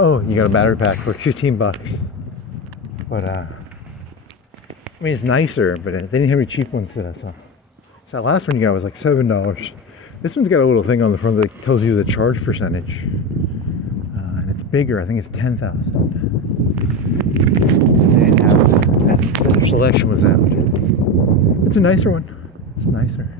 Oh, you got a battery pack for $15. But I mean, it's nicer, but they didn't have any cheap ones that I saw. So that last one you got was like $7. This one's got a little thing on the front that tells you the charge percentage. And it's bigger, I think it's 10,000. They didn't have that selection was out. It's a nicer one. It's nicer.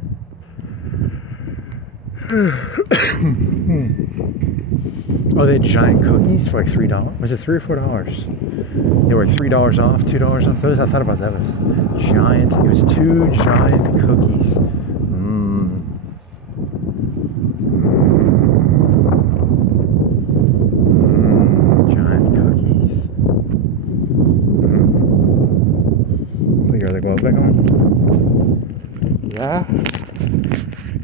Oh, they had giant cookies for like $3. Was it $3 or $4? They were like $3 off, $2 off. Those I thought about that was giant. It was 2 giant cookies. Giant cookies. Put your other glove back on. Yeah,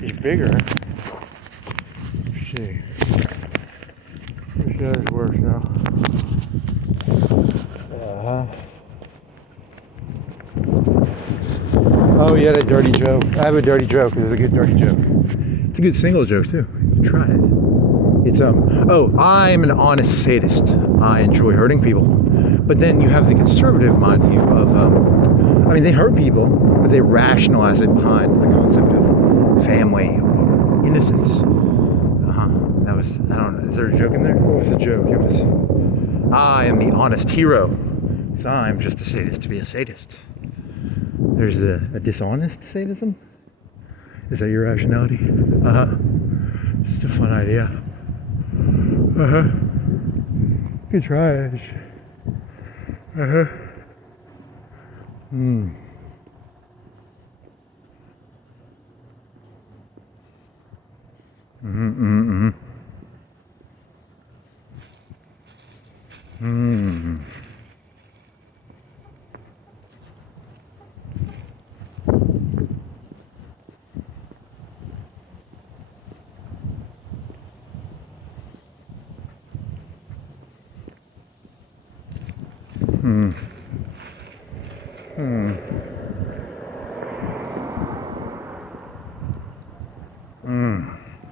it's bigger. Let's see. Let's see how this works now. Oh, you had a dirty joke. I have a dirty joke. It's a good dirty joke. It's a good single joke too. You can try it. It's oh, I'm an honest sadist. I enjoy hurting people. But then you have the conservative mind view of I mean, they hurt people, but they rationalize it behind the concept of family or innocence. That was, I don't know, is there a joke in there? What was the joke? It was, I am the honest hero, because I'm just a sadist to be a sadist. There's a dishonest sadism? Is that your rationality? Just a fun idea. Good try.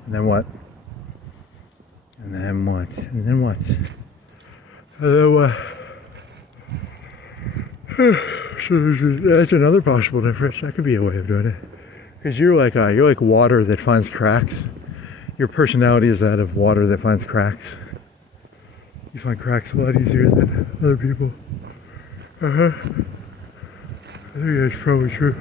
And then what? And then what? And then what? And then what? So that's another possible difference. That could be a way of doing it. Because you're like water that finds cracks. Your personality is that of water that finds cracks. You find cracks a lot easier than other people. I think that's probably true.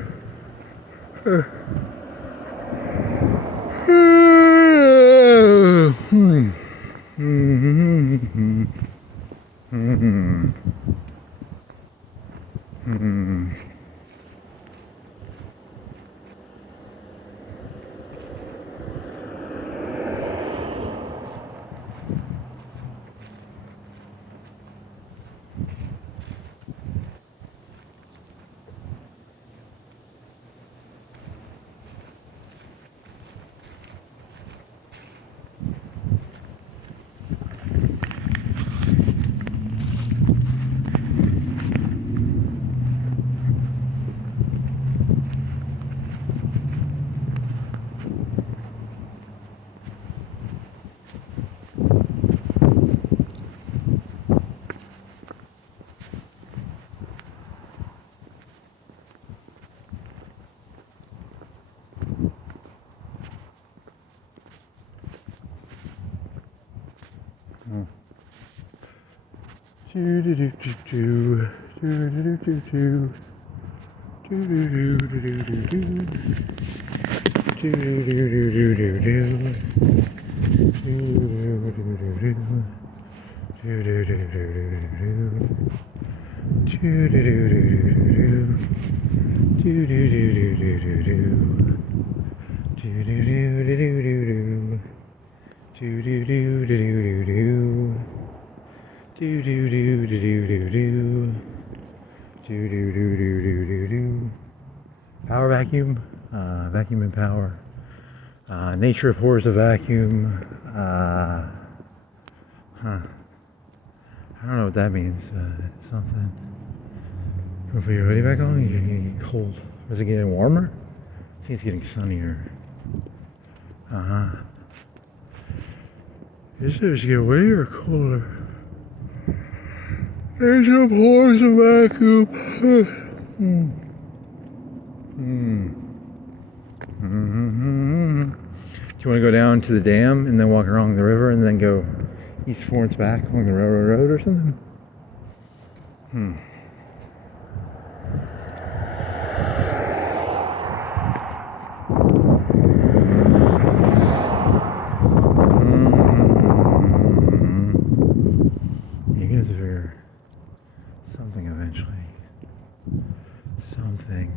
Power vacuum, vacuum and power. Nature abhors a vacuum. I don't know what that means. Something. Put your hoodie back on. You're getting cold. Is it getting warmer? I think it's getting sunnier. Is it get way or colder? There's a pause of vacuum. Do you want to go down to the dam and then walk along the river and then go east Florence back along the railroad road or something? You get to figure something eventually. Something.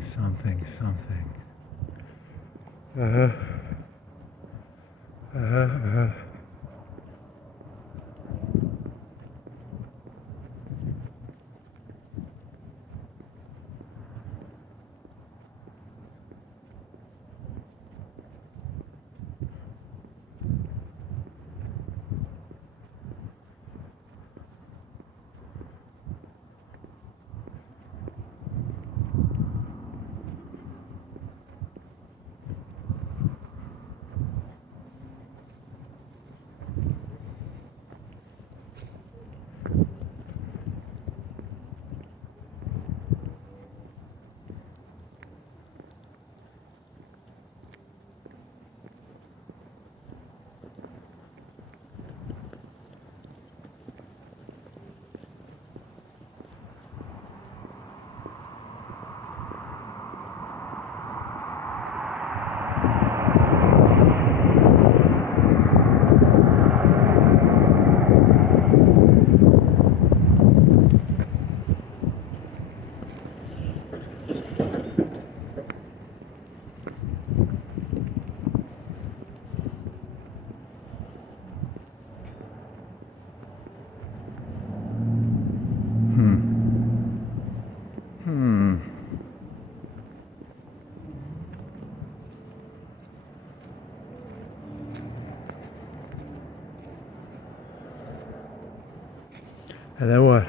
And then what?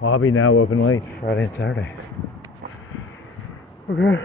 Lobby now open late, Friday and Saturday. Okay.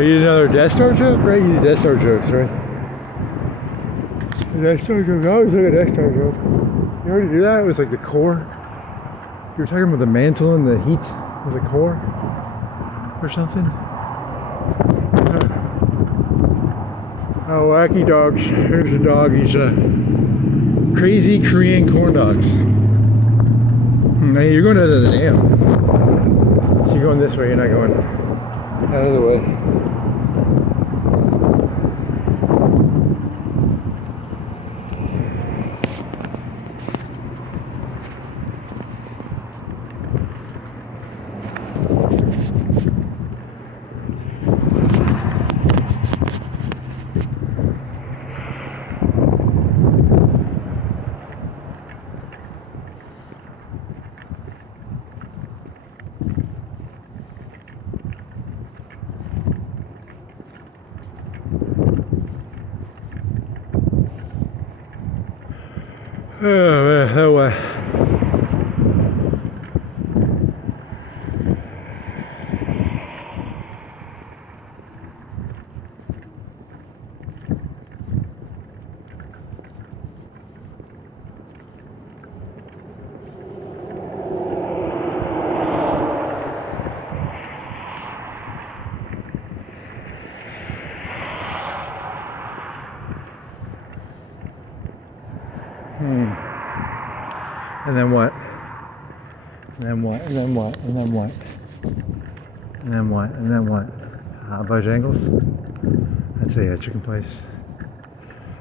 You need another Death Star joke, right? You need Death Star jokes, right? Death Star joke. I always look at Death Star joke. You already do that? It was like the core. You were talking about the mantle and the heat of the core or something. Oh, wacky dogs. Here's a dog. He's crazy Korean corn dogs. Now you're going out of the dam. So you're going this way, you're not going out of the way. Oh man, that way. And then what? And then what? And then what? And then what? And then what? And then what? Bojangles? That's a chicken place.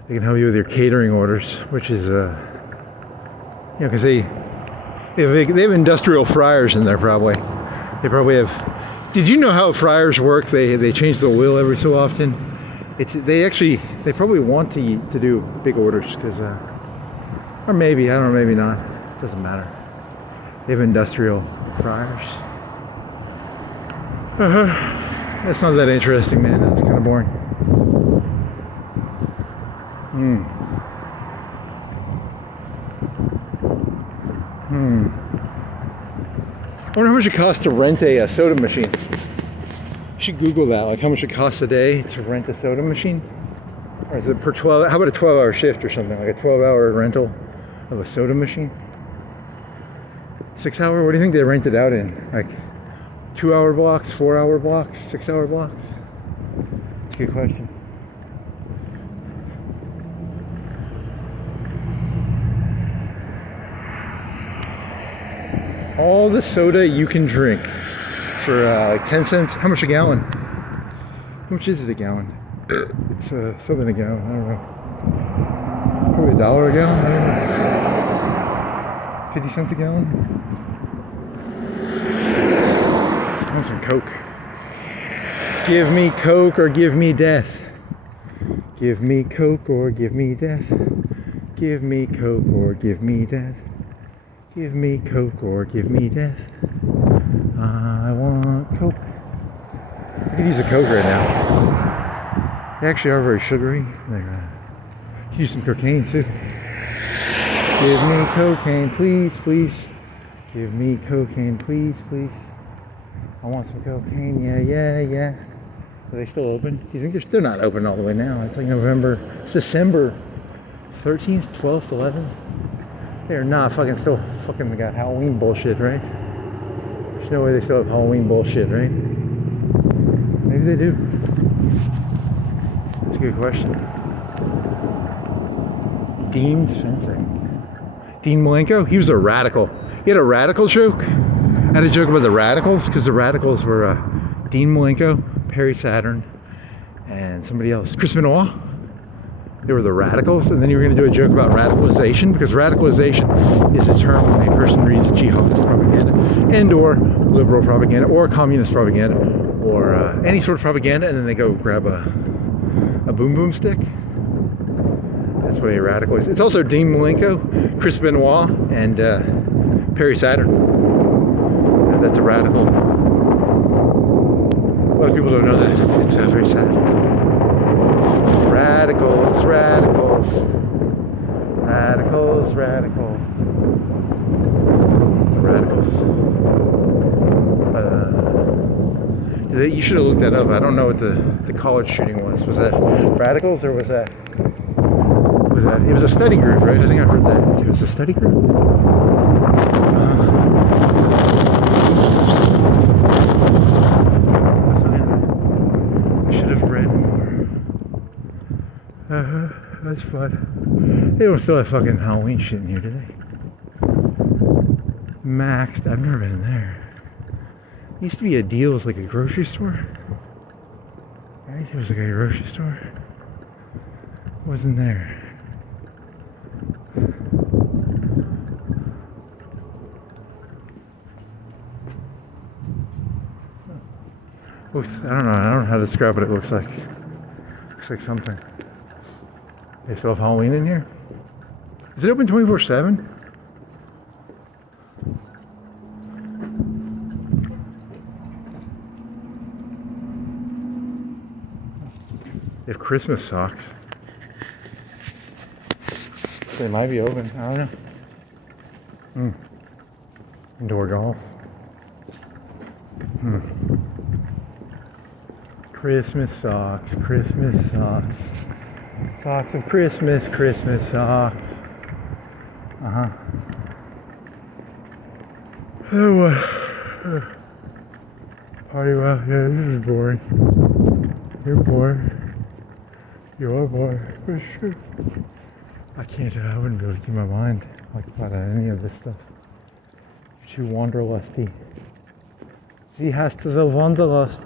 They can help you with your catering orders, which is, because they have industrial fryers in there probably. They probably have. Did you know how fryers work? They change the oil every so often. They probably want to do big orders because, or maybe, I don't know, maybe not. Doesn't matter. They have industrial fryers. That's not that interesting, man. That's kind of boring. I wonder how much it costs to rent a soda machine. You should Google that, like how much it costs a day to rent a soda machine. Or is it per 12? How about a 12-hour shift or something, like a 12-hour rental of a soda machine? 6 hour? What do you think they rent it out in? Like 2-hour blocks, 4-hour blocks, 6-hour blocks? That's a good question. All the soda you can drink for like 10 cents. How much a gallon? How much is it a gallon? It's something a gallon. I don't know. Probably $1 a gallon. I don't know. 50 cents a gallon. I want some Coke. Give me Coke or give me death. Give me Coke or give me death. Give me Coke or give me death. Give me Coke or give me death. I want Coke. I could use a Coke right now. They actually are very sugary. Could use some cocaine too. Give me cocaine, please, please. Give me cocaine, please, please. I want some cocaine, yeah. Are they still open? Do you think they're not open all the way now? It's like it's December 13th, 12th, 11th. They're not still got Halloween bullshit, right? There's no way they still have Halloween bullshit, right? Maybe they do. That's a good question. Dean's fencing. Dean Malenko, he was a radical. He had a radical joke. I had a joke about the radicals because the radicals were Dean Malenko, Perry Saturn, and somebody else, Chris Benoit. They were the radicals, and then you were going to do a joke about radicalization, because radicalization is a term when a person reads jihadist propaganda and or liberal propaganda or communist propaganda or any sort of propaganda, and then they go grab a boom boom stick. That's what a radical is. It's also Dean Malenko, Chris Benoit, and Perry Saturn. That's a radical. A lot of people don't know that. It's very sad. Radicals, radicals, radicals, radicals, radicals. You should have looked that up. I don't know what the college shooting was. Was that radicals or was that? It was a study group, right? I think I heard that. It was a study group. I should have read more. That's fun. They don't still have fucking Halloween shit in here, do they? Maxed. I've never been in there. It used to be a deal. It was like a grocery store. Right? It was like a grocery store. It wasn't there. I don't know how to describe what it looks like. Looks like something. They still have Halloween in here? Is it open 24/7? They have Christmas socks. They might be open. I don't know. Indoor golf. Christmas socks, Christmas socks. Socks of Christmas, Christmas socks. Oh, party well. Yeah, this is boring. You're bored. You are bored. For sure. I wouldn't be able to keep my mind occupied on any of this stuff. Too wanderlusty. Sie hast so wanderlust.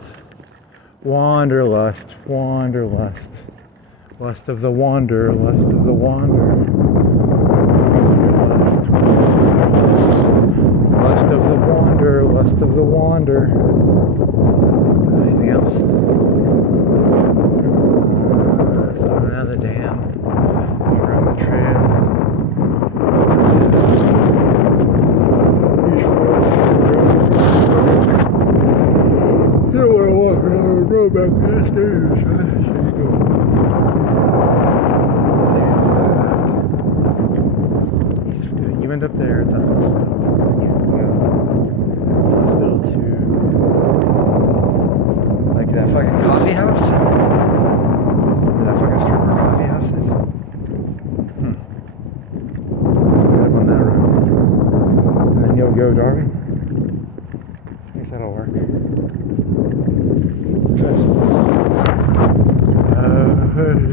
Wanderlust, wanderlust. Lust of the wander, lust of the wander. Lust of the wander, lust of the wander. Anything else? So another dam. Over on the trail. You don't want to walk around the road back to the stairs, right? There you go. You end up there at the hospital. You go hospital to like that fucking coffee house? Where that fucking stripper coffee house is? Get up on that road. And then you'll go Darwin. I think that'll work.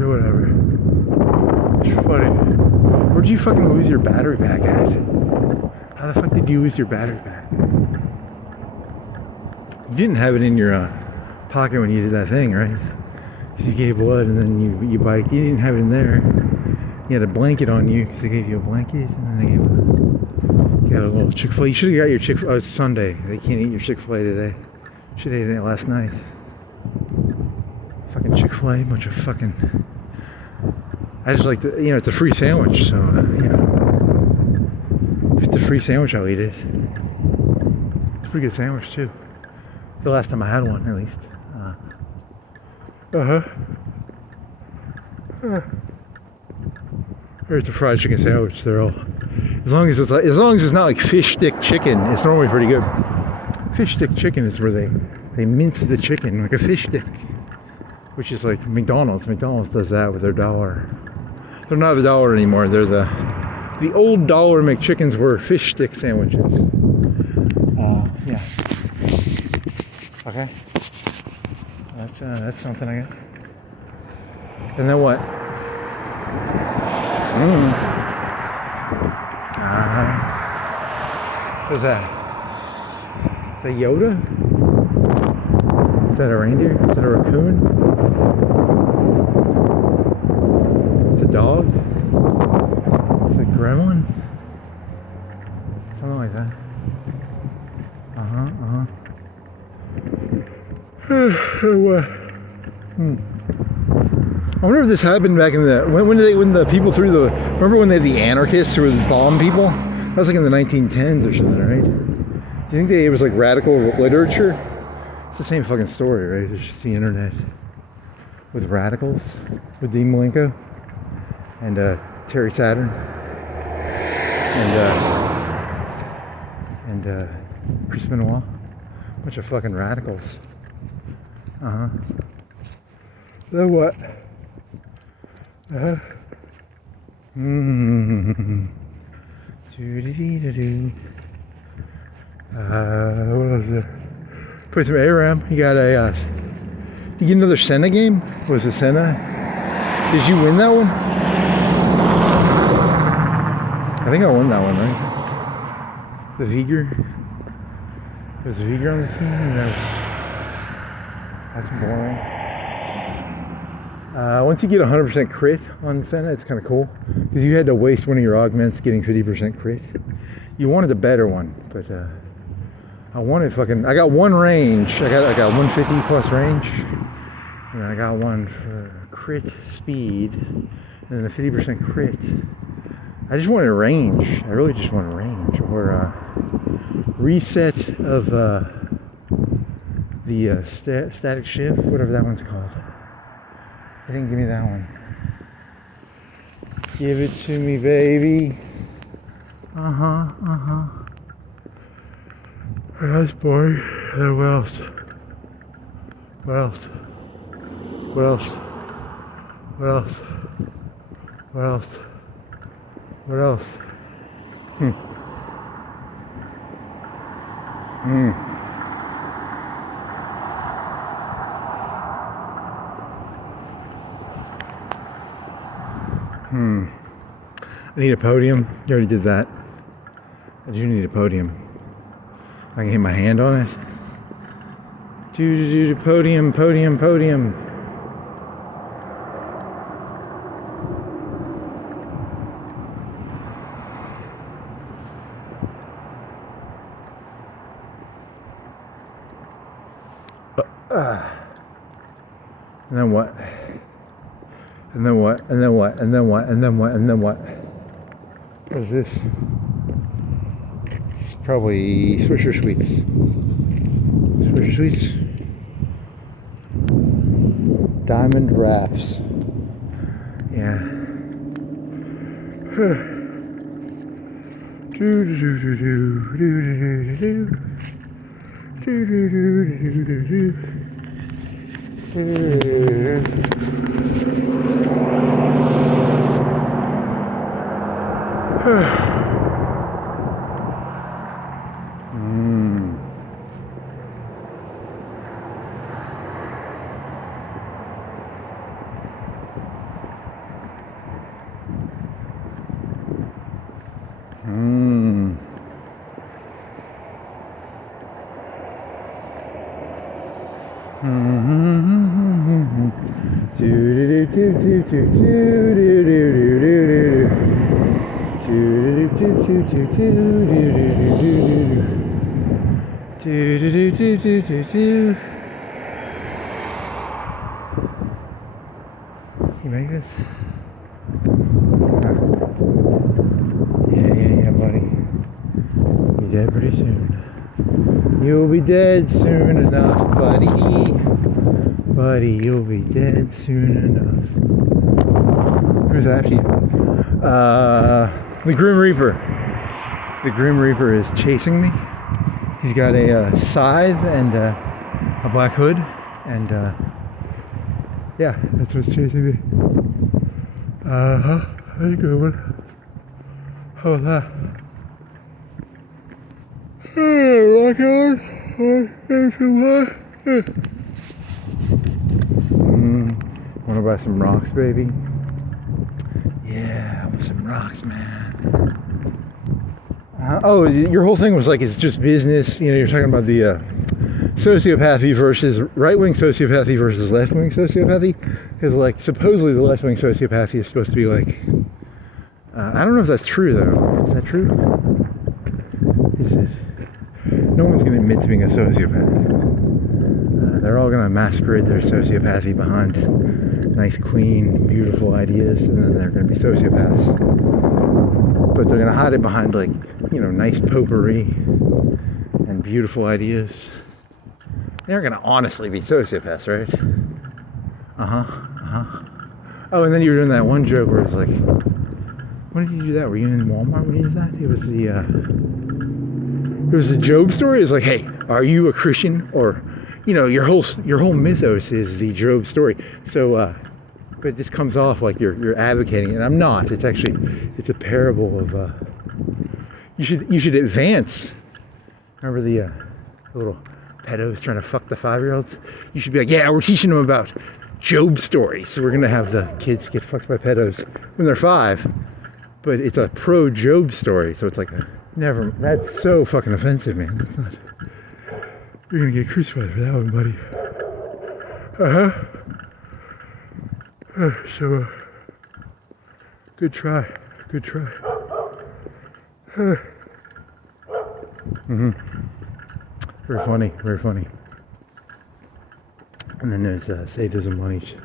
Whatever. It's funny. Where'd you fucking lose your battery pack at? How the fuck did you lose your battery pack? You didn't have it in your pocket when you did that thing, right? Because you gave blood and then you biked. You didn't have it in there. You had a blanket on you because they gave you a blanket and then they gave you got a little Chick-fil-A. You should have got your Chick-fil-A. Oh, it's Sunday. They can't eat your Chick-fil-A today. Should have eaten it last night. Fucking Chick-fil-A, bunch of fucking... I just like the, it's a free sandwich, so, if it's a free sandwich, I'll eat it. It's a pretty good sandwich, too. The last time I had one, at least. It's a fried chicken sandwich. They're all, as long as it's not like fish stick chicken, it's normally pretty good. Fish stick chicken is where they mince the chicken like a fish stick, which is like McDonald's. McDonald's does that with their dollar. They're not $1 anymore. They're the old dollar McChickens were fish stick sandwiches. Yeah. Okay. That's something I got. And then what? What's that? Is that Yoda? Is that a reindeer? Is that a raccoon? It's a dog? It's a gremlin? Something like that. I wonder if this happened back in the when the people threw the, remember when they had the anarchists who would bomb people? That was like in the 1910s or something, right? Do you think it was like radical literature? It's the same fucking story, right? It's just the internet with radicals, with Dean Malenko and Terry Saturn and Chris Benoit, bunch of fucking radicals. So what? Doo-dee-dee-doo. What else is there? Play some ARAM. You got a, you get another Senna game? Was it Senna? Did you win that one? I think I won that one, right? The Viger. Was Viger on the team? And that's boring. Once you get 100% crit on Senna, it's kind of cool. Because you had to waste one of your augments getting 50% crit. You wanted the better one, but I got one range. I got 150 plus range. And I got one for crit speed. And then a 50% crit. I just wanted range. I really just wanted range. Or reset of the static shift, whatever that one's called. They didn't give me that one. Give it to me, baby. That's boring. And what else? What else? What else? What else? What else? What else? I need a podium. You already did that. I do need a podium. I can hit my hand on it. Podium, podium, podium. And then what? And then what? And then what? And then what? And then what? And then what? What is this? It's probably Swisher Sweets. Swisher Sweets. Diamond Wraps. Yeah. You make this? Yeah, buddy. You'll be dead pretty soon. You'll be dead soon enough, buddy. Buddy, you'll be dead soon enough. Who's after you? The Grim Reaper. The Grim Reaper is chasing me. He's got a scythe and a black hood, and yeah, that's what's chasing me. That's a good one. How was that? Rock on. Wanna buy some rocks, baby? Yeah, I want some rocks, man. Oh, your whole thing was like it's just business. You know, you're talking about the sociopathy versus right-wing sociopathy versus left-wing sociopathy. Because, like, supposedly the left-wing sociopathy is supposed to be like, I don't know if that's true though. Is that true? Is it? No one's going to admit to being a sociopath. They're all going to masquerade their sociopathy behind nice, clean, beautiful ideas, and then they're going to be sociopaths. But they're going to hide it behind, like, you know, nice potpourri and beautiful ideas. They're going to honestly be sociopaths, right? Oh, and then you were doing that one joke where it's like, when did you do that? Were you in Walmart when you did that? It was the Job story. It's like, hey, are you a Christian or you know, your whole mythos is the Job story. So, but this comes off like you're advocating, and I'm not. It's actually, it's a parable of. You should advance. Remember the little pedos trying to fuck the 5-year-olds? You should be like, yeah, we're teaching them about Job stories. So we're gonna have the kids get fucked by pedos when they're 5, but it's a pro-Job story. So it's like, never. That's so fucking offensive, man. That's not. You're gonna get crucified for that one, buddy. So, good try. Good try. Very funny, very funny. And then there's sadism on each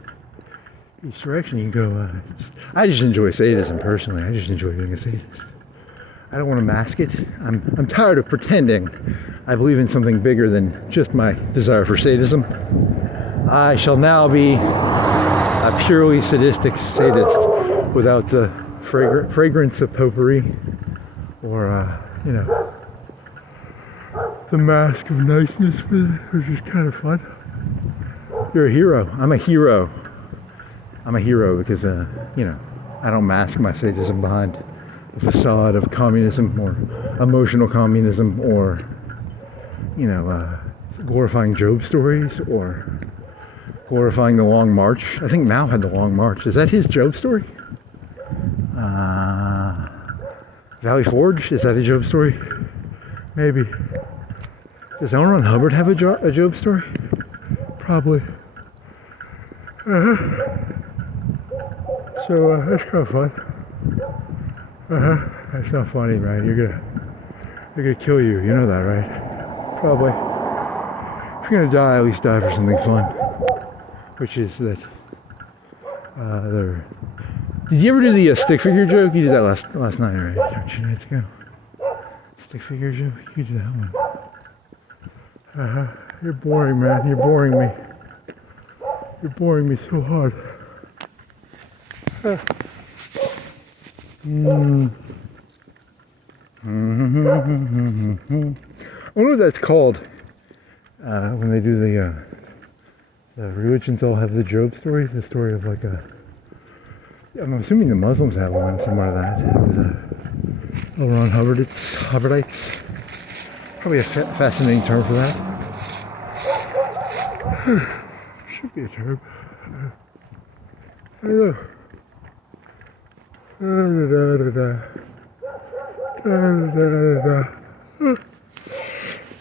direction. You can go. I just enjoy sadism personally. I just enjoy being a sadist. I don't want to mask it. I'm tired of pretending I believe in something bigger than just my desire for sadism. I shall now be a purely sadistic sadist without the fragrance of potpourri or, you know, the mask of niceness with it, which is kind of fun. You're a hero. I'm a hero. I'm a hero because, you know, I don't mask my sadism behind the facade of communism or emotional communism or, you know, glorifying Job stories or glorifying the Long March. I think Mao had the Long March. Is that his Job story? Valley Forge? Is that a Job story? Maybe. Does L. Ron Hubbard have a Job story? Probably. So that's kind of fun. That's not funny, right? They're gonna kill you. You know that, right? Probably. If you're gonna die, at least die for something fun. Which is that. Did you ever do the stick figure joke? You did that last night, right? 2 nights ago. Stick figure joke. You did that one. You're boring, man. You're boring me. You're boring me so hard. I wonder what that's called when they do the religions all have the Job story, the story of like I'm assuming the Muslims have one, somewhere like that, with L. Ron Hubbardites. Probably a fascinating term for that. Should be a term. I don't know.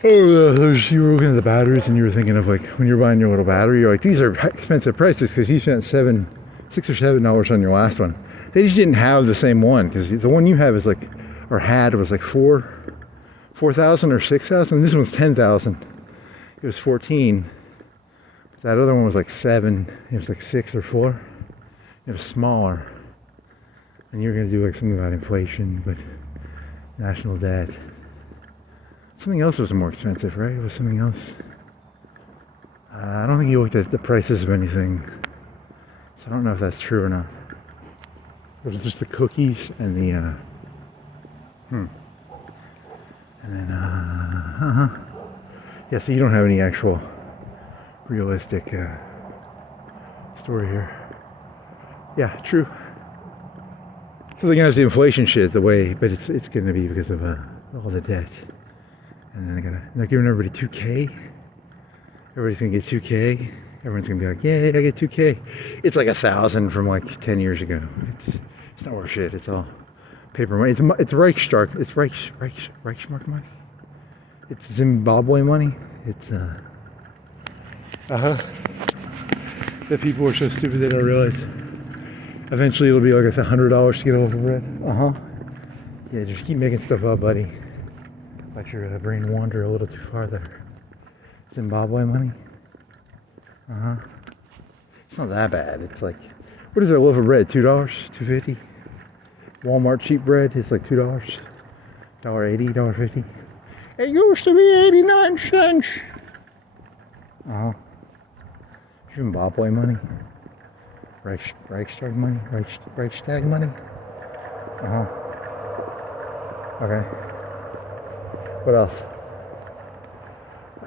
You were looking at the batteries and you were thinking of like when you're buying your little battery, you're like, these are expensive prices because you spent $6 or $7 on your last one. They just didn't have the same one because the one you have is like, or had, was like 4,000 or 6,000. This one's 10,000. It was 14. That other one was like 7. It was like 6 or 4. It was smaller. And you're going to do like something about inflation, but national debt. Something else was more expensive, right? It was something else. I don't think you looked at the prices of anything. So I don't know if that's true or not. It was just the cookies and the, And then, yeah, so you don't have any actual realistic story here. Yeah, true. So they're gonna have the inflation shit the way, but it's gonna be because of all the debt. And then they're giving everybody 2K. Everybody's gonna get 2K. Everyone's gonna be like, yeah, I get 2K. It's like 1,000 from like 10 years ago. It's not worth shit. It's all paper money. It's Reichsmark. It's Reichsmark money. It's Zimbabwe money. It's that people are so stupid they don't realize. Eventually it'll be like $100 to get a loaf of bread. Yeah, just keep making stuff up, buddy. Let your brain wander a little too far there. Zimbabwe money. It's not that bad. It's like, what is that loaf of bread? $2, $2.50. Walmart cheap bread is like $2, $1.80, $1.50. It used to be 89 cents. Zimbabwe money. Reichstag money. Reichstag money. Okay. What else?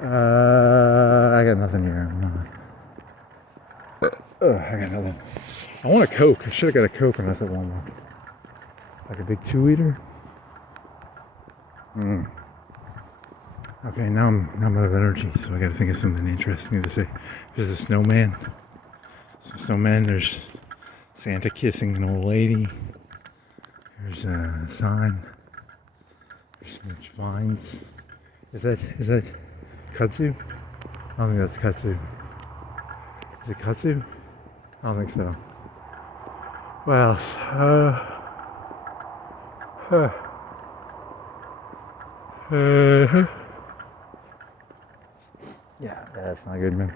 I got nothing here. I got nothing. I want a Coke. I should have got a Coke when I was at Walmart. Like a big 2-liter. Okay, now I'm out of energy, so I gotta think of something interesting to say. There's a snowman. Some snowmen. There's Santa kissing an old lady. There's a sign. There's some vines. Is that kudzu? I don't think that's kudzu. Is it kudzu? I don't think so. What else? Yeah, that's not good, man.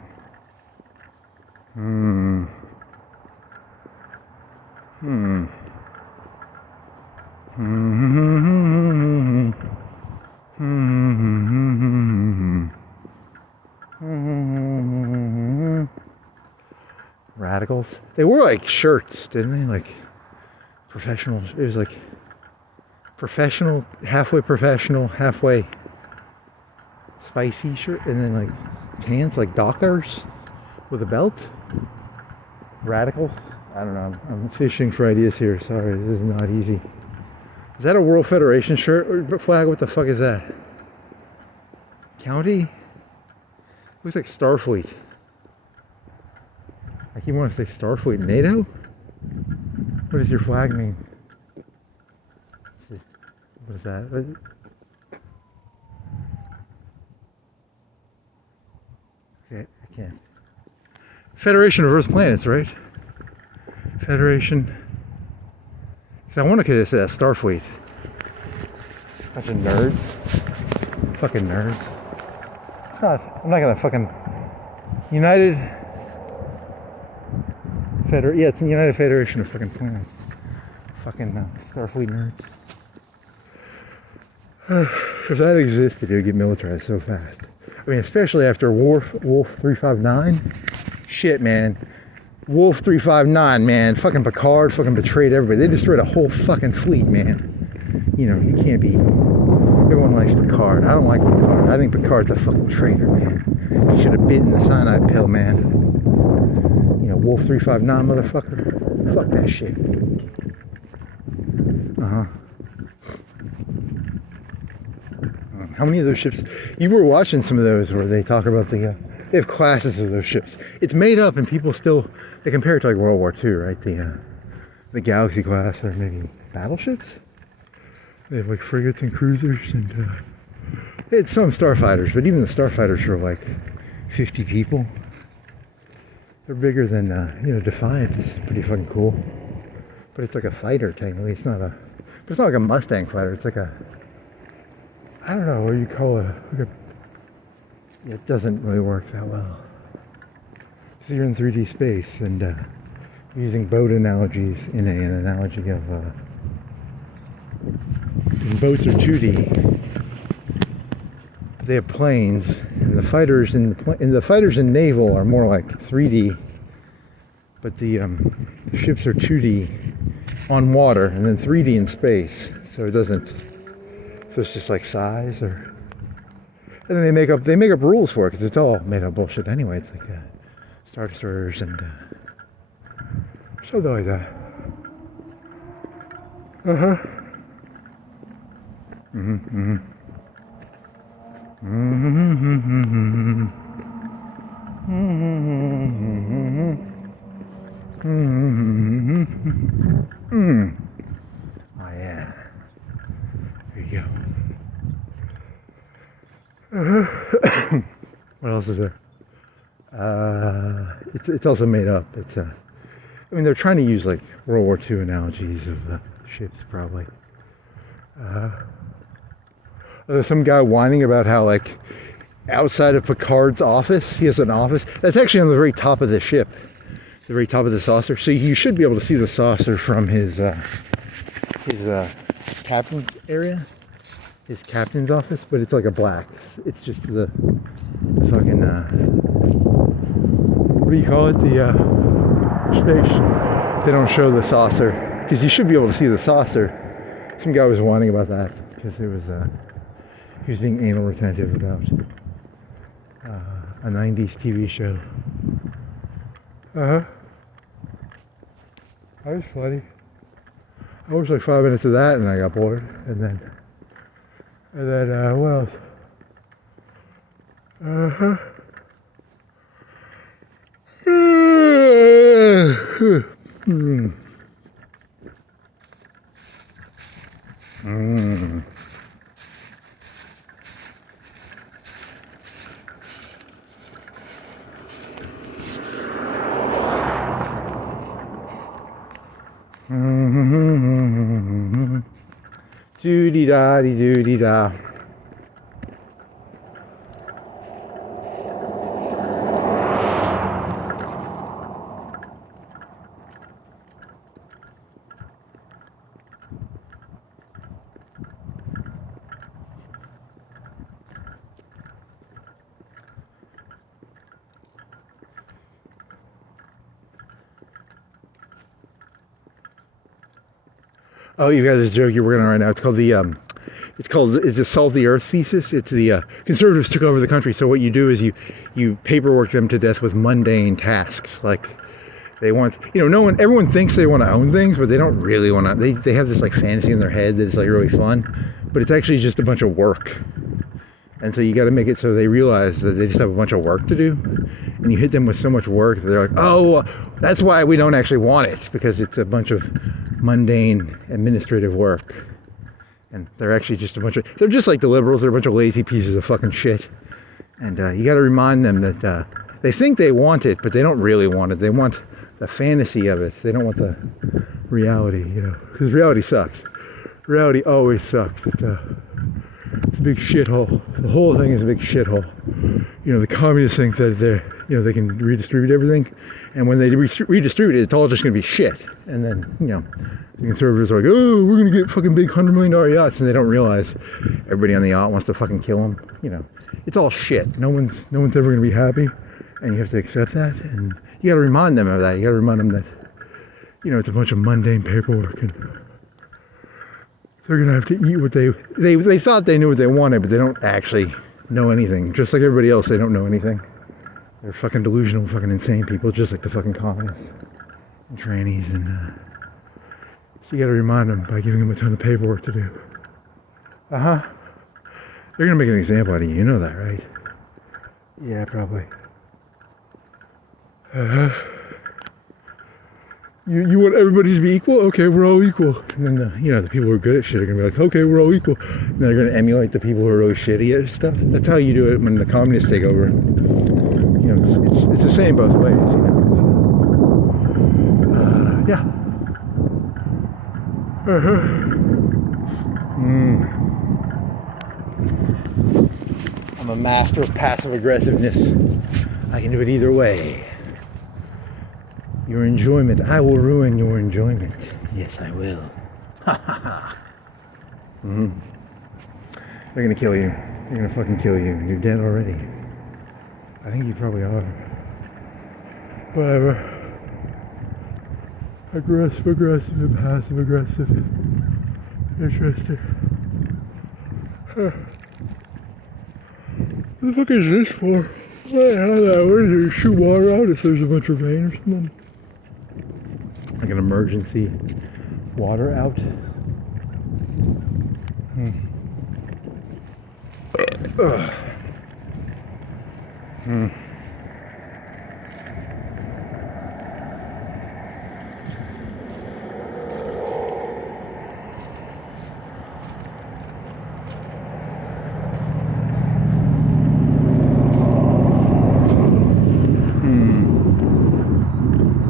Radicals. They wore like shirts, didn't they? Like professional. It was like professional, halfway spicy shirt, and then like pants like Dockers with a belt. Radicals. I don't know. I'm fishing for ideas here. Sorry, this is not easy. Is that a World Federation shirt or flag? What the fuck is that? County? Looks like Starfleet. I keep wanting to say Starfleet. NATO? What does your flag mean? What is that? Okay, I can't. Federation of Earth Planets, right? Federation. Because I want to say that Starfleet. Bunch of nerds. Fucking nerds. It's not. I'm not gonna fucking. United. Yeah, it's the United Federation of fucking planets. Fucking Starfleet nerds. If that existed, it would get militarized so fast. I mean, especially after Wolf 359. Shit, man. Wolf 359, man. Fucking Picard fucking betrayed everybody. They destroyed a whole fucking fleet, man. You know, you can't be... Everyone likes Picard. I don't like Picard. I think Picard's a fucking traitor, man. He should have bitten the cyanide pill, man. You know, Wolf 359, motherfucker. Fuck that shit. How many of those ships? You were watching some of those where they talk about they have classes of those ships. It's made up, and people still they compare it to like World War II, right? The Galaxy class or maybe battleships. They have like frigates and cruisers, and it's some starfighters, but even the starfighters are like 50 people. They're bigger than Defiant. It's pretty fucking cool, but it's like a fighter technically. It's not like a Mustang fighter. It's like a I don't know what you call it. It doesn't really work that well. So you're in 3D space and using boat analogies in an analogy of boats are 2D. They have planes, and the fighters in naval are more like 3D. But the ships are 2D on water and then 3D in space. So it doesn't. So it's just like size, or and then they make up rules for it because it's all made up bullshit anyway. It's like Star Destroyers and something like that. Oh yeah. There you go. What else is there? It's also made up. It's I mean, they're trying to use like World War II analogies of ships, probably. There's some guy whining about how like outside of Picard's office, he has an office that's actually on the very top of the ship, the very top of the saucer. So you should be able to see the saucer from his captain's area, his captain's office, but it's like a black. It's just the fucking what do you call it? The space. They don't show the saucer because you should be able to see the saucer. Some guy was whining about that because it was he was being anal retentive about a 90s TV show. That was funny. I watched like 5 minutes of that and I got bored. And then what else? Doo-dee-da-dee-doo-dee-da. Oh, you guys, this joke you're working on right now. It's called it's the Salt the Earth thesis. It's the conservatives took over the country. So what you do is you paperwork them to death with mundane tasks. Like they want, everyone thinks they want to own things, but they don't really want to. They have this like fantasy in their head that it's like really fun, but it's actually just a bunch of work. And so you got to make it so they realize that they just have a bunch of work to do. And you hit them with so much work that they're like, oh, that's why we don't actually want it, because it's a bunch of mundane administrative work. And they're actually just they're just like the liberals. They're a bunch of lazy pieces of fucking shit. And you got to remind them that they think they want it, but they don't really want it. They want the fantasy of it. They don't want the reality, because reality sucks. Reality always sucks. It's a big shithole. The whole thing is a big shithole. The communists think that they can redistribute everything, and when they redistribute it, it's all just going to be shit. And then the conservatives are like, oh, we're going to get fucking big $100 million yachts, and they don't realize everybody on the yacht wants to fucking kill them. It's all shit. No one's ever going to be happy, and you have to accept that. And you got to remind them of that. You got to remind them that it's a bunch of mundane paperwork, and they're going to have to eat what they thought they knew what they wanted, but they don't actually know anything. Just like everybody else, they don't know anything. They're fucking delusional, fucking insane people, just like the fucking communists and trannies. And so you got to remind them by giving them a ton of paperwork to do. They're going to make an example out of you. You know that, right? Yeah, probably. You want everybody to be equal? Okay, we're all equal. And then the people who are good at shit are gonna be like, okay, we're all equal. And they're gonna emulate the people who are really shitty at stuff. That's how you do it when the communists take over. It's the same both ways. Yeah. I'm a master of passive aggressiveness. I can do it either way. Your enjoyment. I will ruin your enjoyment. Yes, I will. Ha ha ha. They're gonna kill you. They're gonna fucking kill you. You're dead already. I think you probably are. Whatever. Aggressive, and passive aggressive. Interesting. What the fuck is this for? What the hell is that? Where do you shoot water out if there's a bunch of rain or something? Like an emergency water out.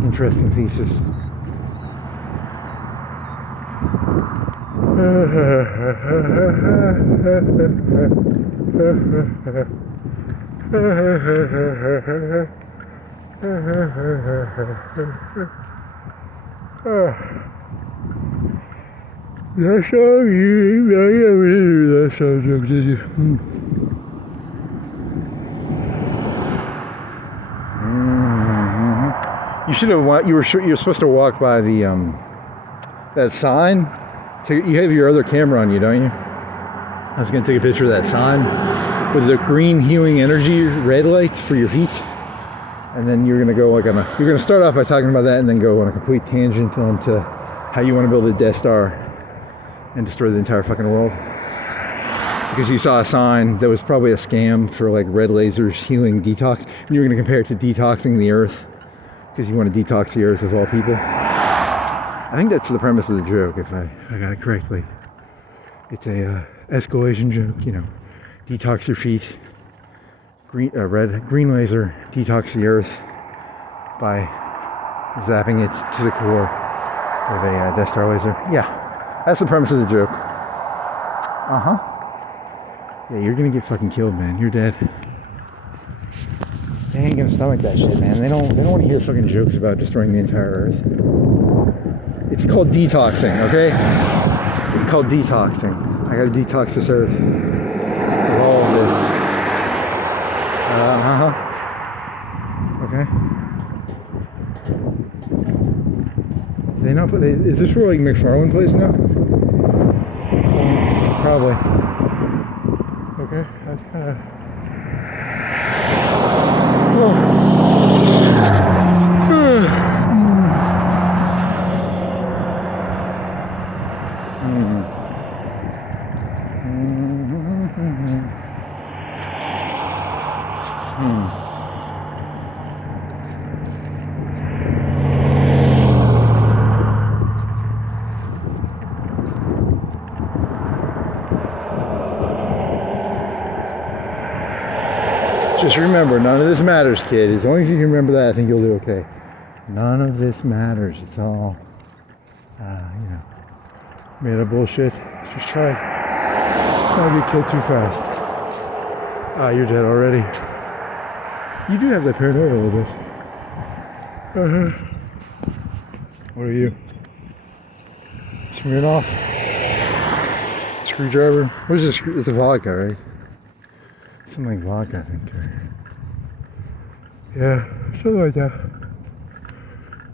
Interesting thesis. That's all you. That's all joke, did you? You should have. You were supposed to walk by the that sign. You have your other camera on you, don't you? I was gonna take a picture of that sign. with the green healing energy red lights for your feet. And then you're gonna go like you're gonna start off by talking about that and then go on a complete tangent onto how you want to build a Death Star and destroy the entire fucking world. Because you saw a sign that was probably a scam for like red lasers healing detox, and you're gonna compare it to detoxing the earth because you want to detox the earth of all people. I think that's the premise of the joke, if I got it correctly. It's a escalation joke, you know, detox your feet, green laser, detox the earth by zapping it to the core with a Death Star laser. Yeah, that's the premise of the joke. Yeah, you're gonna get fucking killed, man. You're dead. They ain't gonna stomach that shit, man. They don't want to hear fucking jokes about destroying the entire earth. It's called detoxing, okay? It's called detoxing. I gotta detox this earth of all of this. Okay. They not put. Is this where like McFarlane plays now? Probably. Okay, that's kind of. Just remember, none of this matters, kid. As long as you can remember that, I think you'll do okay. None of this matters. It's all, made up bullshit. Just try not to get killed too fast. You're dead already. You do have that paranoia a little bit. What are you? Smirnoff? Screwdriver? What is this? It's a vodka, right? Something like vodka, I think. Yeah, something like that.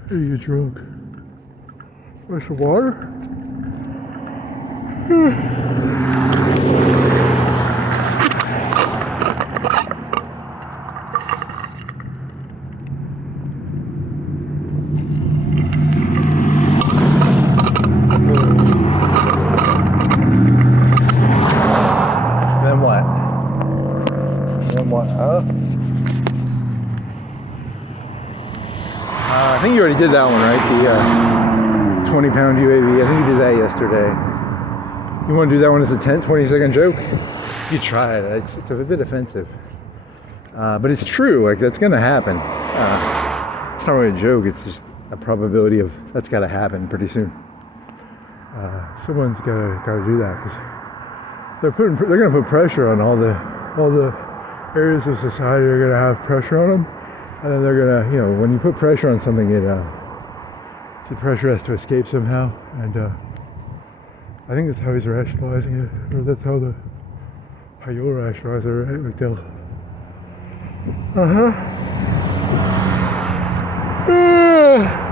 Hey, you drunk? Want some water? Then what? I think you already did that one, right? The 20-pound UAV. I think you did that yesterday. You want to do that one as a 20-second joke? You try it. It's a bit offensive. But it's true. Like, that's going to happen. It's not really a joke. It's just a probability of that's got to happen pretty soon. Someone's got to do that because they're going to put pressure on all the areas of society are going to have pressure on them, and then they're going to, when you put pressure on something, the pressure has to escape somehow, and I think that's how he's rationalizing it, or that's how you'll rationalize it, right? Like they'll,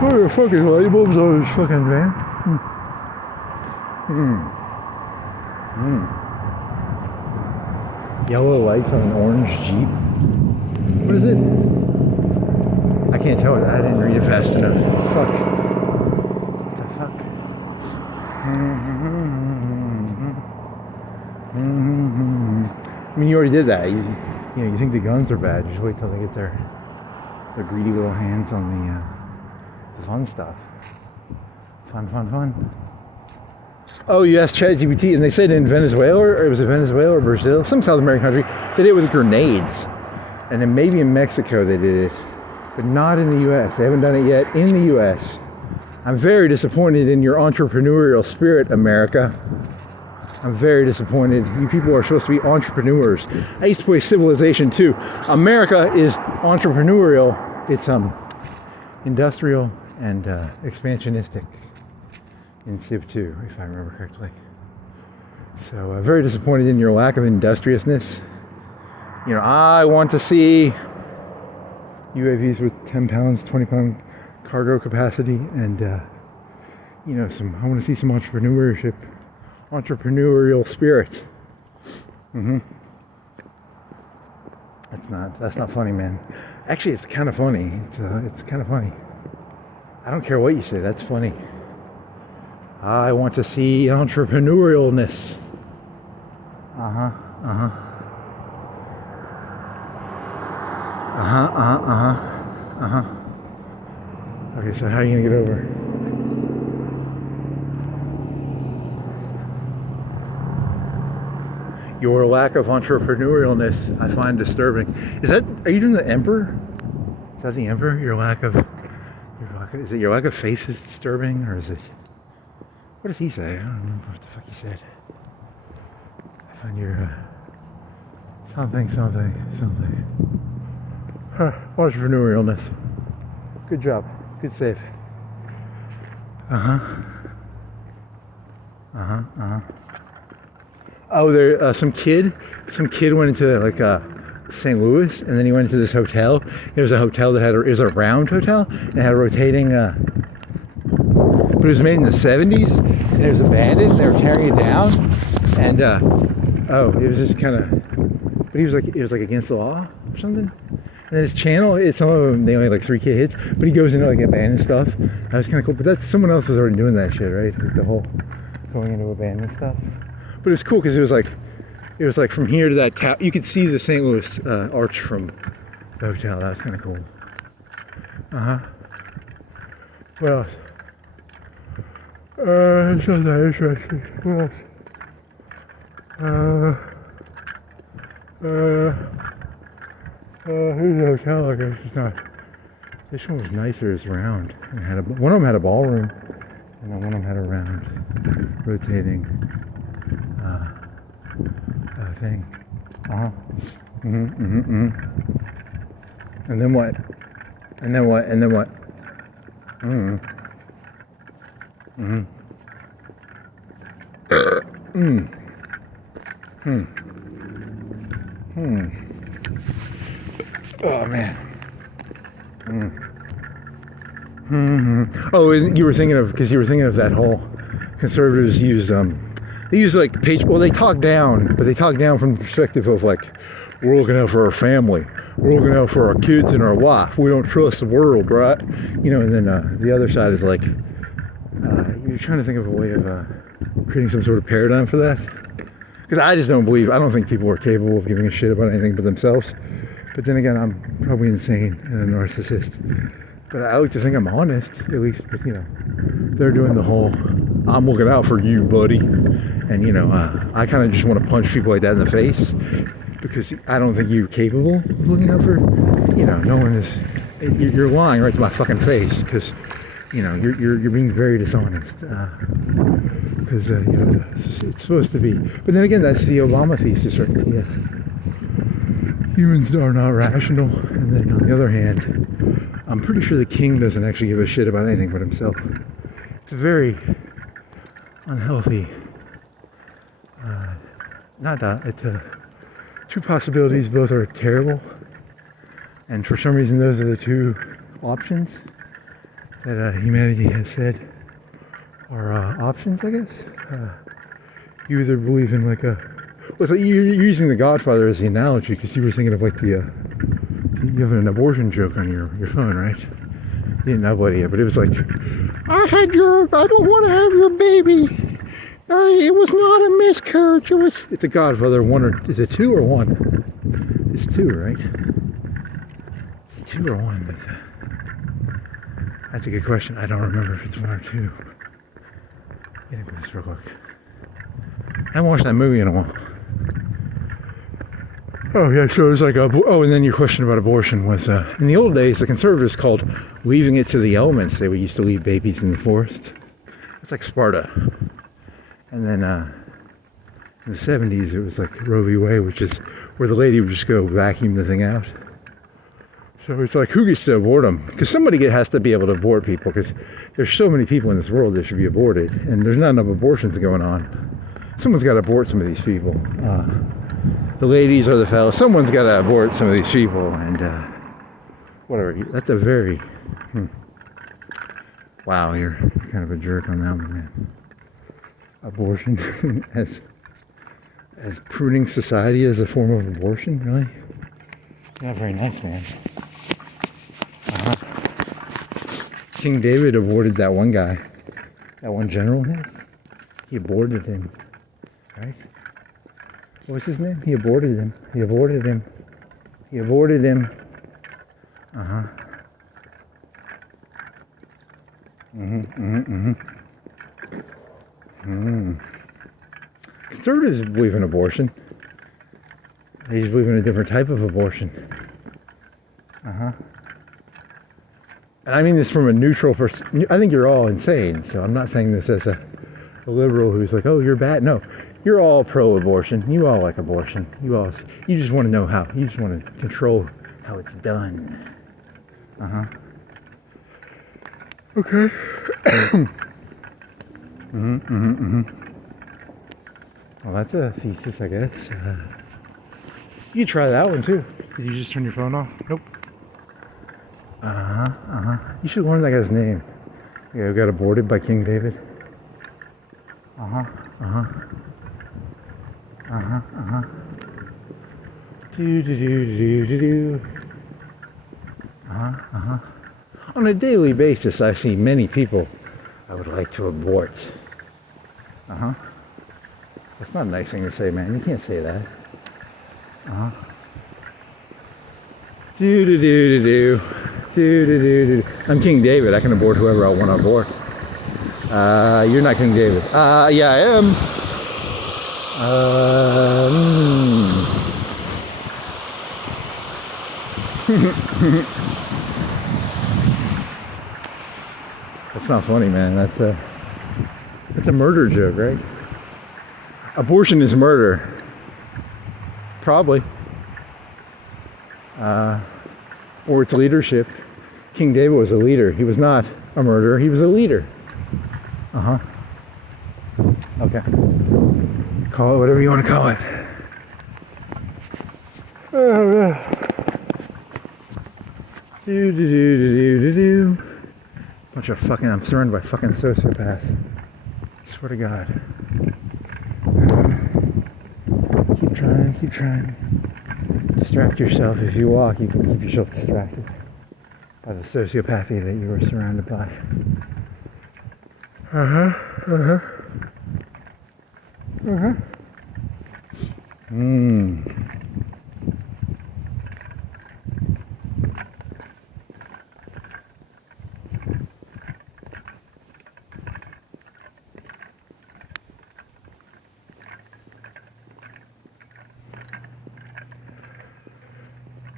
what are the fucking light bulbs on this fucking van? Yellow lights on an orange Jeep. What is it? I can't tell. I didn't read it fast enough. Fuck. What the fuck? I mean, you already did that. You think the guns are bad. You just wait till they get their greedy little hands on the fun stuff. Fun. Oh, you asked ChatGPT, and they said in Venezuela, or it was Venezuela or Brazil, some South American country, they did it with grenades. And then maybe in Mexico they did it, but not in the U.S. They haven't done it yet in the U.S. I'm very disappointed in your entrepreneurial spirit, America. I'm very disappointed. You people are supposed to be entrepreneurs. I used to play Civilization 2. America is entrepreneurial. It's industrial and expansionistic. In Civ 2, if I remember correctly. So very disappointed in your lack of industriousness. I want to see UAVs with 10 pounds, 20-pound cargo capacity, and I want to see some entrepreneurial spirit. That's not funny, man. Actually, it's kind of funny. It's kind of funny. I don't care what you say, that's funny. I want to see entrepreneurialness. Uh-huh. Okay, so how are you gonna get over? Your lack of entrepreneurialness, I find disturbing. Are you doing the Emperor? Is that the Emperor? Is it your lack of faith is disturbing, or is it, what does he say? I don't remember what the fuck he said. I find your, something. Entrepreneurialness. Good job. Good save. Oh, there. Some kid went into like St. Louis, and then he went into this hotel. It was a hotel that it was a round hotel, and it had a rotating. But it was made in the 70s, and it was abandoned. And they were tearing it down, and it was just kind of. But it was like against the law or something. And then his channel, some of them, they only had like 3K hits, but he goes into like abandoned stuff. That was kind of cool. But that's someone else is already doing that shit, right? Like the whole going into abandoned stuff. But it was cool because it was like from here to that tower. You could see the St. Louis arch from the hotel. That was kind of cool. What else? It's not that interesting. What else? Here's the hotel. I guess it's not. This one was nicer. It's round. It had one of them had a ballroom, and then one of them had a round, rotating thing. And then what? Oh man. Oh, you were thinking of that whole conservatives used they use like they talk down, but they talk down from the perspective of like, we're looking out for our family, we're looking out for our kids and our wife, we don't trust the world, right? You know, and then the other side is like, you're trying to think of a way of creating some sort of paradigm for that. Because I don't think people are capable of giving a shit about anything but themselves. But then again, I'm probably insane and a narcissist. But I like to think I'm honest, at least. But, you know, they're doing the whole, I'm looking out for you, buddy. And, you know, I kind of just want to punch people like that in the face. Because I don't think you're capable of looking out for, you know, no one is, you're lying right to my fucking face. Because, you know, you're being very dishonest. Because, you know, it's supposed to be. But then again, that's the Obama thesis, right? Yes. Humans are not rational. And then on the other hand, I'm pretty sure the king doesn't actually give a shit about anything but himself. It's a very unhealthy, it's two possibilities, both are terrible. And for some reason, those are the two options that humanity has said are options, I guess. You either believe in like you're using The Godfather as the analogy because you were thinking of like you have an abortion joke on your phone, right? You didn't upload it yet, but it was like, I don't want to have your baby. It was not a miscarriage. It's a Godfather 1 is it 2 or 1? It's 2, right? Is it 2 or 1? That's a good question. I don't remember if it's 1 or 2. Get into this real quick. I haven't watched that movie in a while. Oh yeah, so it was like and then your question about abortion was in the old days the conservatives called leaving it to the elements. They would used to leave babies in the forest. It's like Sparta. And then in the 70s it was like Roe v. Wade, which is where the lady would just go vacuum the thing out. So it's like, who gets to abort them? Because somebody has to be able to abort people, because there's so many people in this world that should be aborted, and there's not enough abortions going on. Someone's got to abort some of these people. The ladies or the fellas, someone's got to abort some of these people, and whatever. That's a very wow. You're kind of a jerk on that one, man. Abortion as pruning society as a form of abortion, really? Yeah, very nice, man. King David aborted that one guy, that one general. He aborted him, right? What was his name? He aborted him. He aborted him. He aborted him. Conservatives believe in abortion. They just believe in a different type of abortion. And I mean this from a neutral person. I think you're all insane, so I'm not saying this as a liberal who's like, oh, you're bad. No, you're all pro-abortion. You all like abortion. You just want to know how. You just want to control how it's done. Okay. Well, that's a thesis, I guess. You can try that one too. Did you just turn your phone off? Nope. You should learn that guy's name. Yeah, who got aborted by King David. On a daily basis, I see many people I would like to abort. That's not a nice thing to say, man. You can't say that. I'm King David. I can abort whoever I want to abort. You're not King David. Yeah, I am. That's not funny, man. That's a murder joke, right? Abortion is murder. Probably. Or it's leadership. King David was a leader. He was not a murderer. He was a leader. Okay. Call it whatever you want to call it. Bunch of fucking, I'm surrounded by fucking sociopaths. Swear to God. Keep trying. Distract yourself. If you walk, you can keep yourself distracted by the sociopathy that you are surrounded by.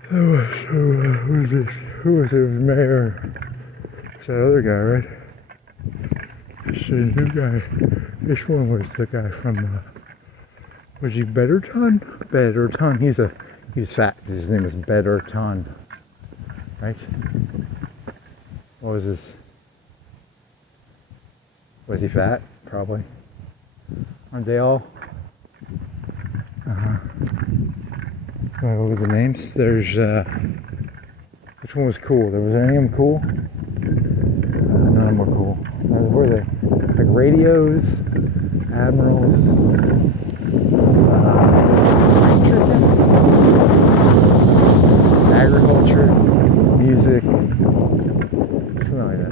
Who was this? Who was it? It was Mayor. It's that other guy, right? It's the new guy. This one was the guy from, was he Betterton? Betterton. He's fat. His name is Betterton. Right? What was his? Was he fat? Probably. Aren't they all? Look at the names. There's, which one was cool? Was there any of them cool? None of them were cool. What were they? Like radios, admirals, agriculture, music, something like that.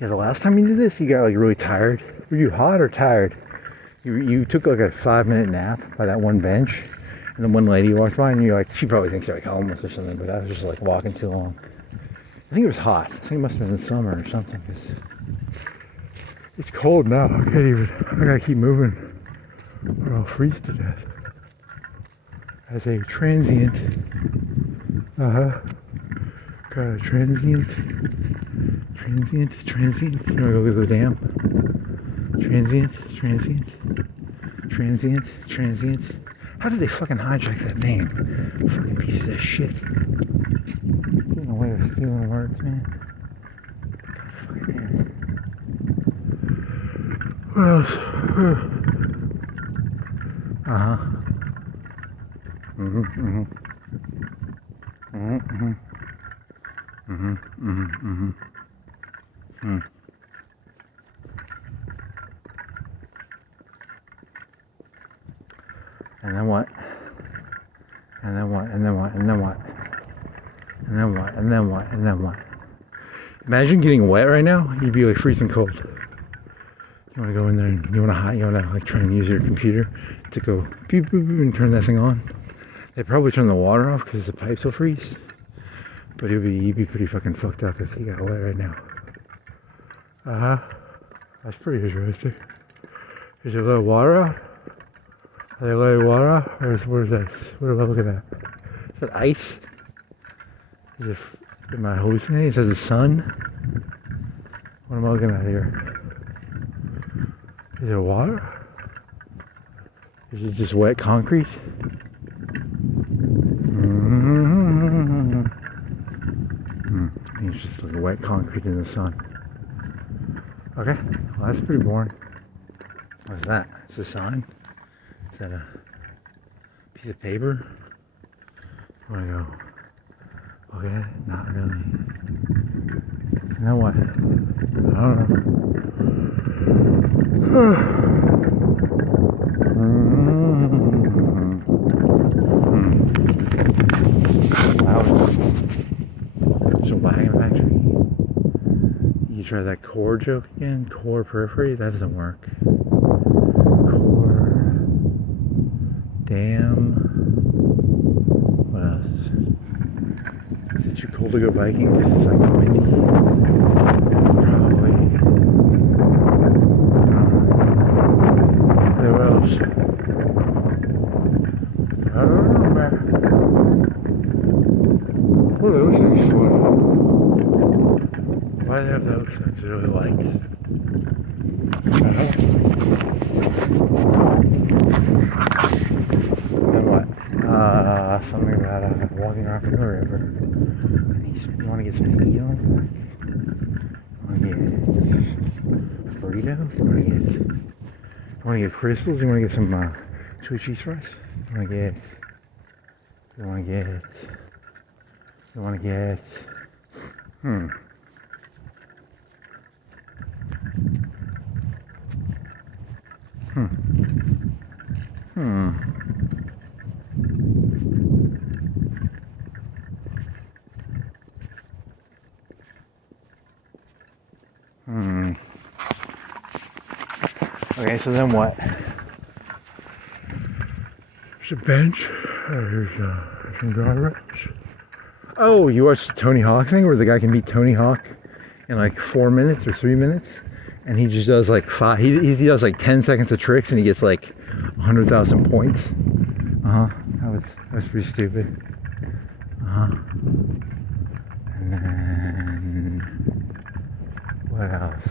Yeah, the last time you did this, you got like really tired. Were you hot or tired? You took like a 5-minute nap by that one bench, and then one lady walked by, and you're like, she probably thinks you're like homeless or something, but I was just like walking too long. I think it was hot. I think it must have been in summer or something. It's cold now. I gotta keep moving, or I'll freeze to death. As a transient. Got a transient. You wanna go to the dam? Transient. How did they fucking hijack that name? Fucking pieces of shit. Getting away with stealing words, man. God fucking damn it. What else? Uh-huh. Mm-hmm, mm-hmm. Mm-hmm, mm-hmm. Mm-hmm, mm-hmm, mm-hmm. Mm. And then what? And then what? And then what? And then what? And then what? And then what? And then what? Imagine getting wet right now. You'd be like freezing cold. You want to go in there and you want to like try and use your computer to go beep, boop, boop, and turn that thing on. They probably turn the water off because the pipes will freeze. But you'd be pretty fucking fucked up if you got wet right now. Uh-huh. That's pretty interesting. Is there a little water out? Are they letting water out? Or what is this? What am I looking at? Is that ice? Am I hallucinating? Is that the sun? What am I looking at here? Is there water? Is it just wet concrete? It's just like wet concrete in the sun. Okay, well that's pretty boring. What's that? It's a sign? Is that a piece of paper? I want to go look at it? Not really. And then what? I don't know. So wagon factory. You try that core joke again? Core periphery? That doesn't work. Core. Damn. What else? Is it too cold to go biking because it's like windy? Probably. What else? I don't know, man. What are those things for? Why do they have those things? Are they lights? I don't know. Then what? Something about walking around the river. You want to get some heat on? You want to get burritos? You want to get crystals? You want to get some chili cheese fries? You want to get Okay, so then what? There's a bench. There's some guardrails. Oh, you watched the Tony Hawk thing where the guy can beat Tony Hawk in like 4 minutes or 3 minutes? And he just does like he does like 10 seconds of tricks and he gets like 100,000 points. That was pretty stupid. And then what else?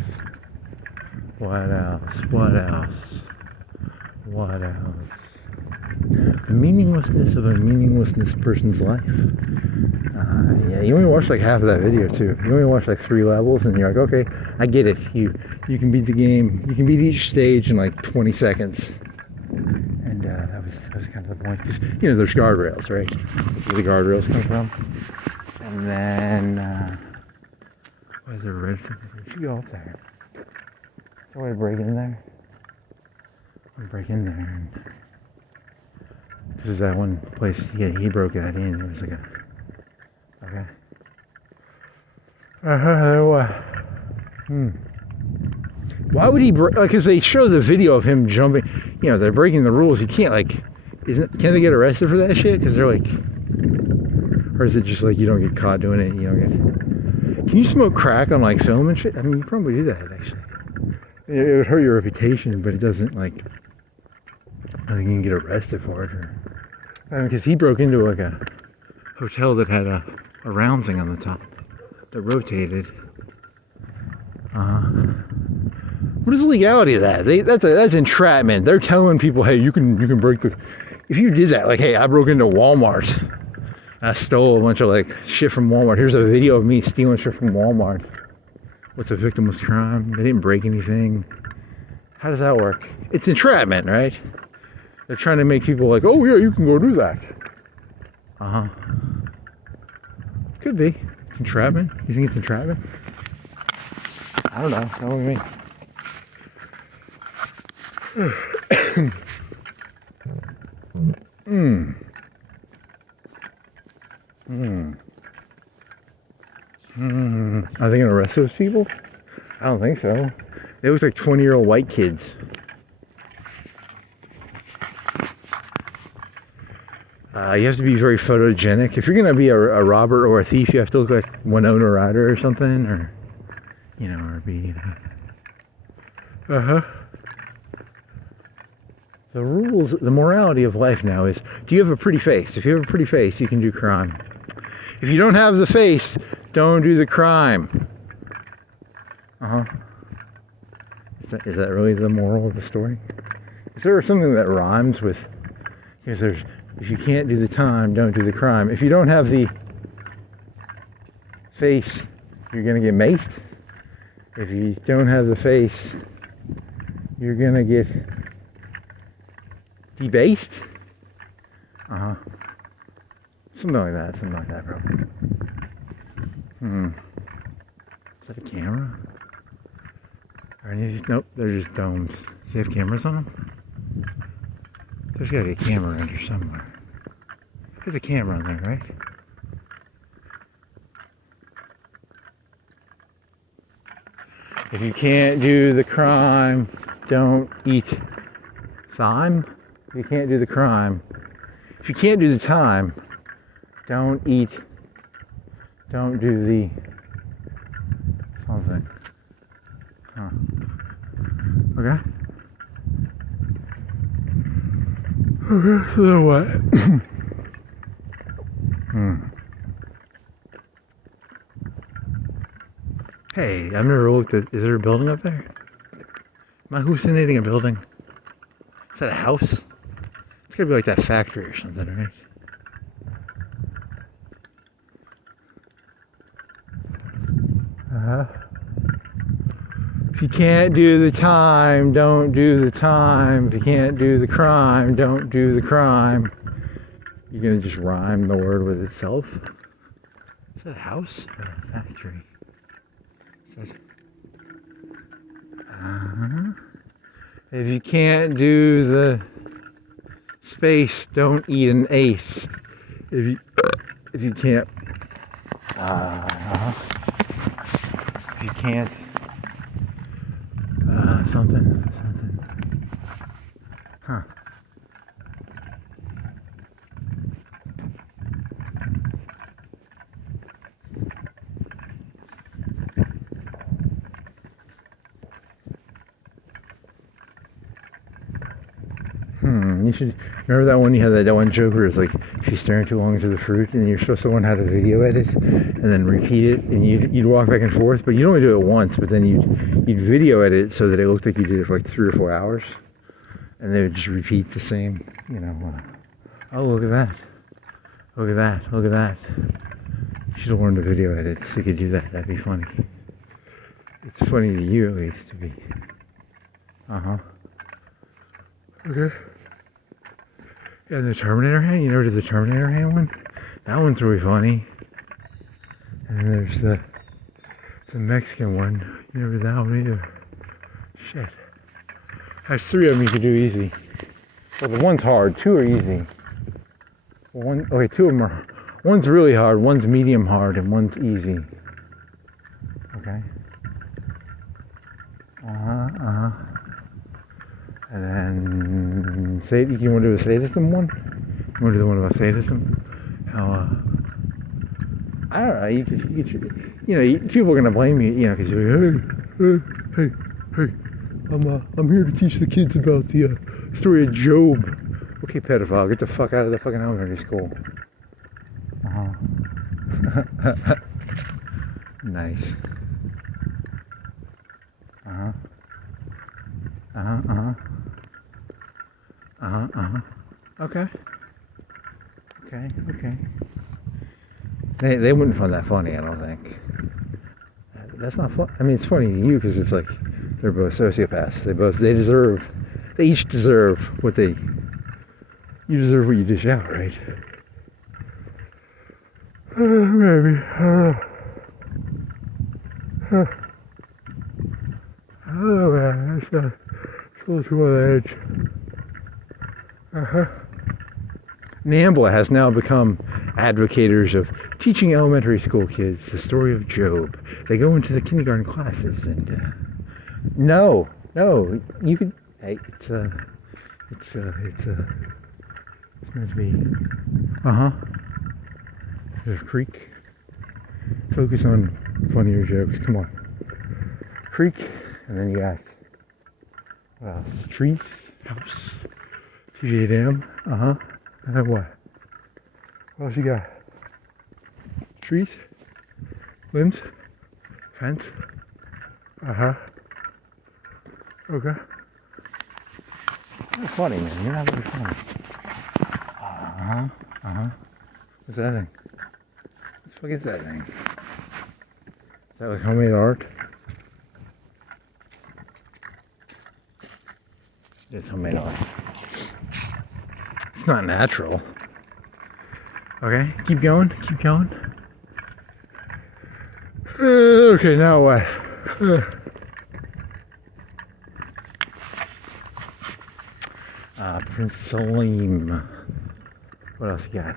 The meaninglessness of a meaninglessness person's life. Yeah, you only watch like half of that video too. You only watch like 3 levels and you're like, okay, I get it. You can beat the game. You can beat each stage in like 20 seconds. And that was kind of the point. Because, you know, there's guardrails, right? Where the guardrails come from. And then, why is there a red thing? You should go up there. Is there a way to break in there? This is that one place, yeah, he broke that in. It was like okay. Why would he break? Because they show the video of him jumping. You know, they're breaking the rules. You can't like, can they get arrested for that shit? Because they're like, or is it just like you don't get caught doing it? You don't get. Can you smoke crack on like film and shit? I mean, you probably do that actually. It would hurt your reputation, but it doesn't like. I think you can get arrested for it, because he broke into like a hotel that had a round thing on the top that rotated. What is the legality of that? That's entrapment. They're telling people, hey, you can break the. If you did that, like, hey, I broke into Walmart, I stole a bunch of like shit from Walmart. Here's a video of me stealing shit from Walmart. What's a victimless crime? They didn't break anything. How does that work? It's entrapment, right? They're trying to make people like, oh yeah, you can go do that. Could be. It's entrapment. You think it's entrapment? I don't know. What do you mean? Are they gonna arrest those people? I don't think so. They look like 20-year-old white kids. You have to be very photogenic. If you're gonna be a robber or a thief, you have to look like Winona Ryder or something, or or be. The rules, the morality of life now is: do you have a pretty face? If you have a pretty face, you can do crime. If you don't have the face, don't do the crime. Is that really the moral of the story? Is there something that rhymes with? Because there's. If you can't do the time, don't do the crime. If you don't have the face, you're gonna get maced. If you don't have the face, you're gonna get debased. Something like that, probably. Is that a camera? Are any of these? Nope, they're just domes. Do you have cameras on them? There's gotta be a camera around here somewhere. There's a camera on there, right? If you can't do the crime, don't eat thyme. If you can't do the crime, if you can't do the time, don't do the something. Okay? Okay, so then what? Hey, I've never looked at, is there a building up there? Am I hallucinating a building? Is that a house? It's gotta be like that factory or something, right? If you can't do the time, don't do the time. If you can't do the crime, don't do the crime. You're gonna just rhyme the word with itself? Is that a house or a factory? Is that... If you can't do the space, don't eat an ace. If you can't if you can't something. You should remember that one you had, that one joke where it's like if you're staring too long into the fruit and you're supposed to learn how to video edit and then repeat it, and you'd walk back and forth, but you'd only do it once, but then you'd video edit it so that it looked like you did it for like 3 or 4 hours, and they would just repeat the same, oh, look at that, look at that, look at that. You should have learned to video edit so you could do that. That'd be funny. It's funny to you, at least, to be. Okay. Yeah, the Terminator hand. You never did the Terminator hand one? That one's really funny. And then there's the Mexican one. You never did that one either. Shit. There's 3 of them you could do easy. Well, the one's hard. 2 are easy. Well, 2 of them are. One's really hard, one's medium hard, and one's easy. Okay. And then you want to do a sadism one? You want to do the one about sadism? How I don't know. You could, people are gonna blame you, because you're like, hey, I'm here to teach the kids about the story of Job. Okay, pedophile, get the fuck out of the fucking elementary school. Nice. Okay. They wouldn't find that funny, I don't think. That's not fun. I mean, it's funny to you because it's like They're both sociopaths. They each deserve what you deserve what you dish out, right? Maybe. Oh man, that's a little too on the edge. NAMBLA has now become advocators of teaching elementary school kids the story of Job. They go into the kindergarten classes and no, you could. Hey, it's meant to be. There's a creek. Focus on funnier jokes. Come on. Creek, and then you got trees, house, TJ Dam. And then what? What else you got? Trees, limbs, fence. Okay. You're funny, man. You're not very funny. What's that thing? What the fuck is that thing? Is that like homemade art? It's homemade art. It's not natural. Okay, keep going. Okay, now what? Prince Salim. What else you got?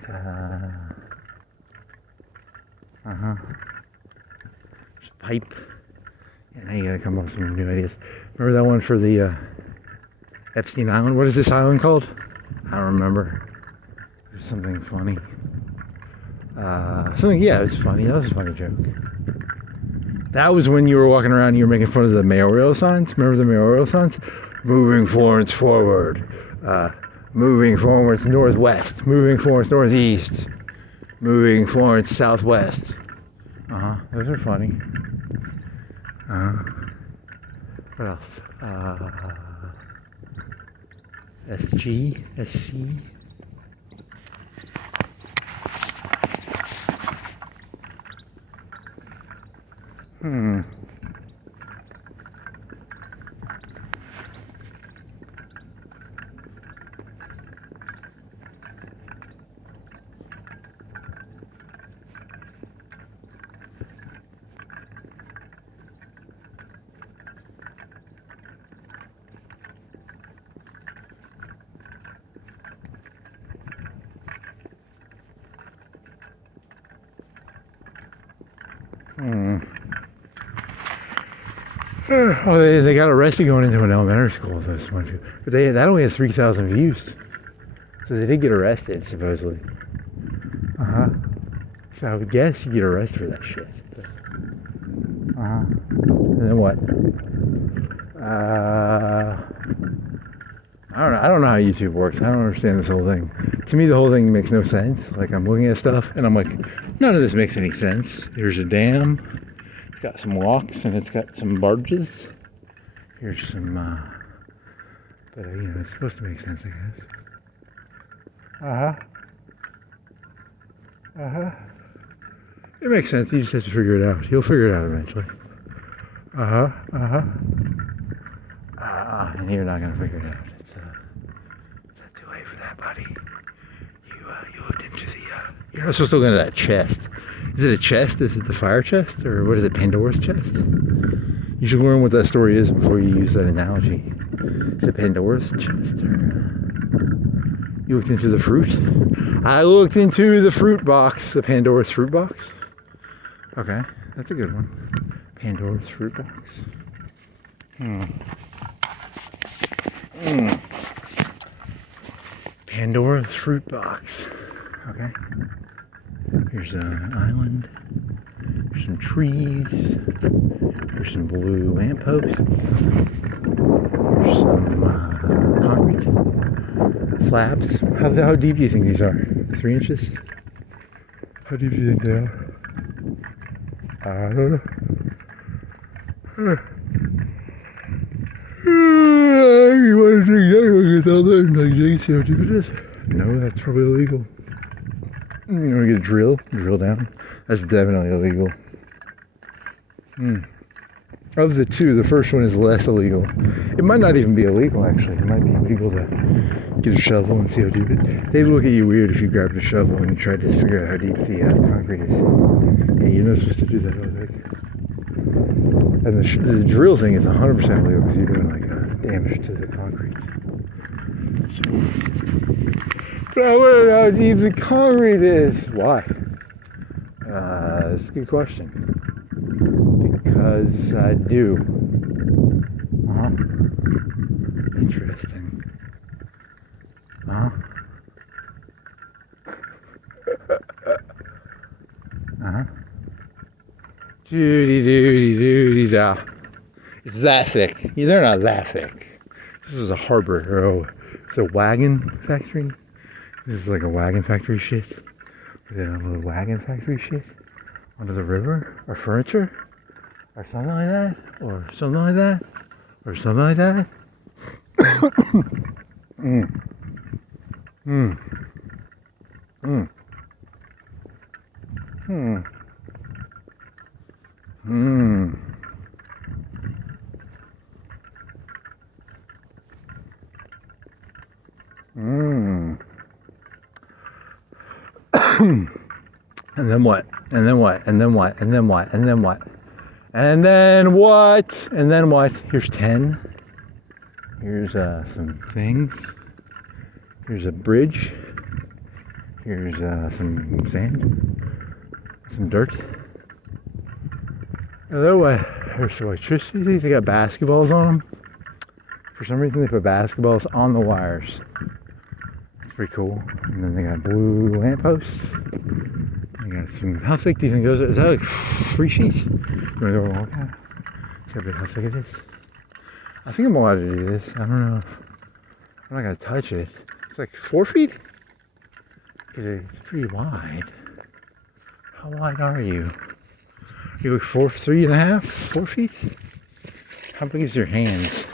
Pipe. Yeah, now you gotta come up with some new ideas. Remember that one for the Epstein Island? What is this island called? I don't remember. There's something funny. Yeah, it was funny. That was a funny joke. That was when you were walking around and you were making fun of the mayoral signs. Remember the mayoral signs? Moving Florence forward. Moving Florence northwest. Moving Florence northeast. Moving Florence southwest. Those are funny. What else? SG, SC. Oh, they got arrested going into an elementary school this one too. But that only has 3,000 views. So they did get arrested, supposedly. So I would guess you get arrested for that shit. And then what? I don't know how YouTube works. I don't understand this whole thing. To me, the whole thing makes no sense. Like, I'm looking at stuff and I'm like, none of this makes any sense. Here's a dam. It's got some rocks and it's got some barges. Here's some, but it's supposed to make sense, I guess. It makes sense. You just have to figure it out. You'll figure it out eventually. And you're not gonna figure it out. It's too late for that, buddy. You looked into the. You're not supposed to go into that chest. Is it a chest? Is it the fire chest, or what is it? Pandora's chest? You should learn what that story is before you use that analogy. Is it Pandora's chest, or you looked into the fruit? I looked into the fruit box, the Pandora's fruit box. Okay, that's a good one. Pandora's fruit box. Pandora's fruit box. Okay. Here's an island. There's some trees. There's some blue lampposts. There's some concrete slabs. How deep do you think these are? 3 inches? How deep do you think they are? I don't know. You want to drink that? You want to get down there and like, see how deep it is? No, that's probably illegal. You want to get a drill down? That's definitely illegal. Of the two, the first one is less illegal. It might not even be illegal, actually. It might be illegal to get a shovel and see how deep it. They'd look at you weird if you grabbed a shovel and you tried to figure out how deep the concrete is. Yeah, you're not supposed to do that, I think. And the drill thing is 100% illegal because you're doing like damage to the concrete. So, but I want to know how deep the concrete is. Why? That's a good question. Because I do. Interesting. Doody da. It's that thick. Yeah, they're not that thick. This is a harbor. It's a wagon factory. This is like a wagon factory shit. Then a little wagon factory shit onto the river, or furniture, or something like that, or something like that, or something like that. And then what? And then what? And then what? And then what? And then what? And then what? And then what? Here's 10. Here's some things. Here's a bridge. Here's some sand. Some dirt. And then what? There's electricity. They got basketballs on them. For some reason they put basketballs on the wires. It's pretty cool. And then they got blue lampposts. They got some. How thick do you think those are? Is that like 3 feet? You want to go walk out? See how thick it is? I think I'm allowed to do this. I don't know. I'm not gonna touch it. It's like 4 feet? Because it's pretty wide. How wide are you? You look 3.5, 4 feet? How big is your hands?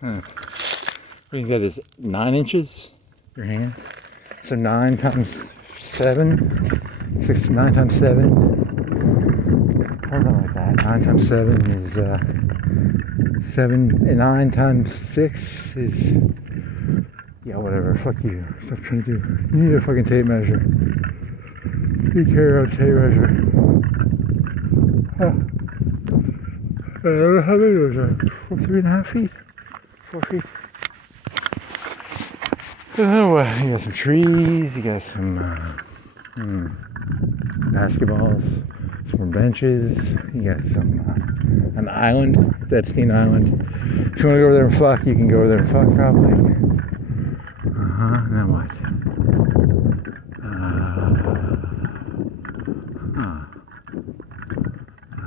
What you got is 9 inches, your hand. So 9 times 7, 9 times 7, something like that. 9 times 7 is 7, and 9 times 6 is, yeah, whatever, fuck you. Stop trying to do, you need a fucking tape measure. Be careful, tape measure. I don't know how big those are. 3.5 feet? 4 feet? Oh, you got some trees, you got some basketballs, some more benches, you got some, an island, it's Epstein Island. If you want to go over there and fuck, you can go over there and fuck probably. And then what?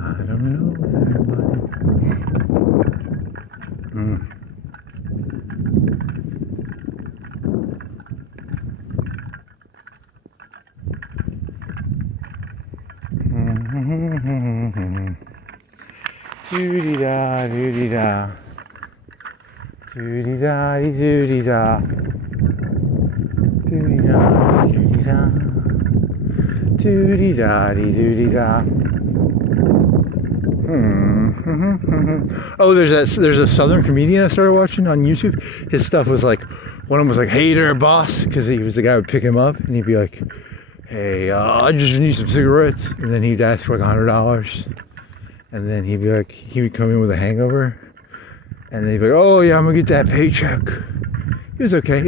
I don't know there, buddy. Doody-da, doody-da. Doody-da, doody-da. Doody-da, doody-da. Doody-da, doody-da. Oh, there's a Southern comedian I started watching on YouTube. His stuff was like, one of them was like, "Hey there, boss," because he was the guy who would pick him up, and he'd be like, "Hey, I just need some cigarettes," and then he'd ask for like $100, and then he'd be like, he would come in with a hangover, and they'd be like, "Oh yeah, I'm gonna get that paycheck." It was okay.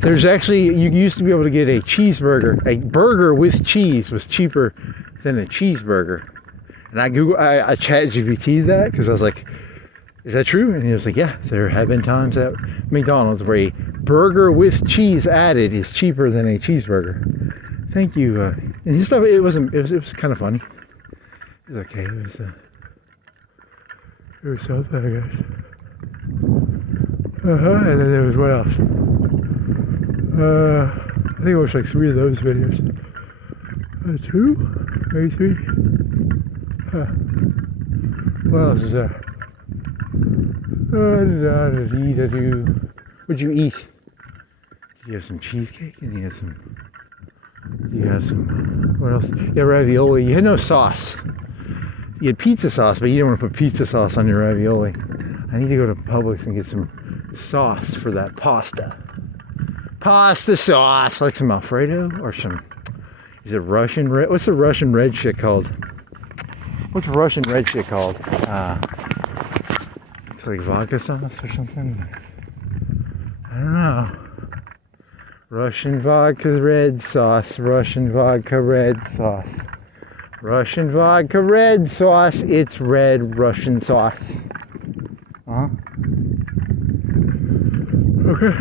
There's actually, you used to be able to get a cheeseburger. A burger with cheese was cheaper than a cheeseburger. And I chat GPT'd that because I was like, "Is that true?" And he was like, "Yeah, there have been times at McDonald's where a burger with cheese added is cheaper than a cheeseburger." Thank you. And his stuff, it was kind of funny. It was okay. It was something, I guess. And then there was what else? I think it was like 3 of those videos. 2? Maybe 3? What else is there? What'd you eat? Did you have some cheesecake? And you had some You have some, what else? Yeah, ravioli. You had no sauce. You had pizza sauce, but you didn't want to put pizza sauce on your ravioli. I need to go to Publix and get some sauce for that pasta. Pasta sauce, like some Alfredo or some, is it Russian red? What's the Russian red shit called? What's Russian red shit called? It's like vodka sauce or something. I don't know. Russian vodka red sauce. Russian vodka red sauce. Russian vodka red sauce. It's red Russian sauce. Huh? Okay.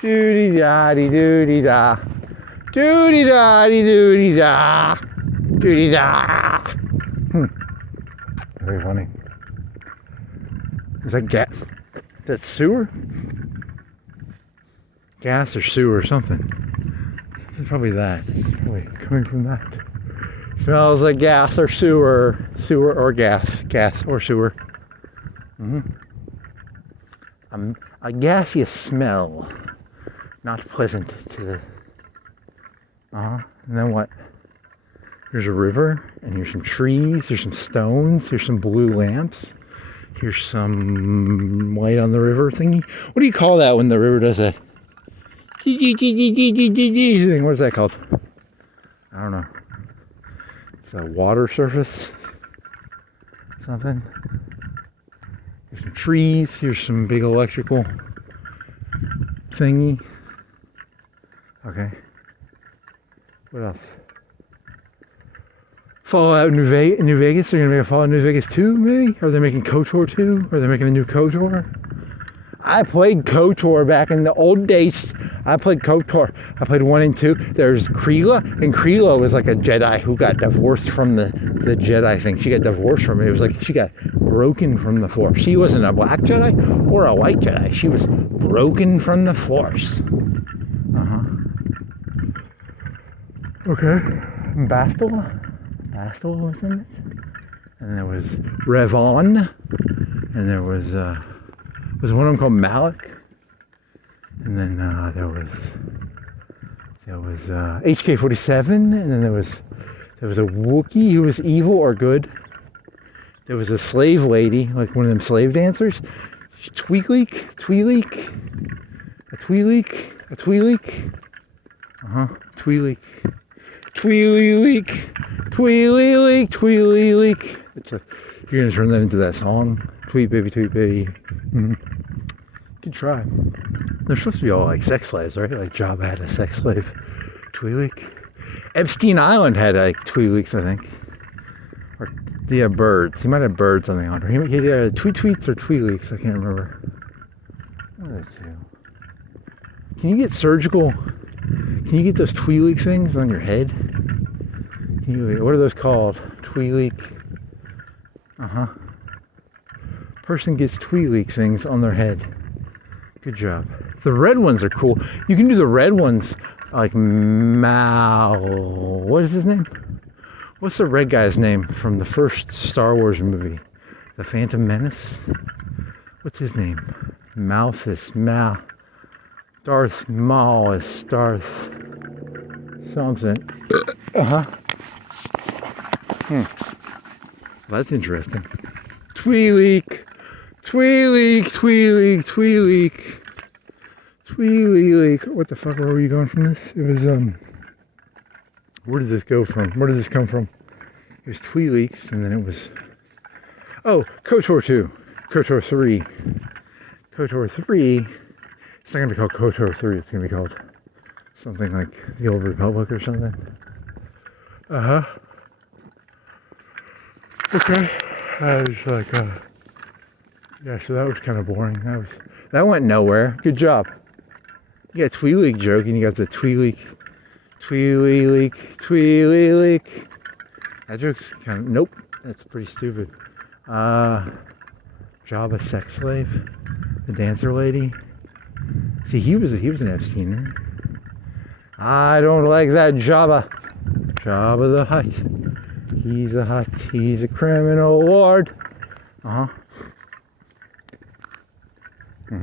Doody da doody da. Doody da doody da. Doody da. Very funny. Is that gas? That's sewer? Gas or sewer or something. It's probably that. It's probably coming from that. Smells like gas or sewer. Sewer or gas. Gas or sewer. A gaseous smell. Not pleasant to the... And then what? Here's a river, and here's some trees, here's some stones, here's some blue lamps. Here's some light on the river thingy. What do you call that when the river does a thing? What is that called? I don't know. It's a water surface. Something. Here's some trees. Here's some big electrical thingy. Okay. What else? Fallout New Vegas. They're gonna make a Fallout New Vegas 2, maybe? Or they're making KOTOR 2? Or they're making a new KOTOR? I played KOTOR back in the old days. I played KOTOR. I played 1 and 2. There's Kreela, and Kreela was like a Jedi who got divorced from the Jedi thing. She got divorced from it. It was like she got broken from the Force. She wasn't a black Jedi or a white Jedi. She was broken from the Force. Okay. Bastel was in it. And there was Revon. And there was one of them called Malik. And then there was HK-47. And then there was a Wookiee who was evil or good. There was a slave lady, like one of them slave dancers. Tweeleek. Tweeleek. Tweeleek. It's a, you're gonna turn that into that song. Tweet baby. Good try. They're supposed to be all like sex slaves, right? Like Jabba had a sex slave. Tweeleek. Epstein Island had like Tweeleeks, I think. Or they had birds. He might have birds on the island. He had tweets or Tweeleeks, I can't remember. What are those two? Can you get surgical? Can you get those Tweeleek things on your head? What are those called? Tweeleek. Person gets Tweeleek things on their head. Good job. The red ones are cool. You can do the red ones like Mal. What is his name? What's the red guy's name from the first Star Wars movie? The Phantom Menace? What's his name? Malthus. Darth Maulus. Darth something. That's interesting. Tweeleek. What the fuck, where were you going from this? It was, where did this go from? Where did this come from? It was Tweeleeks, and then it was, oh, KOTOR 2. KOTOR 3. KOTOR 3. It's not going to be called KOTOR 3. It's going to be called something like The Old Republic or something. Okay. I was like, yeah, so that was kind of boring. That went nowhere. Good job. You got Tweeleek joke, and you got the Tweeleek. That joke's kind of, nope. That's pretty stupid. Jabba sex slave, the dancer lady. See, he was an Epsteiner. I don't like that Jabba the Hutt. He's a criminal lord. Uh-huh. I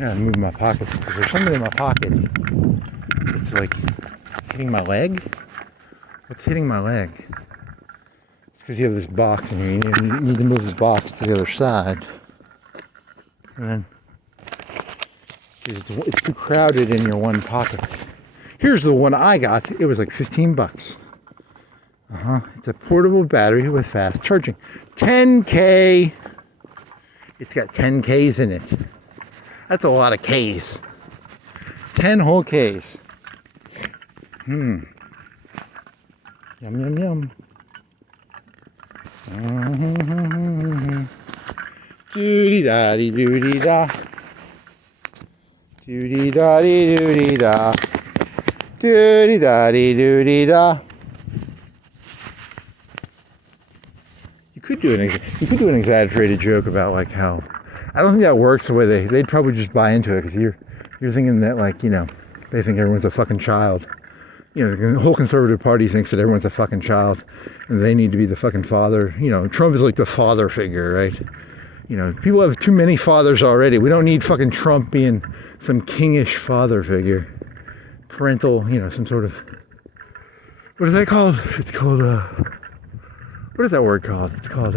gotta move my pockets because there's something in my pocket. It's like hitting my leg. What's hitting my leg? It's because you have this box and you need to move this box to the other side. And then it's too crowded in your one pocket. Here's the one I got. It was like $15. It's a portable battery with fast charging. 10K. It's got 10 Ks in it. That's a lot of Ks. 10 whole Ks. Yum, yum, yum. Doody-da-dee, doody-da. Doody-da-dee, doody-da. Doody-da-dee, doody-da. You could do an exaggerated joke about like how, I don't think that works the way they'd probably just buy into it, because you're thinking that, like, you know, they think everyone's a fucking child. You know, the whole conservative party thinks that everyone's a fucking child and they need to be the fucking father. You know, Trump is like the father figure, right? You know, people have too many fathers already. We don't need fucking Trump being some kingish father figure. Parental, you know, some sort of, what is that called? It's called, what is that word called? It's called,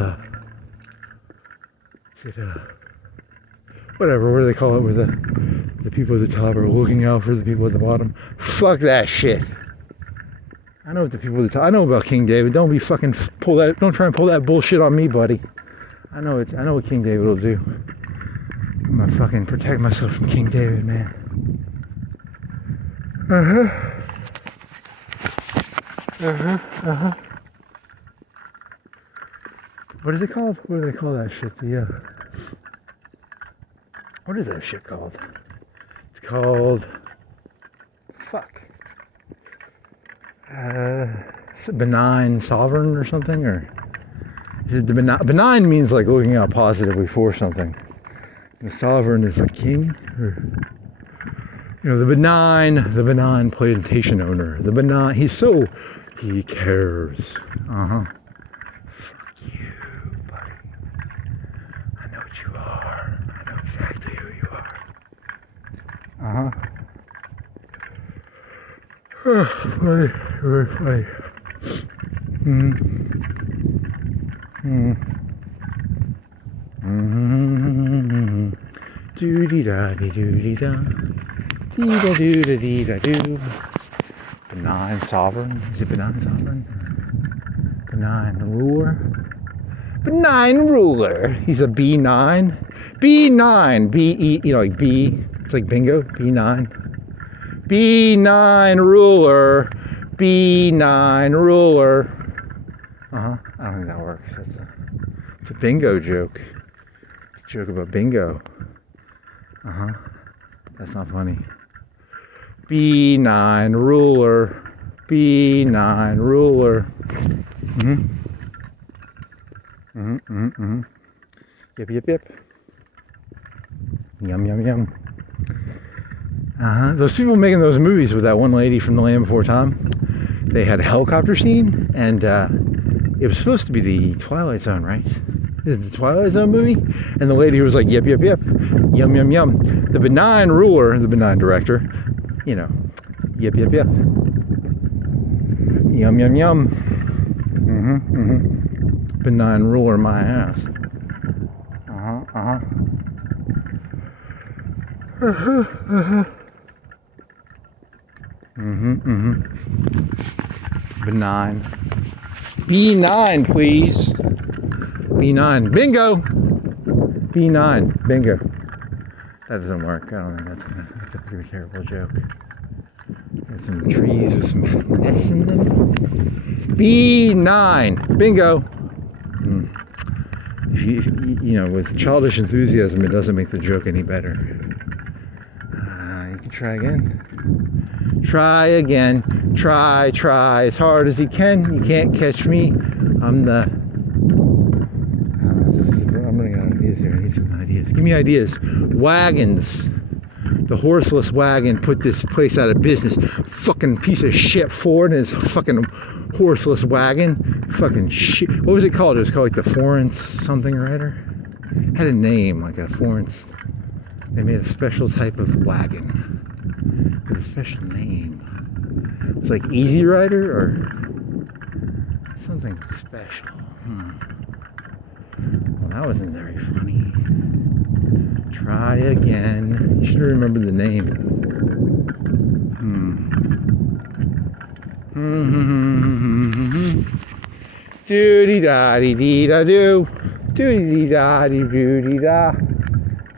whatever, what do they call it, where the people at the top are looking out for the people at the bottom? Fuck that shit. I know what the people at the top, I know about King David. Don't be fucking don't try and pull that bullshit on me, buddy. I know what King David will do. I'm gonna fucking protect myself from King David, man. What is it called? What do they call that shit? What is that shit called? It's called, fuck. Is it benign sovereign or something? Or is it the benign means like looking out positively for something. The sovereign is a king, or, you know, the benign plantation owner. The benign, he cares. Fuck you, buddy. I know what you are. I know exactly who you are. Funny, very funny. Doody-da-dee-doody-da. Dee-da-doo-da-dee-da-doo. Benign sovereign. Is it benign sovereign? Benign ruler. Benign ruler. He's a B9. B9. B-E, you know, like B. It's like bingo. B9. B9 ruler. B9 ruler. I don't think that works. It's a bingo joke. It's a joke about bingo. That's not funny. B9 ruler. B9 ruler. Yep, yep, yep. Yum, yum, yum. Those people making those movies with that one lady from The Land Before Time, they had a helicopter scene, and it was supposed to be the Twilight Zone, right? Is it the Twilight Zone movie? And the lady was like, yep, yep, yep. Yum, yum, yum. The benign ruler, the benign director, you know, yep, yep, yep. Yum, yum, yum. Benign ruler, my ass. Benign. B9, please. B9. Bingo! B9. Bingo. That doesn't work. I don't think that's a pretty terrible joke. There's some trees with some nests in them. B9. Bingo. If you know, with childish enthusiasm, it doesn't make the joke any better. You can try again. Try again. Try as hard as you can. You can't catch me. I'm running out of ideas here. I need some ideas. Give me ideas. Wagons. the horseless wagon put this place out of business. Fucking piece of shit Ford and his fucking horseless wagon. Fucking shit. What was it called? It was called like the Florence something or other. Had a name, like a Florence. They made a special type of wagon with a special name. It was like Easy Rider or something special. Well, that wasn't very funny. Try again. You should remember the name. Doody-da-dee-dee-da-doo. Doody-dee-da-dee-doo-dee-da.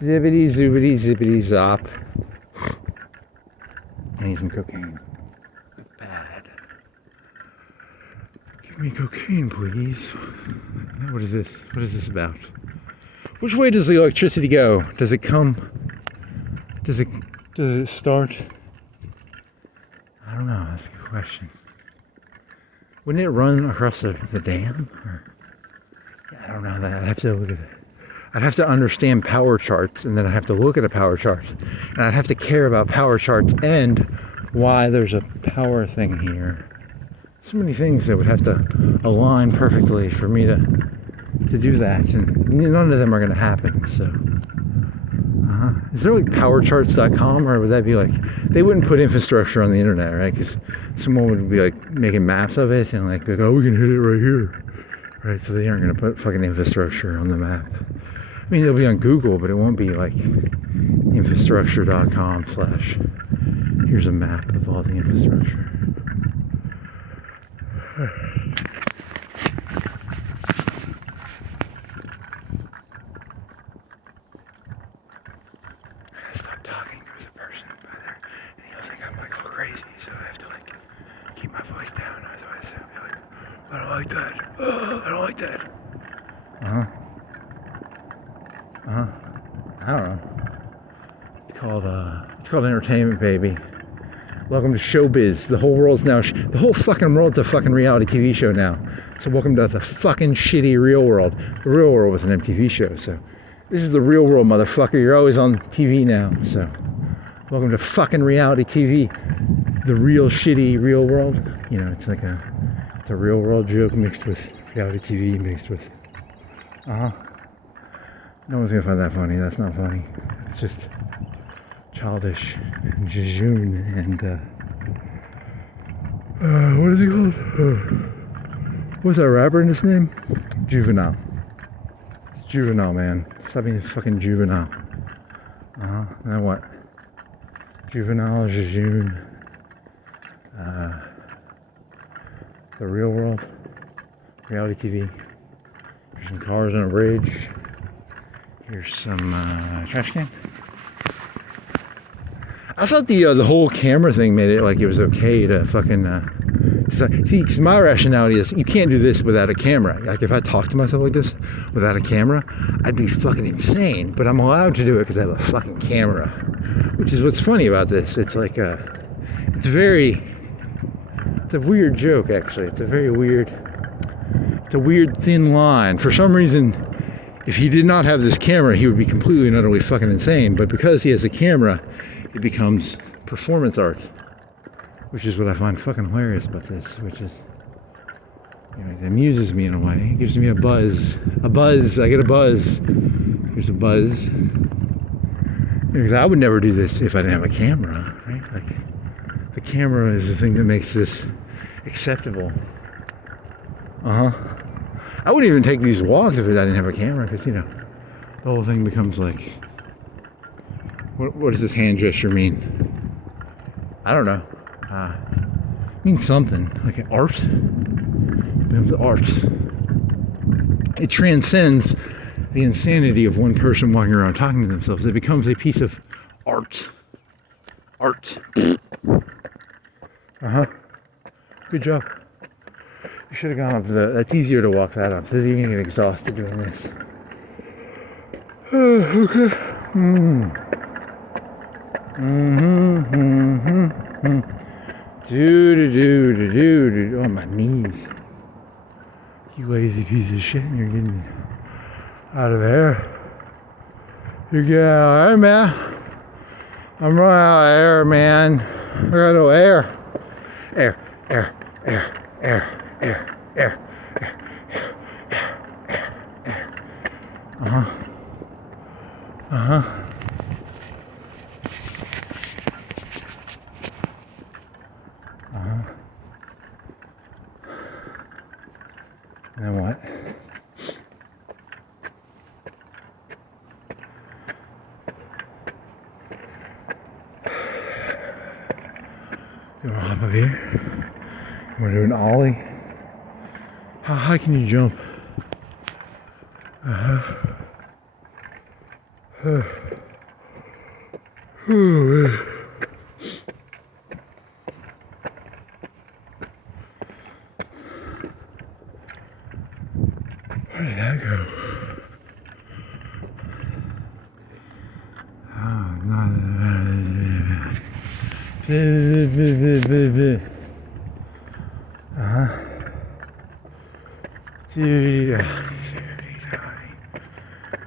Zippity-zoopity-zippity-zop. I need some cocaine. Bad. Give me cocaine, please. What is this? What is this about? Which way does the electricity go? Does it come? Does it start? I don't know. That's a good question. Wouldn't it run across the dam? Or, I don't know that. I'd have to look at it. I'd have to understand power charts, and then I'd have to look at a power chart, and I'd have to care about power charts and why there's a power thing here. So many things that would have to align perfectly for me to do that, and none of them are going to happen. So is there like powercharts.com, or would that be like, they wouldn't put infrastructure on the internet, right? Because someone would be like making maps of it and like, oh, we can hit it right here, right? So they aren't going to put fucking infrastructure on the map. I mean, it'll be on Google, but it won't be like infrastructure.com / here's a map of all the infrastructure. Stop talking. There's a person by there, and he'll think I'm like all crazy, so I have to like keep my voice down. Otherwise, I'll be like, I don't like that. I don't like that. I don't know. It's called entertainment, baby. Welcome to showbiz. The whole world's now, the whole fucking world's a fucking reality TV show now. So welcome to the fucking shitty real world. The real world was an MTV show, so this is the real world, motherfucker. You're always on TV now, so welcome to fucking reality TV. The real shitty real world. You know, it's like it's a real world joke mixed with reality TV mixed with, No one's gonna find that funny. That's not funny. It's just childish and jejune and what is he called? What was that rapper in his name? Juvenile. It's Juvenile, man. Stop being fucking juvenile. Now what? Juvenile, jejune. The real world. Reality TV. There's some cars on a bridge. Here's some trash can. I thought the whole camera thing made it like it was okay to fucking see, because my rationality is you can't do this without a camera. Like if I talk to myself like this without a camera, I'd be fucking insane. But I'm allowed to do it because I have a fucking camera, which is what's funny about this. It's like it's a weird joke actually. It's a weird thin line. For some reason, if he did not have this camera, he would be completely and utterly fucking insane. But because he has a camera, it becomes performance art, which is what I find fucking hilarious about this, which is, you know, it amuses me in a way. It gives me a buzz. I get a buzz. Here's a buzz. Because I would never do this if I didn't have a camera, right? Like, the camera is the thing that makes this acceptable. I wouldn't even take these walks if I didn't have a camera, because, you know, the whole thing becomes like, what does this hand gesture mean? I don't know. It means something, like an art. It becomes art. It transcends the insanity of one person walking around talking to themselves. It becomes a piece of art. Art. Good job. You should have gone up that's easier to walk that up. You're gonna get exhausted doing this. Okay. Do. Oh, my knees. You lazy piece of shit. You're getting out of there. You get out of there, man. I'm running out of air, man. I got no air. Air, air, air, air, air, air, air, air, air. Uh-huh. Uh-huh. Uh-huh. Then what? You wanna hop up here? You wanna do an ollie? How high can you jump? Uh-huh. Where did that go? Oh, no. Uh-huh.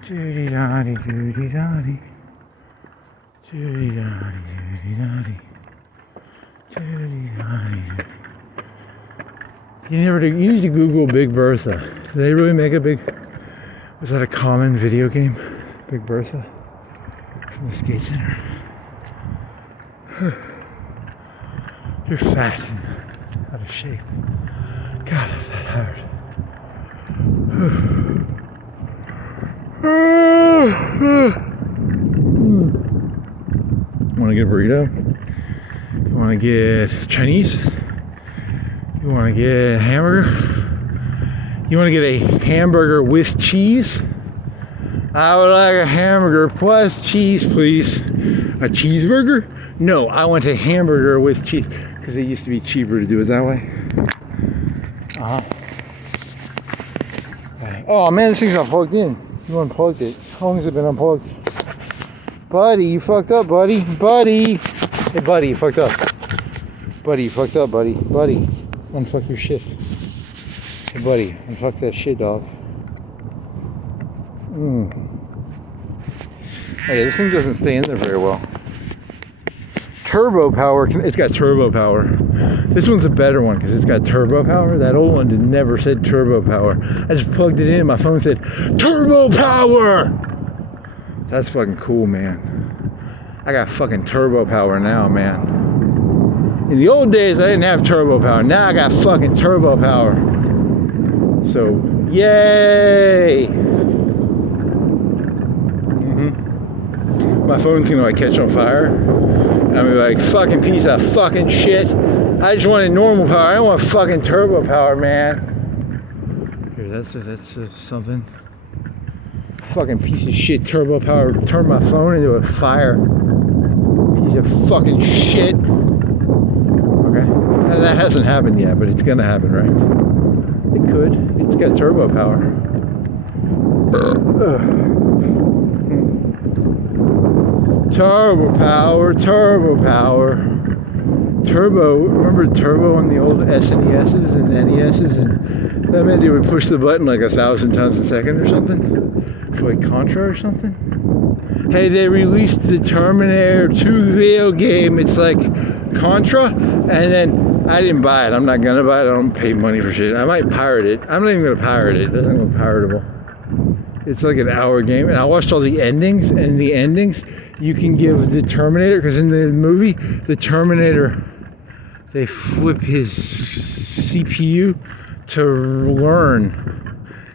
Judy-dotty, Judy-dotty. Judy-dotty, Judy-dotty. Judy-dotty. You need to Google Big Bertha. Do they really make a big... Was that a common video game? Big Bertha? From the skate center. You're fat and out of shape. God, I'm that hard. Want to get a burrito? You want to get Chinese? You want to get a hamburger? You want to get a hamburger with cheese? I would like a hamburger plus cheese, please. A cheeseburger? No, I want a hamburger with cheese because it used to be cheaper to do it that way. Oh man, this thing's not plugged in. You unplugged it. How long has it been unplugged? Buddy, you fucked up, buddy. Buddy. Hey, buddy, you fucked up. Buddy, you fucked up, buddy. Buddy, unfuck your shit. Hey, buddy, unfuck that shit, dog. Hey, this thing doesn't stay in there very well. Turbo power, it's got turbo power. This one's a better one because it's got turbo power. That old one never said turbo power. I just plugged it in and my phone said, turbo power! That's fucking cool, man. I got fucking turbo power now, man. In the old days, I didn't have turbo power. Now I got fucking turbo power. So, yay! My phone's gonna like catch on fire. I'm gonna be like, fucking piece of fucking shit. I just wanted normal power. I don't want fucking turbo power, man. Here, that's something. Fucking piece of shit turbo power. Turn my phone into a fire. Piece of fucking shit. Okay. That hasn't happened yet, but it's gonna happen, right? It could. It's got turbo power. Turbo power, turbo power. Turbo, remember turbo on the old SNESs and NESs? And that meant they would push the button like 1,000 times a second or something? For like Contra or something? Hey, they released the Terminator 2 video game. It's like Contra, and then I didn't buy it. I'm not gonna buy it. I don't pay money for shit. I might pirate it. I'm not even gonna pirate it. It doesn't look piratable. It's like an hour game, and I watched all the endings, and the endings you can give the Terminator, because in the movie, the Terminator, they flip his CPU to learn.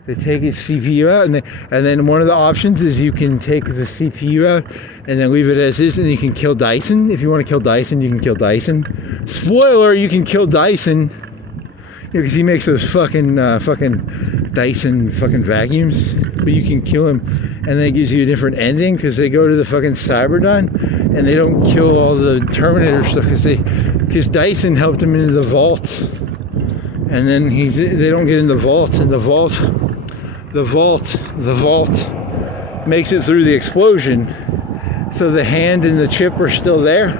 They take his CPU out, and then one of the options is you can take the CPU out and then leave it as is, and you can kill Dyson. If you want to kill Dyson, you can kill Dyson. Spoiler, you can kill Dyson. Because he makes those fucking Dyson fucking vacuums, but you can kill him, and then it gives you a different ending because they go to the fucking Cyberdyne and they don't kill all the Terminator stuff because Dyson helped him into the vault, and then they don't get in the vault, and the vault makes it through the explosion, so the hand and the chip are still there,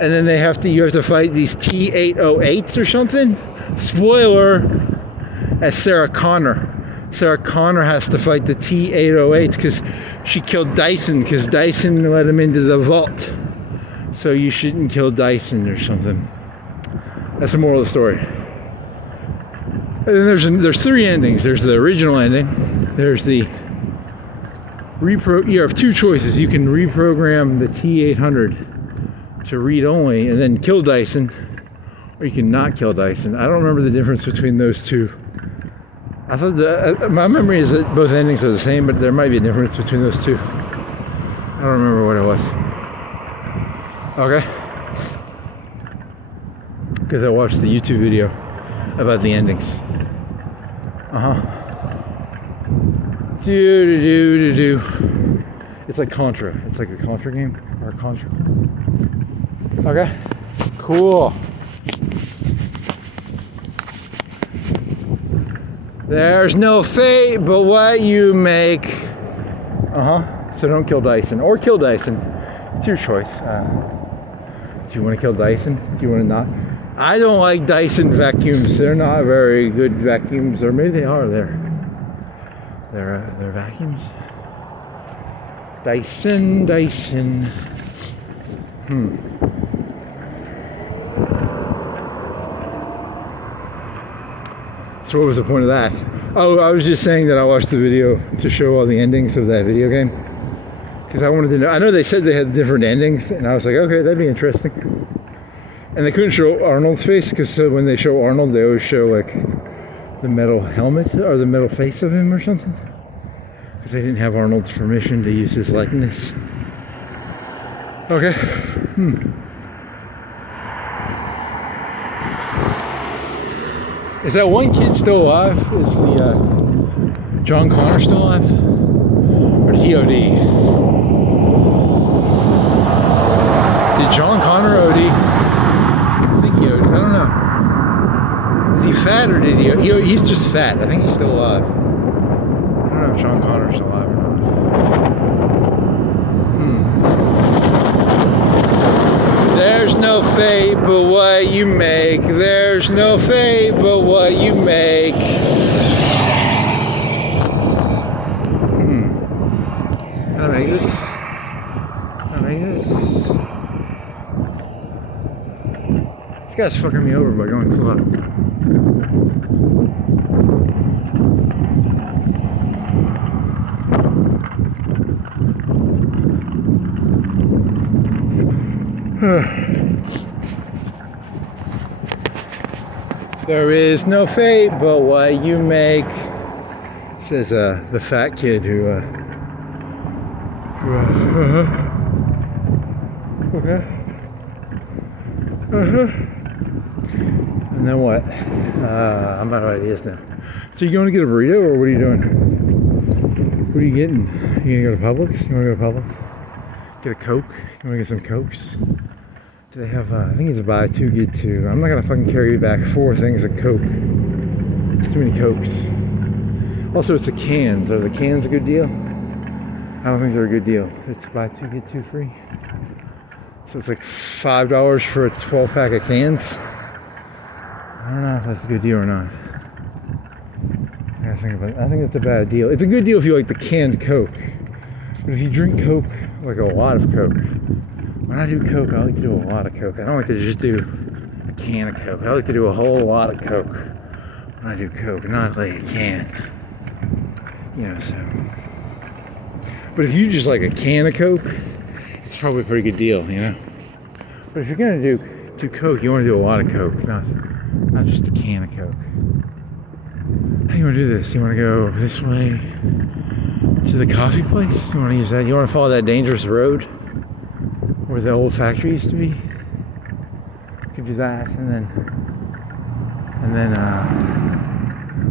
and then you have to fight these T-808s or something. Spoiler, as Sarah Connor. Sarah Connor has to fight the T-808s because she killed Dyson, because Dyson let him into the vault. so you shouldn't kill Dyson or something. That's the moral of the story. And then there's three endings. There's the original ending. There's the you have two choices. You can reprogram the T800 to read only and then kill Dyson, or you can not kill Dyson. I don't remember the difference between those two. I thought my memory is that both endings are the same, but there might be a difference between those two. I don't remember what it was. Okay. Because I watched the YouTube video about the endings. Do. It's like Contra. It's like a Contra game or a Contra. Okay. Cool. There's no fate but what you make. So don't kill Dyson or kill Dyson. It's your choice. Do you want to kill Dyson? Do you want to not? I don't like Dyson vacuums. They're not very good vacuums, or maybe they are. They're vacuums. Dyson. So what was the point of that? Oh, I was just saying that I watched the video to show all the endings of that video game. Because I wanted to know. I know they said they had different endings, and I was like, okay, that'd be interesting. And they couldn't show Arnold's face, because when they show Arnold, they always show like the metal helmet or the metal face of him or something. Because they didn't have Arnold's permission to use his likeness. Okay. Is that one kid still alive? Is the John Connor still alive? Or did he OD? Did John Connor OD? I think he OD. I don't know. Is he fat or did he? He's just fat. I think he's still alive. I don't know if John Connor's still alive or not. There's no fate but what you make. There's no fate but what you make. Can I make this? This guy's fucking me over by going slow. There is no fate but what you make, says the fat kid who okay. And then what? I'm out of ideas now. So you going to get a burrito, or what are you doing? What are you getting? You gonna go to Publix? You wanna go to Publix? Get a Coke? You wanna get some Cokes? Do they have, I think it's a buy two, get two. I'm not gonna fucking carry you back 4 things of Coke. It's too many Cokes. Also, it's the cans. Are the cans a good deal? I don't think they're a good deal. It's buy two, get two free. So it's like $5 for a 12 pack of cans. I don't know if that's a good deal or not. I think it's a bad deal. It's a good deal if you like the canned Coke. But if you drink Coke, like a lot of Coke, when I do Coke, I like to do a lot of Coke. I don't like to just do a can of Coke. I like to do a whole lot of Coke when I do Coke, not like a can. You know, so. But if you just like a can of Coke, it's probably a pretty good deal, you know. But if you're gonna do Coke, you want to do a lot of Coke, not just a can of Coke. How do you want to do this? You want to go this way to the coffee place? You want to use that? You want to follow that dangerous road where the old factory used to be? You could do that, and then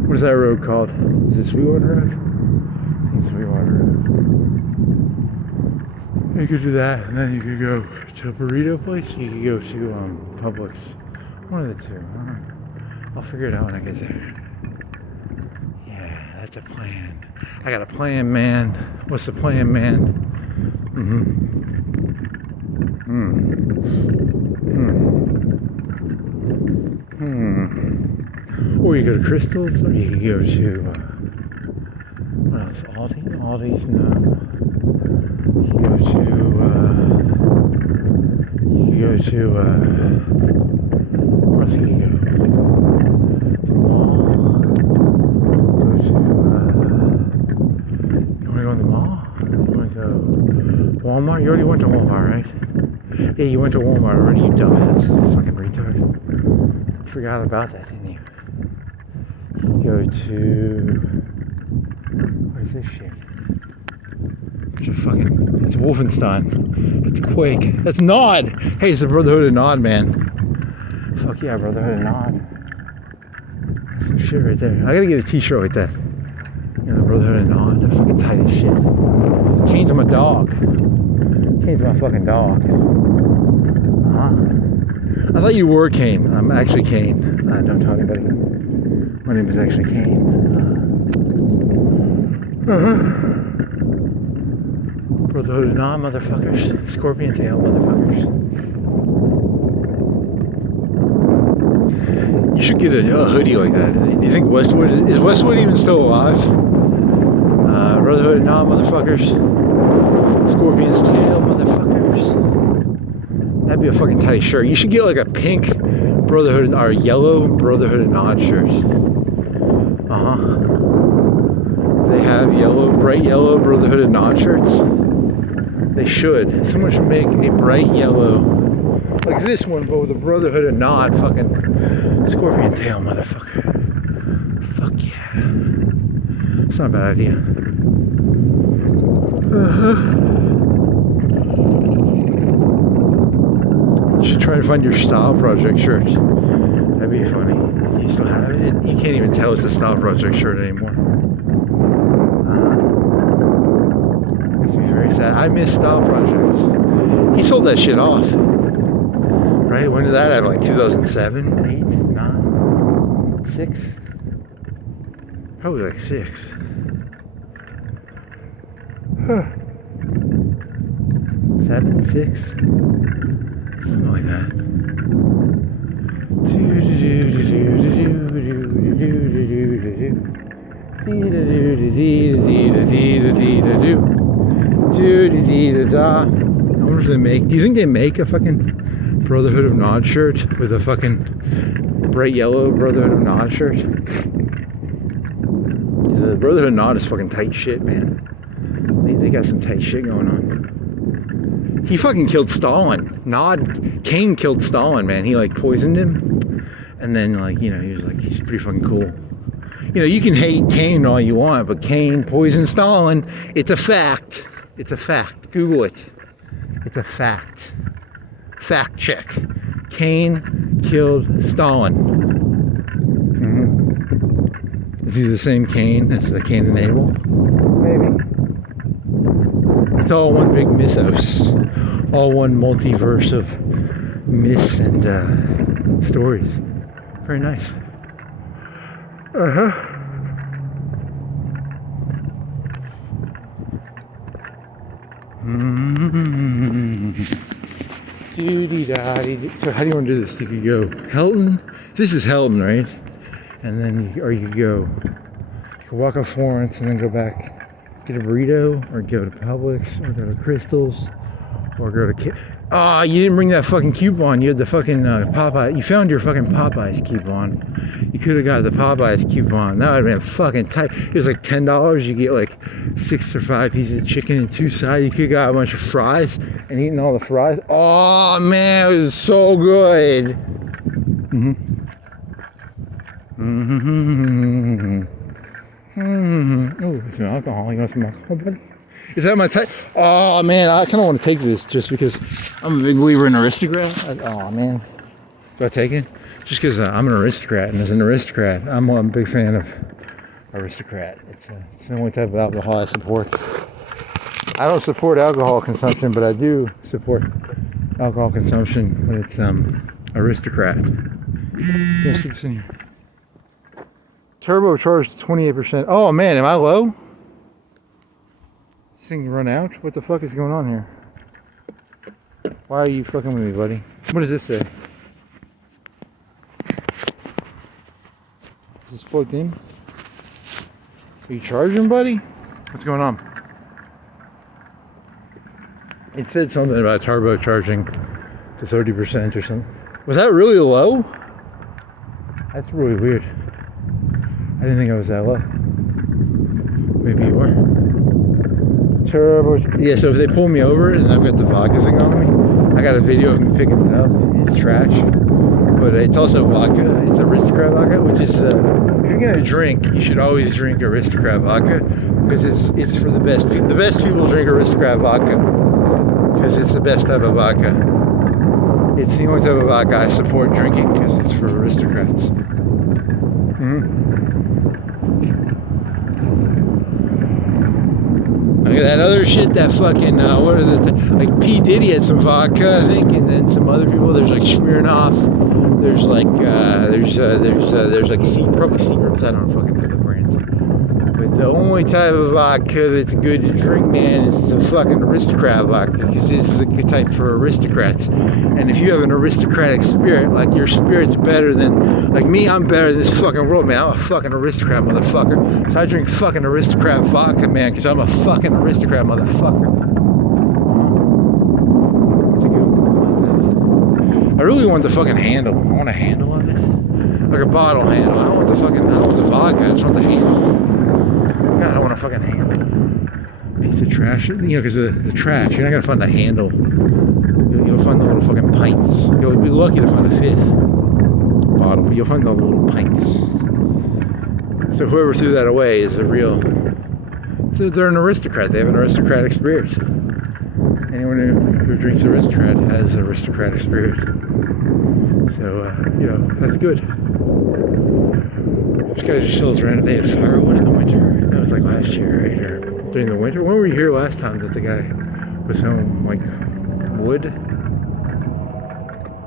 what is that road called? Is it Sweetwater Road? I think it's Sweetwater Road. You could do that, and then you could go to a burrito place. You could go to Publix. One of the two. I don't know. I'll figure it out when I get there. That's a plan. I got a plan, man. What's the plan, man? Or you go to Crystal's, or you could go to what else? Aldi's, no. You go to, where else can you go? The mall. Go to, you want to go in the mall? You want to go Walmart? You already went to Walmart, right? Yeah, you went to Walmart already, you dumbass. You fucking retard. You forgot about that, didn't you? Go to, what is this shit? It's Wolfenstein. It's Quake. That's Nod! Hey, it's the Brotherhood of Nod, man. Fuck yeah, Brotherhood of Nod. That's some shit right there. I gotta get a t-shirt like that. You know, the Brotherhood of Nod. They're fucking tight as shit. Kane's my dog. Kane's my fucking dog. I thought you were Kane. I'm actually Kane. Don't tell anybody. My name is actually Kane. Brotherhood of Nah, motherfuckers. Scorpion tail, motherfuckers. You should get a hoodie like that. Do you think Westwood is Westwood even still alive? Brotherhood of Nah, motherfuckers. Scorpion's tail, motherfuckers. That'd be a fucking tight shirt. You should get like a pink Brotherhood or yellow Brotherhood of Nod shirt. They have yellow, bright yellow Brotherhood of Nod shirts. They should. Someone should make a bright yellow, like this one, but with a Brotherhood of Nod fucking scorpion tail, motherfucker. Fuck yeah. It's not a bad idea. You should try to find your Style Project shirt. That'd be funny. You still have it? You can't even tell it's a Style Project shirt anymore. Makes me very sad. I miss Style Projects. He sold that shit off. Right? When did that happen? Like 2007, 8, 9, 6? Probably like 6. 7, 6? Something like that. I wonder if they make. Do you think they make a fucking Brotherhood of Nod shirt with a fucking bright yellow Brotherhood of Nod shirt? The Brotherhood of Nod is fucking tight shit, man. They got some tight shit going on. He fucking killed Stalin. Kane killed Stalin, man. He like poisoned him. And then like, you know, he was like, he's pretty fucking cool. You know, you can hate Kane all you want, but Kane poisoned Stalin. It's a fact. It's a fact. Google it. It's a fact. Fact check. Kane killed Stalin. Is he the same Kane as the Cain and Abel? Maybe. It's all one big mythos. All one multiverse of myths and stories. Very nice. So how do you want to do this? You could go Helton. This is Helton, right? And then you could go. You could walk up Florence and then go back, get a burrito, or go to Publix, or go to Crystal's, or go to. Oh, you didn't bring that fucking coupon. You had the fucking Popeye. You found your fucking Popeyes coupon. You could have got the Popeyes coupon. That would have been fucking tight. It was like $10. You get like 6 or 5 pieces of chicken and 2 sides. You could have got a bunch of fries and eaten all the fries. Oh man, it was so good. Oh, some alcohol. You want some alcohol, buddy? Is that my type? Oh man, I kind of want to take this just because I'm a big believer in Aristocrat. Oh man, do I take it? Just because I'm an aristocrat, and as an aristocrat, I'm a big fan of Aristocrat. It's the only type of alcohol I support. I don't support alcohol consumption, but I do support alcohol consumption when it's Aristocrat. Yes, it's in here. Turbocharged 28%. Oh man, am I low? This thing's run out? What the fuck is going on here? Why are you fucking with me, buddy? What does this say? Is this plugged in? Are you charging, buddy? What's going on? It said something about turbocharging to 30% or something. Was that really low? That's really weird. I didn't think I was that low. Maybe you are. Turbo. Yeah, so if they pull me over and I've got the vodka thing on me, I got a video of me picking it up. It's trash. But it's also vodka. It's aristocrat vodka, which is, if you're gonna drink, you should always drink aristocrat vodka, because it's for the best people. The best people drink aristocrat vodka, because it's the best type of vodka. It's the only type of vodka I support drinking, because it's for aristocrats. Look at that other shit, that fucking, what are like P. Diddy had some vodka, I think, and then some other people, there's like Smirnoff, there's like, there's like probably Seagram's, I don't fucking know the brands. But the only type of vodka that's good to drink, man, is the fucking aristocrat vodka, because this is a good type for aristocrats. And if you have an aristocratic spirit, like your spirit's better than, like me, I'm better than this fucking world, man. I'm a fucking aristocrat, motherfucker. So I drink fucking aristocrat vodka, man, because I'm a fucking aristocrat, motherfucker. It's a good one. I really want the fucking handle. I want a handle of it. Like a bottle handle. I don't want the vodka, I just want the handle. God, I want a fucking handle. Piece of trash. You know, because the trash, you're not going to find the handle. You'll find the little fucking pints. You'll be lucky to find a fifth bottle, but you'll find the little pints. So whoever threw that away is a real... So they're an aristocrat. They have an aristocratic spirit. Anyone who drinks aristocrat has aristocratic spirit. So, you know, that's good. This guy just chills around. They had firewood in the winter. That was like last year, right? Or during the winter. When were you here last time that the guy was home, like, wood?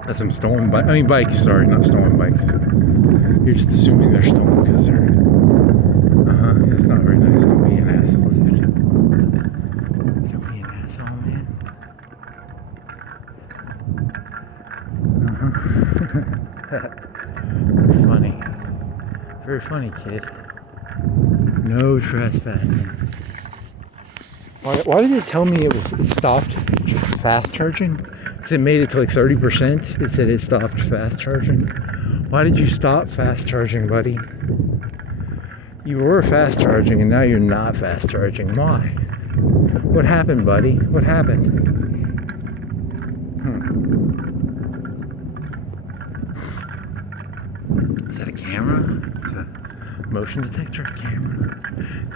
That's some stolen bikes. I mean, bikes, sorry, not stolen bikes. You're just assuming they're stolen because they're... That's not very nice. Don't be an asshole, dude. Don't be an asshole, man. Funny. Very funny, kid. No trespassing. Why did it tell me it stopped fast charging? Because it made it to like 30%. It said it stopped fast charging. Why did you stop fast charging, buddy? You were fast charging and now you're not fast charging. Why? What happened, buddy? What happened? Is that a camera? It's a motion detector camera.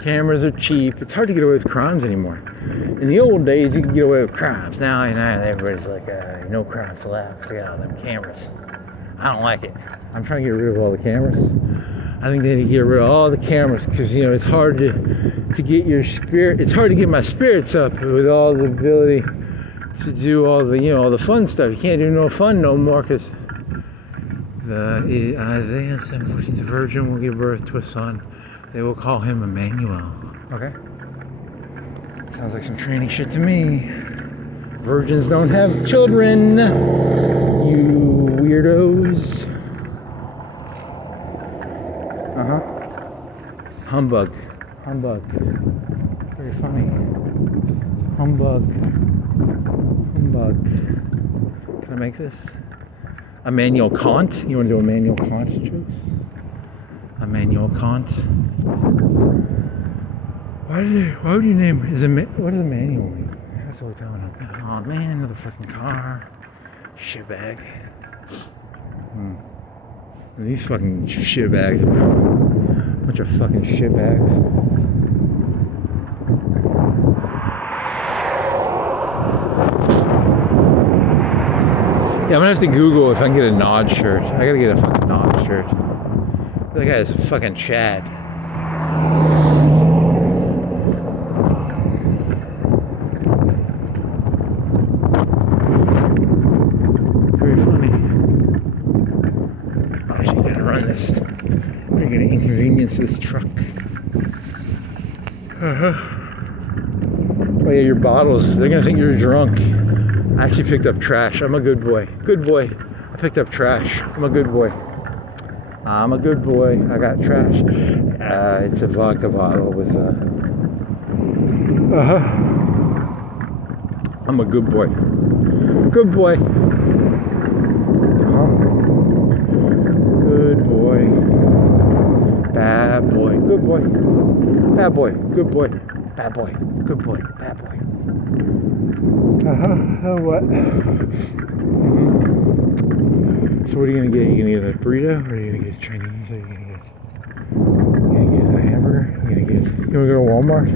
Cameras are cheap. It's hard to get away with crimes anymore. In the old days, you could get away with crimes. Now, everybody's like, no crimes allowed because they got all them cameras. I don't like it. I'm trying to get rid of all the cameras. I think they need to get rid of all the cameras because, you know, it's hard to get your spirit. It's hard to get my spirits up with all the ability to do all the, you know, all the fun stuff. You can't do no fun no more because Isaiah 7:14, the virgin will give birth to a son. They will call him Emmanuel. Okay. Sounds like some training shit to me. Virgins don't have children, you weirdos. Humbug. Very funny. Humbug. Can I make this? Immanuel Kant? You want to do Immanuel Kant jokes? Immanuel Kant. Why would you name what is Emmanuel mean? That's what we're telling him. Oh man, another fucking car. Shitbag. These fucking shitbags. Bunch of fucking shitbags. Yeah, I'm gonna have to Google if I can get a Nod shirt. I gotta get a fucking Nod shirt. That guy is fucking Chad. Very funny. Actually, you gotta run this. You're gonna inconvenience this truck. Oh yeah, your bottles. They're gonna think you're drunk. I actually picked up trash. I'm a good boy. Good boy. I picked up trash. I'm a good boy. I'm a good boy. I got trash. It's a vodka bottle with I'm a good boy. Good boy. boy. Bad boy. Good boy. Bad boy. Good boy. Bad boy. Good boy. Bad boy. Oh, what? So what are you gonna get? You gonna get a burrito, or are you gonna get Chinese? Or are you gonna get a hamburger? You wanna go to Walmart?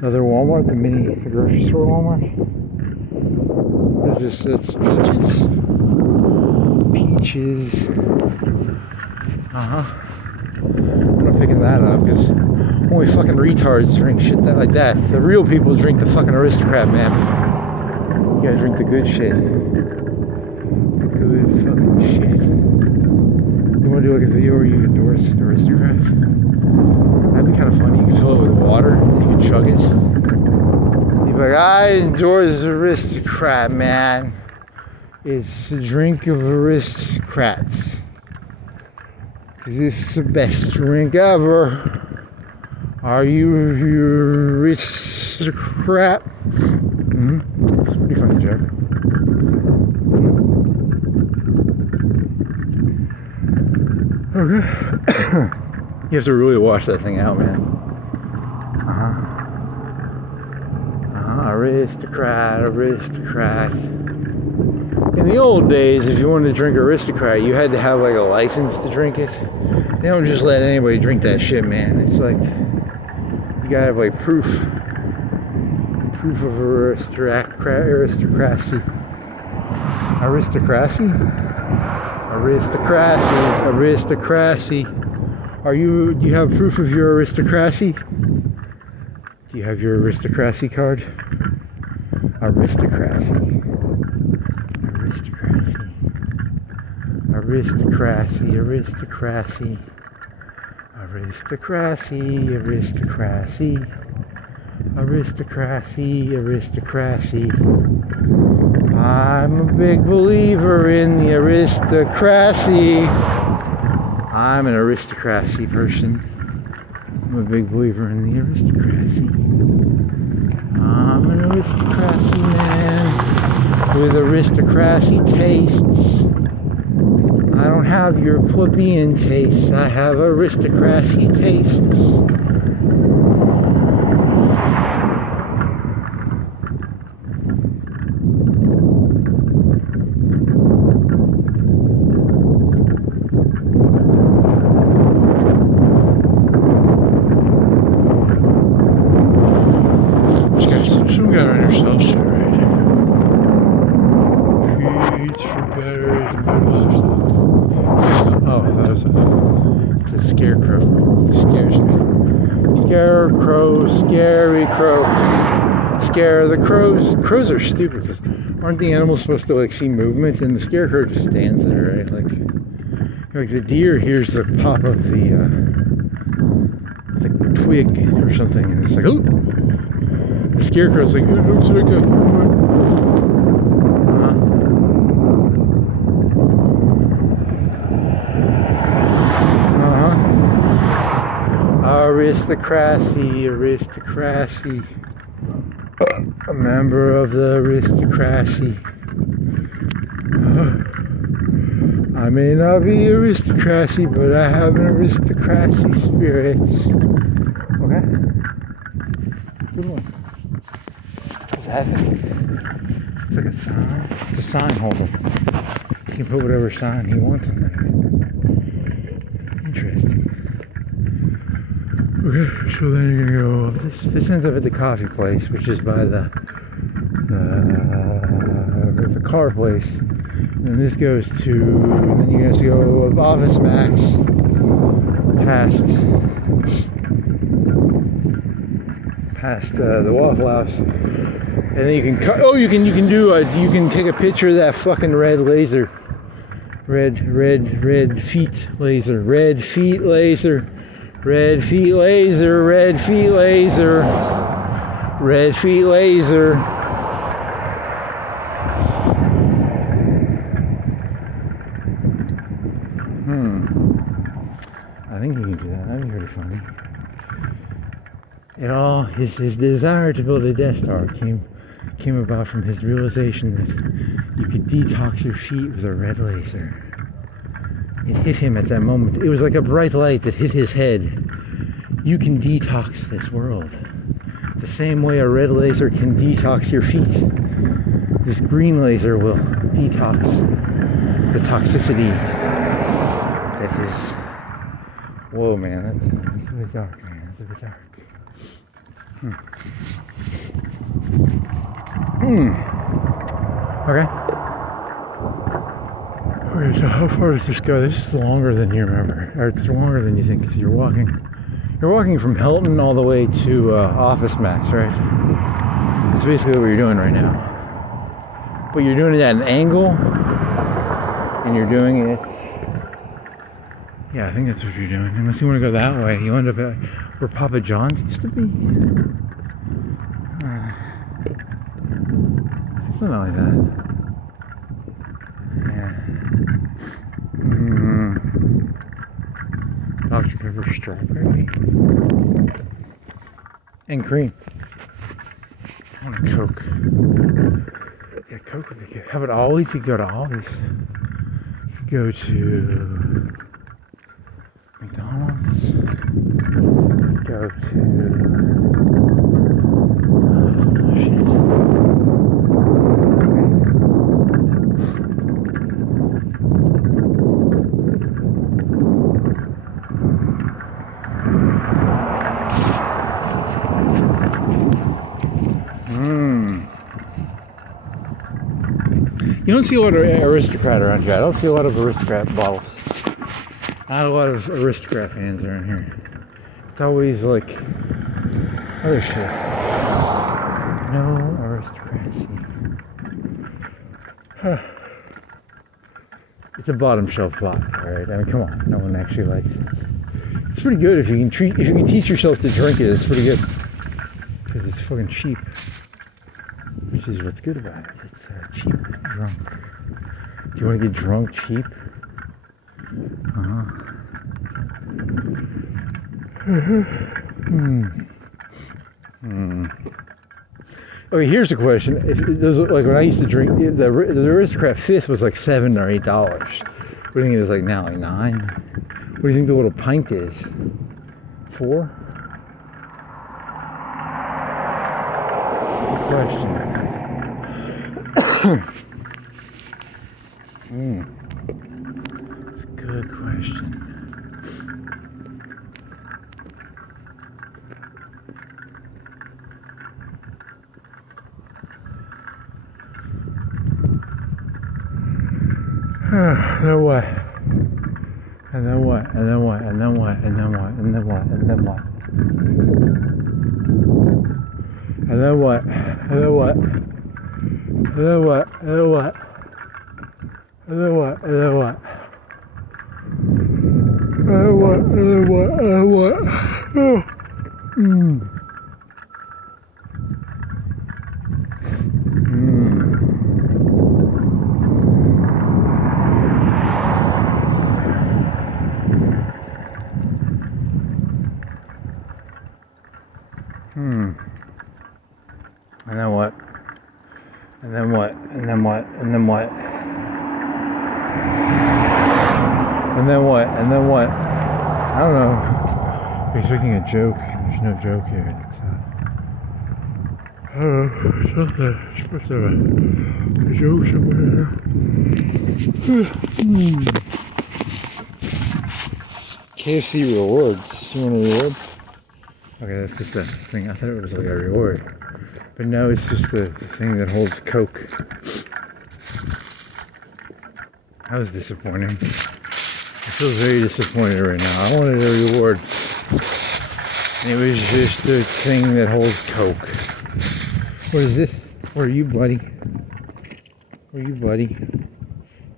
The other Walmart, the mini grocery store Walmart? What is this? It's peaches. Peaches. I'm not picking that up because only fucking retards drink shit like that. The real people drink the fucking aristocrat, man. You gotta drink the good shit. The good fucking shit. You wanna do like a video where you endorse aristocrat? That'd be kind of funny. You can fill it with water and you can chug it. You'd be like, I endorse aristocrat, man. It's a drink of aristocrats. This is the best drink ever. Are you aristocrat? It's a pretty funny joke. Okay. You have to really wash that thing out, man. Aristocrat. In the old days, if you wanted to drink aristocrat, you had to have like a license to drink it. They don't just let anybody drink that shit, man. It's like you gotta have like proof of aristocracy. Do you have proof of your aristocracy? Do you have your aristocracy card? Aristocracy. I'm a big believer in the aristocracy. I'm an aristocracy person. I'm a big believer in the aristocracy. I'm an aristocracy man with aristocracy tastes. I don't have your plebeian tastes. I have aristocracy tastes. Some guy on yourself shit, right? Treats for better is better lifestyle. Oh, that was it's a scarecrow. He scares me. Scarecrow, scary crow. Scare the crows. Crows are stupid because aren't the animals supposed to like see movement? And the scarecrow just stands there, right? Like the deer hears the pop of the twig or something, and it's like, oh. The scarecrow's like, it looks like a human. Aristocracy. A member of the aristocracy. I may not be aristocracy, but I have an aristocracy spirit. Okay? Good one. What's that thing? It's like a sign. It's a sign holder. He can put whatever sign he wants on there. Interesting. Okay, so then you're gonna go. This ends up at the coffee place, which is by the car place. And this goes to. And then you're gonna go of Office Max past the Waffle House, and then you can cut. Oh, you can take a picture of that fucking red laser, red feet laser, red feet laser, red feet laser, red feet laser, red feet laser. I think you can do that. That'd be pretty funny. It all his desire to build a Death Star came about from his realization that you could detox your feet with a red laser. It hit him at that moment. It was like a bright light that hit his head. You can detox this world. The same way a red laser can detox your feet. This green laser will detox the toxicity that is... Whoa, man, that's a bit dark, man. That's a bit dark. Okay. Okay, so how far does this go? This is longer than you remember. Or it's longer than you think, because you're walking from Helton all the way to Office Max, right? That's basically what you're doing right now. But you're doing it at an angle, and you're doing it... Yeah, I think that's what you're doing. Unless you want to go that way, you end up at where Papa John's used to be. Something like that. Yeah. Dr. Pepper strawberry. And cream. And a Coke. Yeah, Coke would be good. How about Always? You go to Always. You go to McDonald's. Go to some other shit. You don't see a lot of aristocrat around here. I don't see a lot of aristocrat bottles. Not a lot of aristocrat fans around here. It's always like other shit. No aristocracy. Huh. It's a bottom shelf spot, alright? I mean, come on. No one actually likes it. It's pretty good if you can teach yourself to drink it. It's pretty good because it's fucking cheap, which is what's good about it. It's cheap drunk. Do you want to get drunk cheap? Okay, here's the question. If it does look like when I used to drink, the Aristocrat Fifth was like $7 or $8. What do you think it is like now? Like $9? What do you think the little pint is? $4? Good question. It's a good question. Then what? And then what? And then what? And then what? And then what? And then what? And then what? And then what? And then what? And then what? And then what? And then what? And then what? And then what? And then what? And then what? Oh. And then what? And then what? And then what? And then what? And then what? And then what? I don't know. You're expecting a joke. There's no joke here. It's I don't know. It's supposed to have a joke somewhere. KFC rewards. You want a reward? Okay, that's just a thing. I thought it was like a reward. But no, it's just the thing that holds Coke. That was disappointing. I feel very disappointed right now. I wanted a reward. It was just the thing that holds Coke. What is this? Where are you, buddy? Where are you, buddy?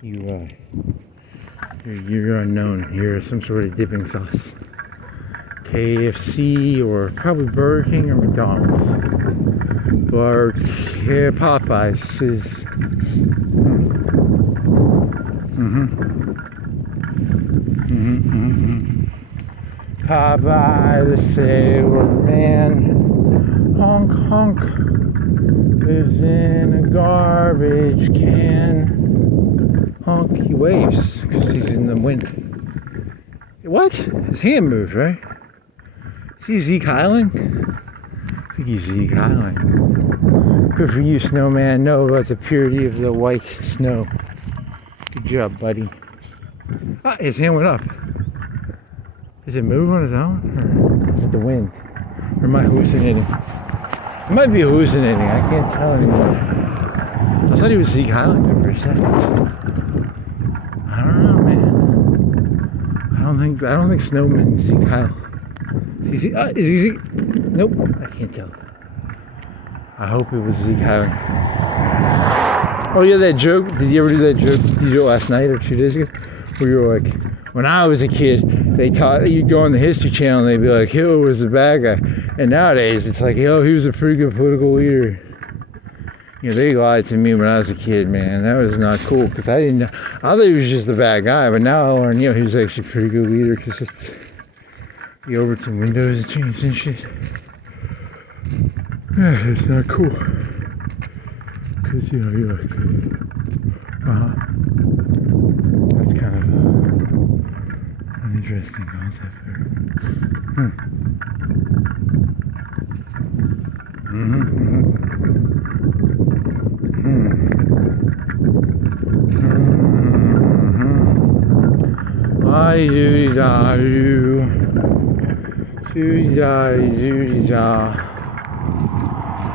You're unknown. You're some sort of dipping sauce. KFC or probably Burger King or McDonald's. Or Popeyes is... Popeye the Sailor Man, honk honk, lives in a garbage can. Honk, he He waves because he's in the wind. What? His hand moved, right? Is he Zeke Highland? I think he's Zeke Highland. Good for you, snowman. Know about the purity of the white snow. Good job, buddy. Ah, his hand went up. Is it moving on his own? Or is it the wind? Or am I hallucinating? It might be hallucinating. I can't tell anymore. I thought he was Zeke Highlander for a second. I don't know, man. I don't think snowman is Zeke Highlander. Is he Zeke? Nope. I can't tell. I hope it was Zeke Highlander. Oh yeah, that joke. Did you ever do that joke? Did you do it last night or 2 days ago? Where you were like, when I was a kid, they taught you'd go on the History Channel and they'd be like, Hitler was the bad guy. And nowadays it's like, yo, he was a pretty good political leader. You know, they lied to me when I was a kid, man. That was not cool because I didn't know. I thought he was just a bad guy, but now I learned, you know, he was actually a pretty good leader because he overturned windows and changed and shit. Yeah, it's not cool. Because, you know, you're like, that's kind of an interesting concept there. I-doody-da-doo. Doody-da-doo-da.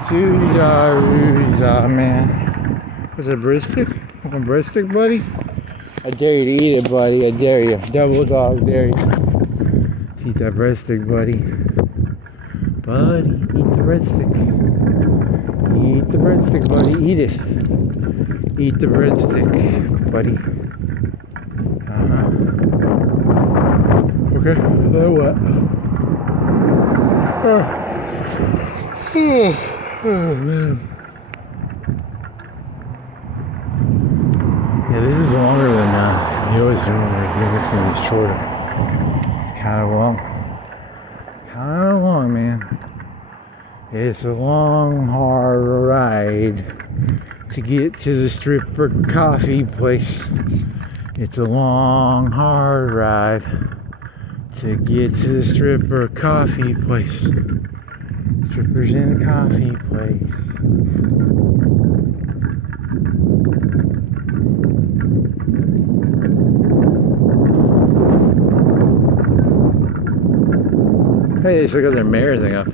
Doody-da-doo-da, man. Was that breadstick? Want a breadstick, buddy? I dare you to eat it, buddy. I dare you. Double dog dare you. Eat that breadstick, buddy. Buddy, eat the breadstick. Eat the breadstick, buddy. Eat it. Eat the breadstick, buddy. Okay, so what? Oh, man. Yeah, this is longer than you always remember. This one is shorter. It's kind of long. Kind of long, man. It's a long, hard ride to get to the stripper coffee place. It's a long, hard ride to get to the stripper coffee place. Strippers in the coffee place. Hey, they still got their mayor thing up.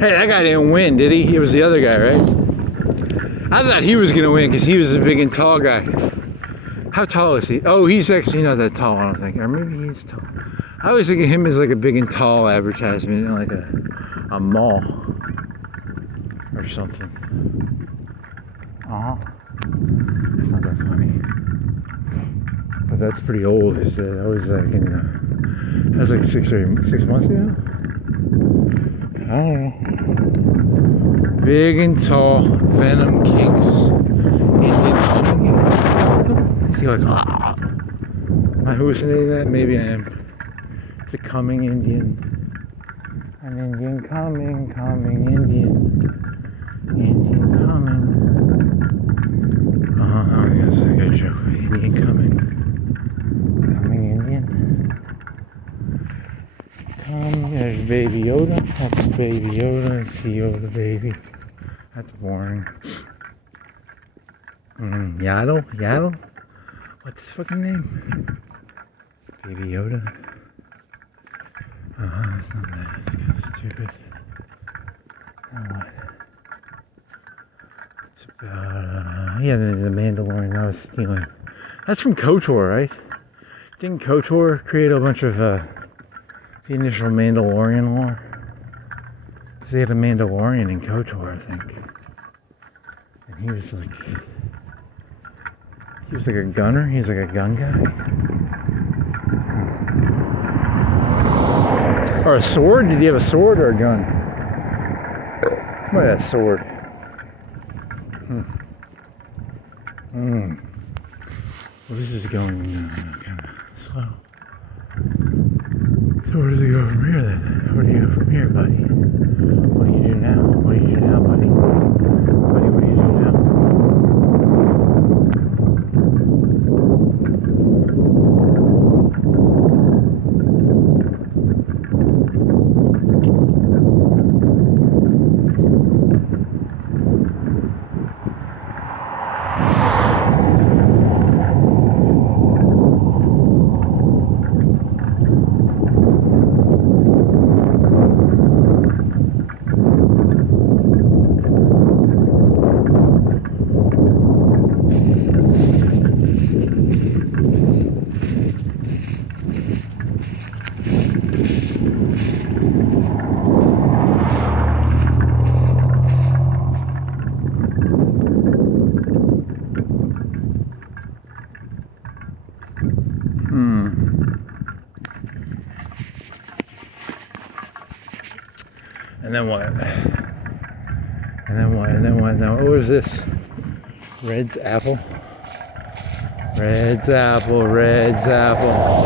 Hey, that guy didn't win, did he? It was the other guy, right? I thought he was gonna win because he was a big and tall guy. How tall is he? Oh, he's actually not that tall, I don't think. Or maybe he is tall. I always think of him as like a big and tall advertisement in like a mall or something. It's not that funny. But that's pretty old. That was like that was like 6 months ago? I don't know. Big and tall, Venom Kinks, Indian coming. Is he like, Am I hallucinating that? Maybe I am. The coming Indian. An Indian coming, Indian. Indian coming. That's a good joke. Indian coming. Coming Indian. There's Baby Yoda. That's Baby Yoda. It's Yoda baby. That's boring. Yaddle? What's his fucking name? Baby Yoda. That's not that. It's kind of stupid. It's about, the Mandalorian I was stealing. That's from KOTOR, right? Didn't KOTOR create a bunch of the initial Mandalorian lore? Because they had a Mandalorian in KOTOR, I think. And he was like a gunner. He was like a gun guy. Or a sword? Did he have a sword or a gun? What a sword. Well, this is going kind of slow. So where does it go from here then? Where do you go from here, buddy? What do you do now? What do you do now, buddy? Buddy, what do you do now? then what? And then what? And then what? Now, what is this? Red's apple. Red's apple. Red's apple.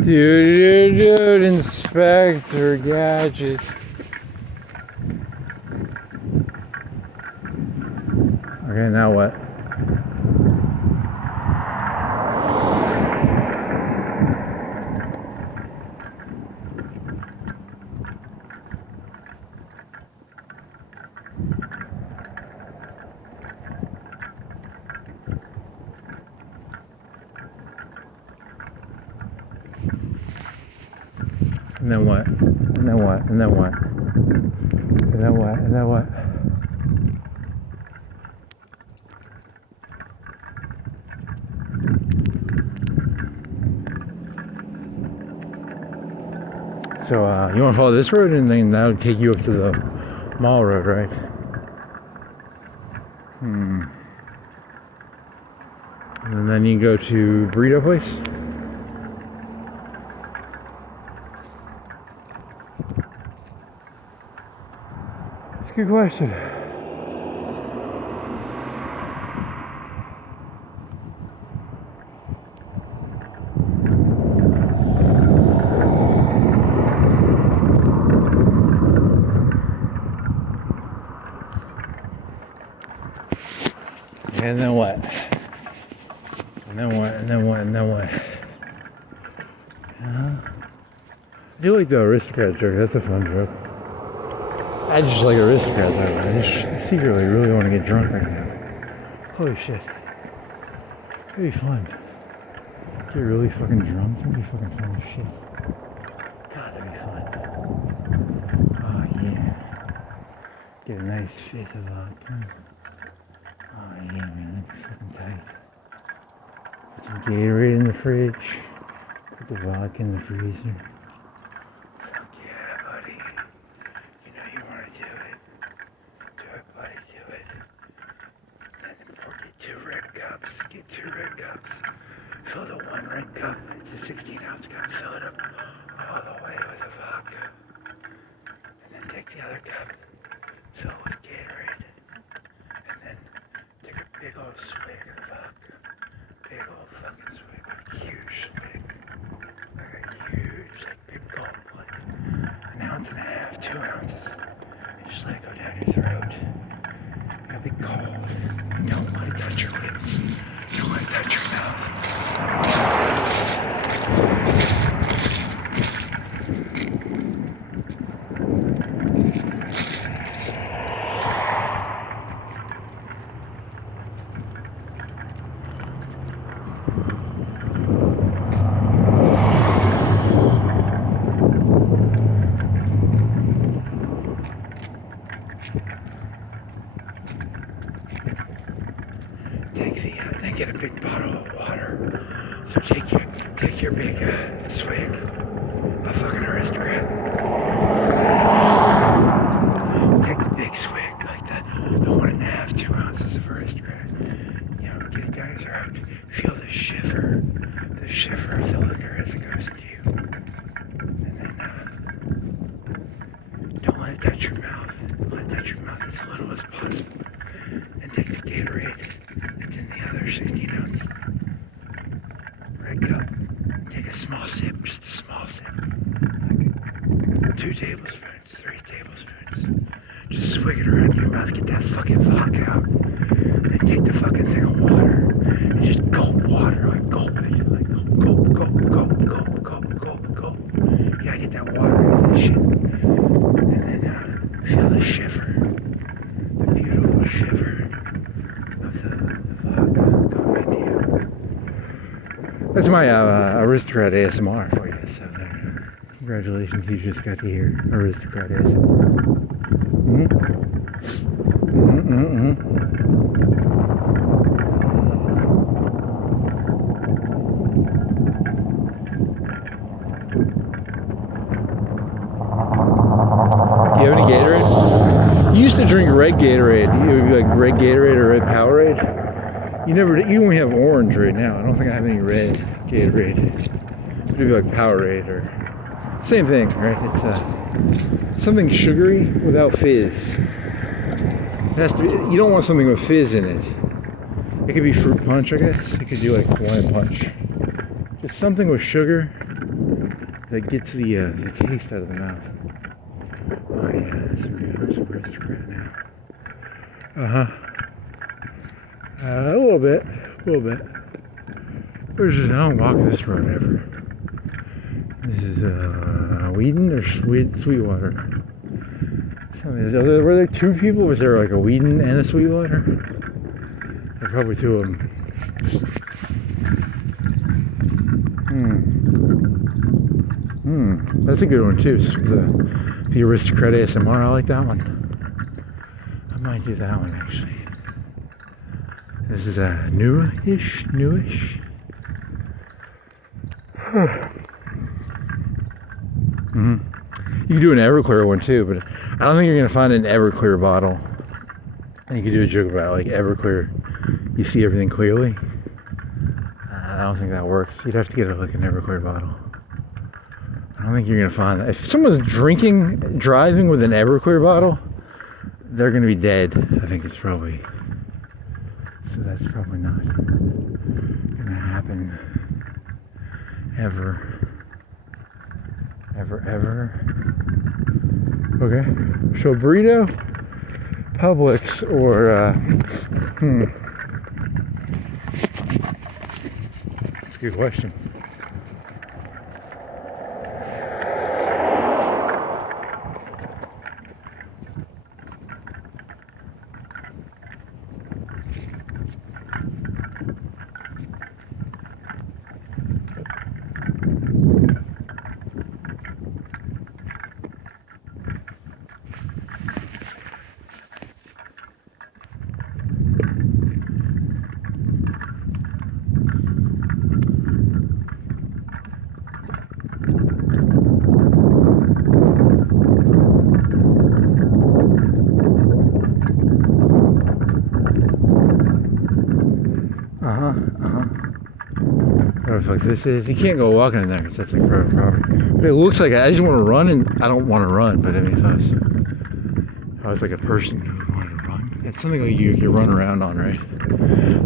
Dude, Inspector Gadget. Okay, now what? And then what? And then what? And then what? And then what? And then what? So you want to follow this road, and then that'll take you up to the mall road, right? And then you go to burrito place. That's a good question. And then what? And then what? And then what? And then what? I do like the aristocrat joke. That's a fun joke. I just like aristocrats. I just secretly really want to get drunk right now. Holy shit. That'd be fun. Get really fucking drunk. That'd be fucking fun as shit. God, that'd be fun. Oh yeah. Get a nice fifth of vodka. Oh yeah, man, that'd be fucking tight. Put some Gatorade in the fridge. Put the vodka in the freezer. Fuck yeah, buddy. You know you want to do it. Do it, buddy, do it. And then get 2 red cups. Get 2 red cups. Fill the 1 red cup. It's a 16-ounce cup. Fill it up all the way with the vodka. And then take the other cup. Fill it with Gatorade. And then take a big old swig of the vodka. Big old fucking swig. Like a huge swig. Like a huge, like big gulp. Like 1.5 ounces, 2 ounces. And just let it go down your throat. It'll be cold. You don't want to touch your lips. You don't want to touch your mouth. Then get a big bottle of water. So take your big swig of fucking aristocrat. Take the big swig, like the 1.5, 2 ounces of aristocrat. You know, get it down your throat. Feel the shiver of the liquor as it goes into you. swig it around in your mouth, get that fucking vodka out, and take the fucking thing of water, and just gulp water, like gulp it, like gulp, gulp, gulp, gulp, gulp, gulp, gulp. You gotta get that water into the shit, and then feel the shiver, the beautiful shiver of the vodka going into you. That's my aristocrat ASMR for you. So congratulations, you just got to hear aristocrat ASMR. Do you have any Gatorade? You used to drink red Gatorade. It would be like red Gatorade or red Powerade. You only have orange right now. I don't think I have any red Gatorade. It would be like Powerade or same thing, right? It's something sugary without fizz. It has to be. You don't want something with fizz in it. It could be fruit punch, I guess. You could do like Hawaiian punch. Just something with sugar that gets the taste out of the mouth. Oh yeah, that's some aristocrat now. A little bit. I don't walk this road ever. This is Whedon or Sweetwater. Were there two people? Was there like a Whedon and a Sweetwater? There are probably two of them. That's a good one too. The aristocrat ASMR. I like that one. I might do that one actually. This is newish. You can do an Everclear one too, but I don't think you're gonna find an Everclear bottle. And you can do a joke about like Everclear, you see everything clearly. I don't think that works. You'd have to get like an Everclear bottle. I don't think you're gonna find that. If someone's driving with an Everclear bottle, they're gonna be dead. I think it's probably. So that's probably not gonna happen ever. Okay, so burrito, Publix, or That's a good question. Like this is, you can't go walking in there because that's like private property. But it looks like I just want to run, and I don't want to run. But I mean, if I was like a person who wanted to run, it's something like you run around on, right?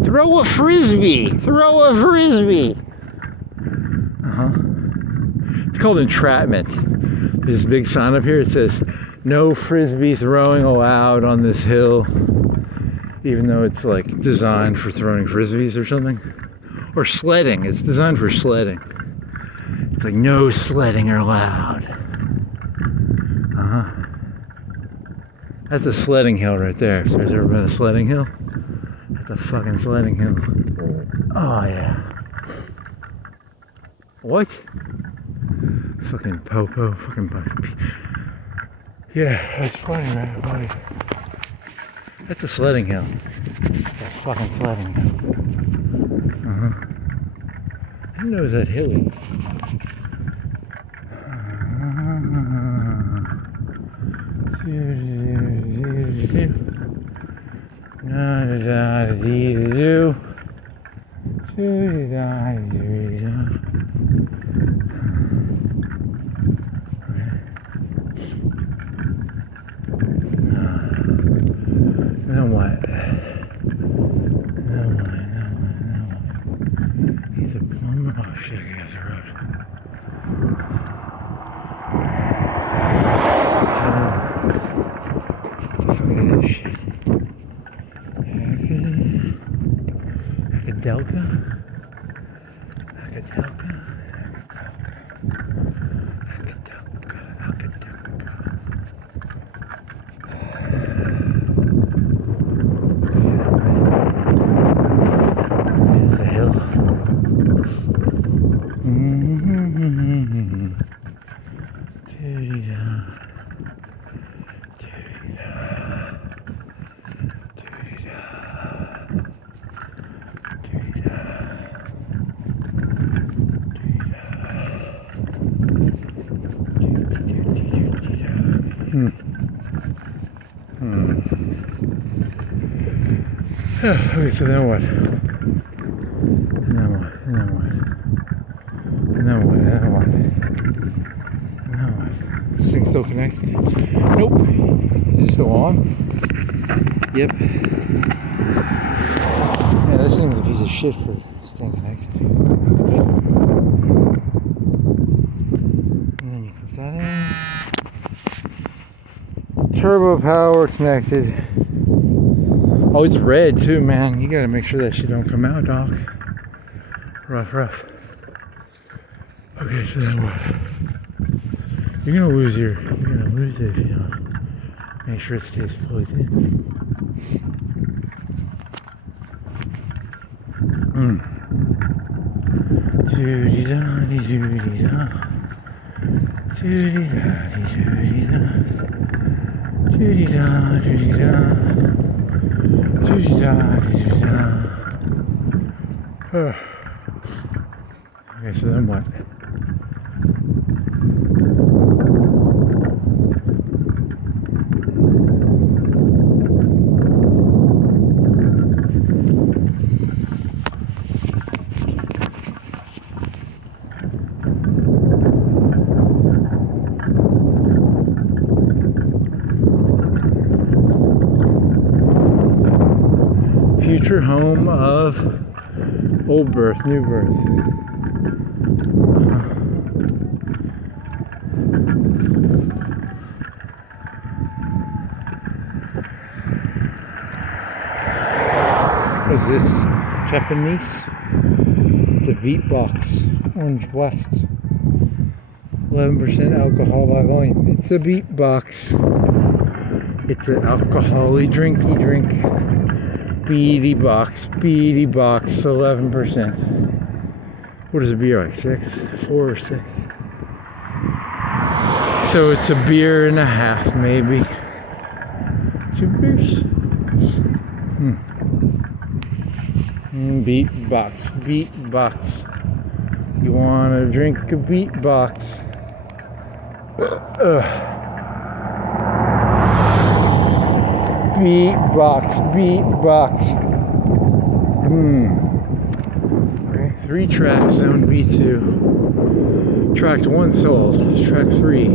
Throw a frisbee. It's called entrapment. There's this big sign up here. It says, "No frisbee throwing allowed on this hill," even though it's like designed for throwing frisbees or something. Or sledding. It's designed for sledding. It's like no sledding allowed. That's a sledding hill right there. So there's ever been a sledding hill? That's a fucking sledding hill. Oh yeah. What? Fucking popo. Fucking popo. Yeah, that's funny, man. Funny. That's a sledding hill. That fucking sledding hill. I didn't know it was that hilly. Then what? He's a plumber. Oh shit, I got the road. It's a fucking shit. Akadelka. There's a hill. Okay, so then what? This thing's still connected? Nope. Is it still on? Yep. Yeah, this thing's a piece of shit for staying connected. And then you put that in. Turbo power connected. Oh, it's red too, man. You gotta make sure that shit don't come out, dog. Rough. Okay, so then what? You're gonna lose it if you don't make sure it stays plugged in. Doody-da, doody-da. Doody-da, doody-da. Doody-da, doody-da. Doody-da, doody-da. Okay, so then what? Future home of old birth, new birth. What is this? Japanese? It's a beatbox. Orange West. 11% alcohol by volume. It's a beatbox. It's an alcoholic drinky drink. Beady box, 11%. What is a beer like? 6? 4 or 6? So it's a beer and a half, maybe. 2 beers. Beatbox. You want to drink a beatbox? Beatbox. Okay, 3 tracks, zone B2. Track 1 sold. Track 3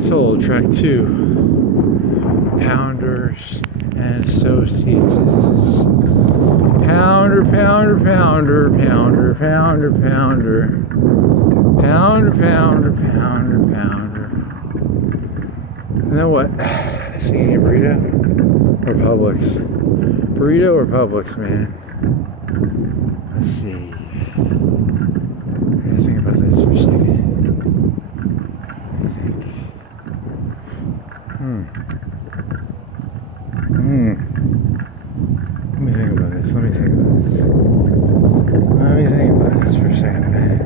sold. Track 2. Pounders and Associates. This is pounder. And then what? Singing a burrito? Or Publix? Burrito or Publix, man? Let's see. I gotta think about this for a second. Let me think about this for a second, man.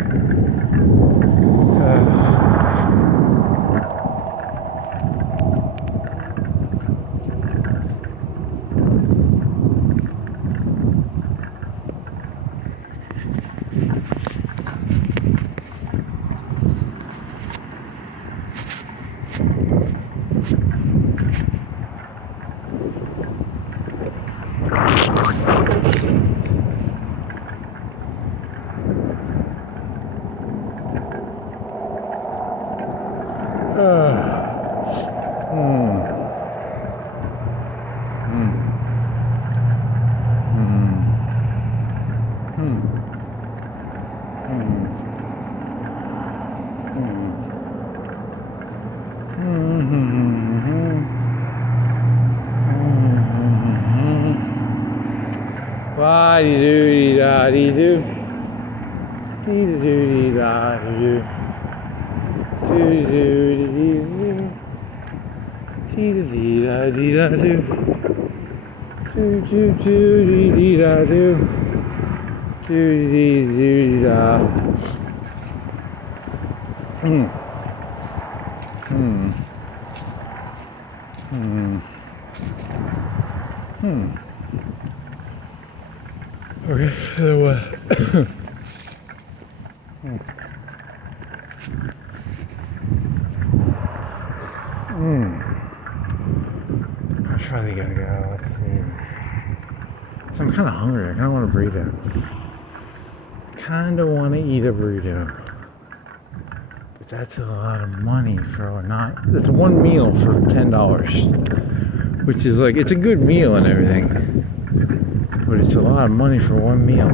Dee-da-dee-doo-dee-da-dee-doo. Dee-da-doo-dee-da-dee-doo. Doo-doo-dee-dee-doo. Dee-da-dee-da-dee-da-doo. Doo-doo-doo-dee-dee-da-doo. Doo-dee-doo-dee-da. Okay, so I'm probably gonna go. Let's see. So I'm kind of hungry. I kind of want a burrito. Kind of want to eat a burrito. But that's a lot of money for not. That's one meal for $10, which is like, it's a good meal and everything, but it's a lot of money for one meal.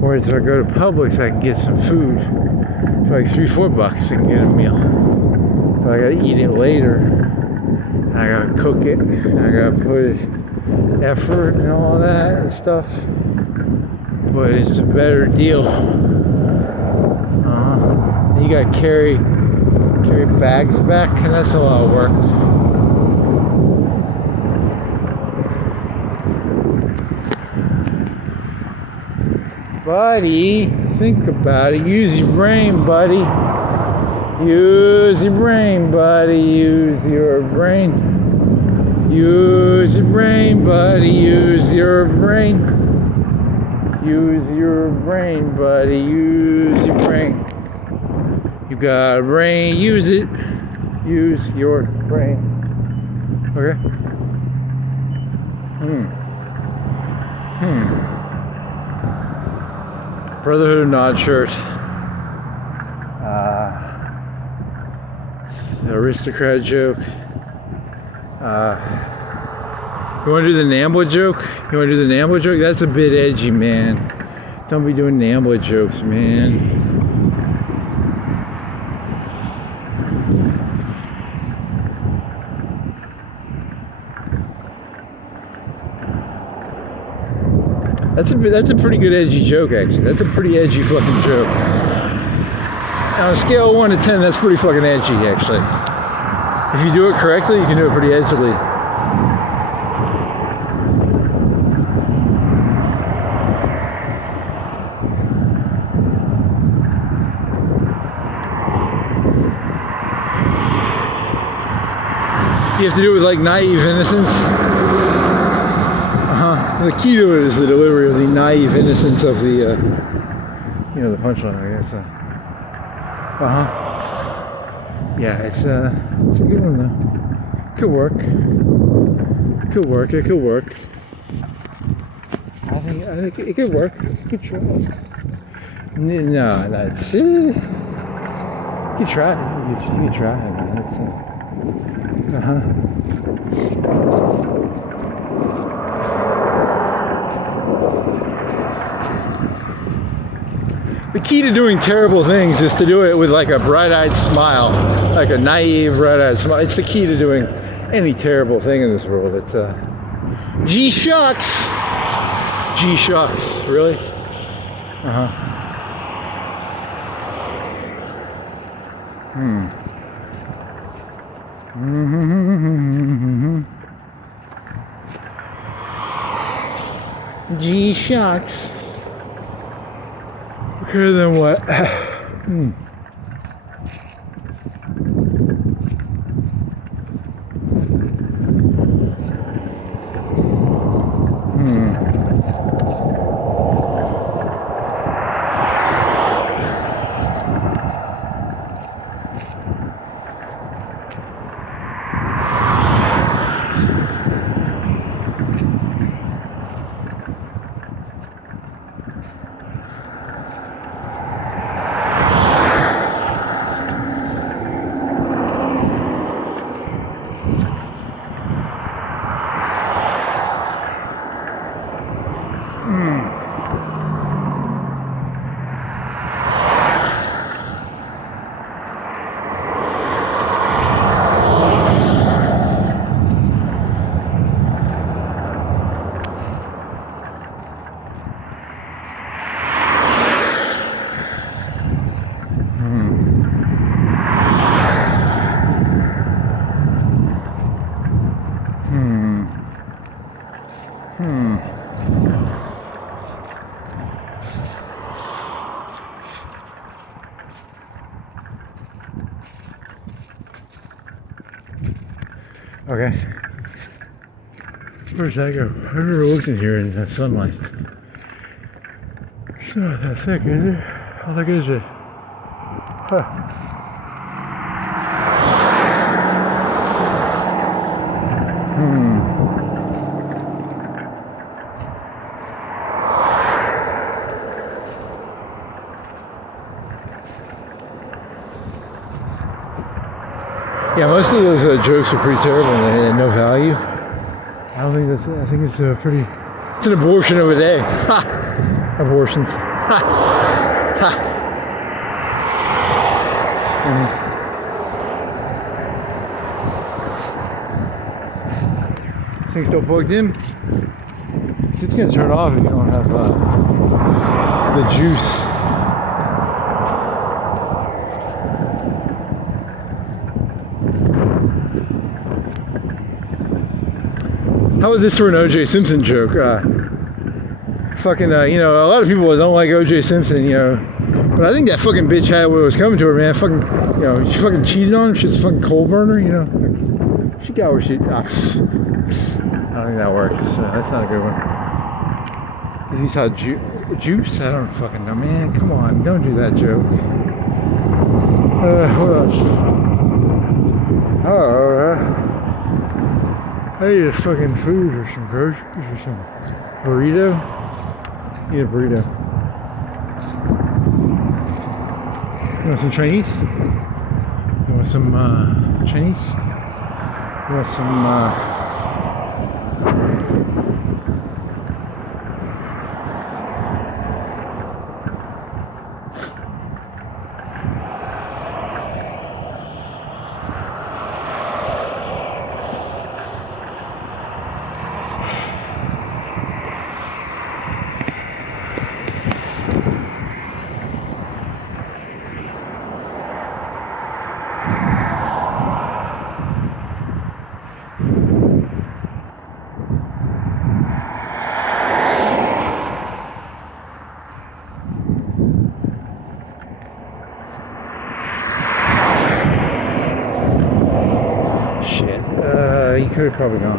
Whereas if I go to Publix, I can get some food for like $3-4 and get a meal. But I gotta eat it later, and I gotta cook it, and I gotta put effort and all that and stuff. But it's a better deal. You gotta carry bags back, and that's a lot of work. Buddy, think about it. Use your brain, buddy. Use your brain, buddy. Use your brain. Use your brain, buddy. Use your brain. Use your brain, buddy. Use your brain. You got a brain. Use it. Use your brain. Okay? Brotherhood of Nod-shirt. The aristocrat joke. You want to do the Nambla joke? You want to do the Nambla joke? That's a bit edgy, man. Don't be doing Nambla jokes, man. That's a pretty good edgy joke, actually. That's a pretty edgy fucking joke. On a scale of 1 to 10, that's pretty fucking edgy, actually. If you do it correctly, you can do it pretty edgily. You have to do it with like naive innocence. The key to it is the delivery of the naive innocence of the, the punchline, I guess. Yeah, it's a good one though. Could work. Could work. It could work. I think it could work. Good try. No, that's it. You can try it. You can try it, man. The key to doing terrible things is to do it with like a bright-eyed smile, like a naive, bright-eyed smile. It's the key to doing any terrible thing in this world. It's gee shucks, gee shucks, really? Gee shucks. Okay, then what? Okay. Where's that go? I've never looked in here in the sunlight. It's not that thick, is it? How thick is it? Huh. Yeah, most of those jokes are pretty terrible and they had no value. I don't think that's it. I think it's a pretty... It's an abortion of a day. Ha! Abortions. Ha! Ha! This thing's still plugged in. It's gonna turn off if you don't have the juice. How was this for an O.J. Simpson joke? You know, a lot of people don't like O.J. Simpson, you know, but I think that fucking bitch had what was coming to her, man. Fucking, you know, she fucking cheated on him. She's a fucking coal burner, you know. She got where she... I don't think that works. That's not a good one. You saw juice? I don't fucking know, man. Come on, don't do that joke. What else? I need a fucking food or some groceries or some burrito. Eat a burrito. You want some Chinese? You want some Chinese? You want some you could have probably gone.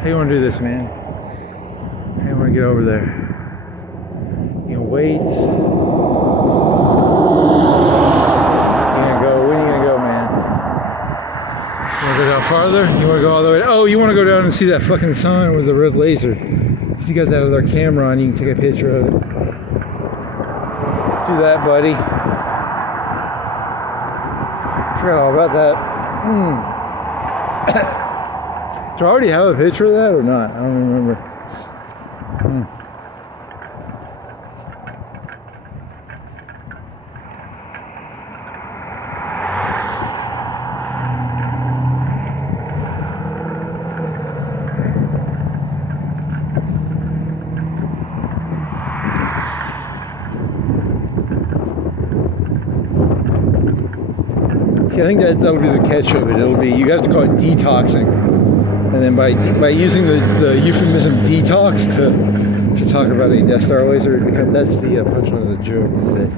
How you want to do this, man? How you want to get over there? You gonna wait? You gonna go? When are you gonna go, man? You wanna go down farther? You wanna go all the way? Oh, you wanna go down and see that fucking sign with the red laser? Cause you got that other camera on, you can take a picture of it. Do that, buddy. Forgot all about that. Do I already have a picture of that or not? I don't remember. See, I think that'll be the catch of it. It'll be, you have to call it detoxing. And then by using the euphemism detox to talk about a Death Star laser, that's the punchline of the joke, is that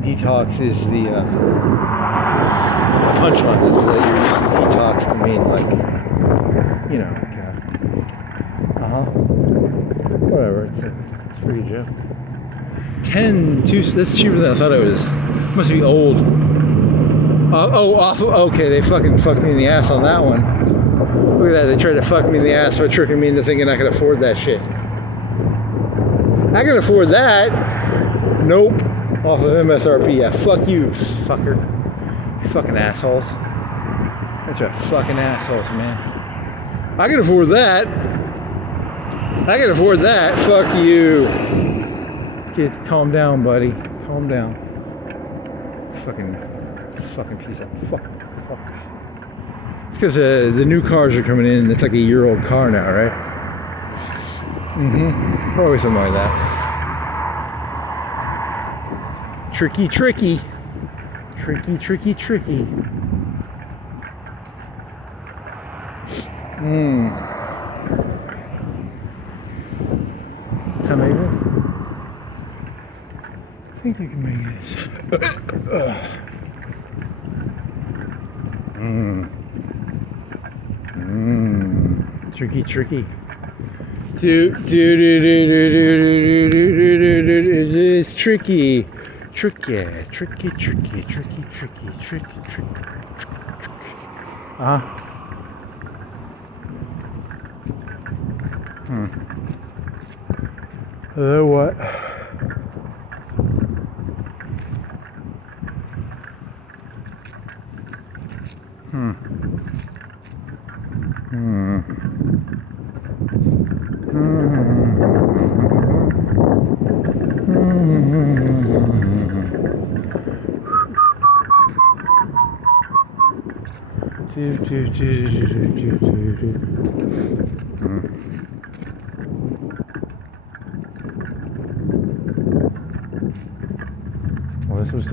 detox is the punchline is that you're using detox to mean, like, you know, whatever, it's a pretty joke. 2, that's cheaper than I thought it was. Must be old. Okay, they fucking fucked me in the ass on that one. Look at that, they tried to fuck me in the ass by tricking me into thinking I could afford that shit. I can afford that. Nope. Off of MSRP, yeah. Fuck you, fucker. You fucking assholes. Bunch of fucking assholes, man. I can afford that. I can afford that. Fuck you. Calm down, buddy. Calm down. Fucking piece of fuck. It's because the new cars are coming in. It's like a year-old car now, right? Probably something like that. Tricky. Can I make this? I think I can make this. Tricky, tricky. It's tricky. Tricky. What? Well, this was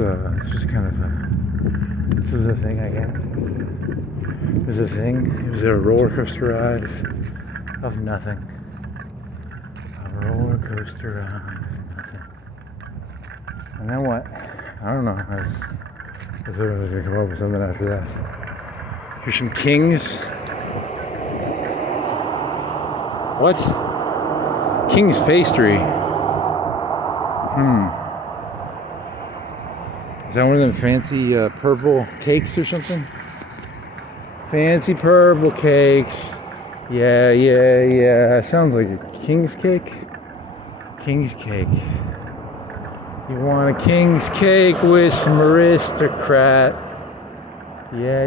just kind of this was a thing, I guess. It was a thing. It was a roller coaster ride of nothing. A roller coaster ride of nothing. And then what? I don't know. I thought I was gonna come up with something after that. Here's some King's. What? King's pastry. Is that one of them fancy purple cakes or something? Fancy purple cakes. Yeah. Sounds like a King's cake. King's cake. You want a King's cake with some aristocrat? Yeah.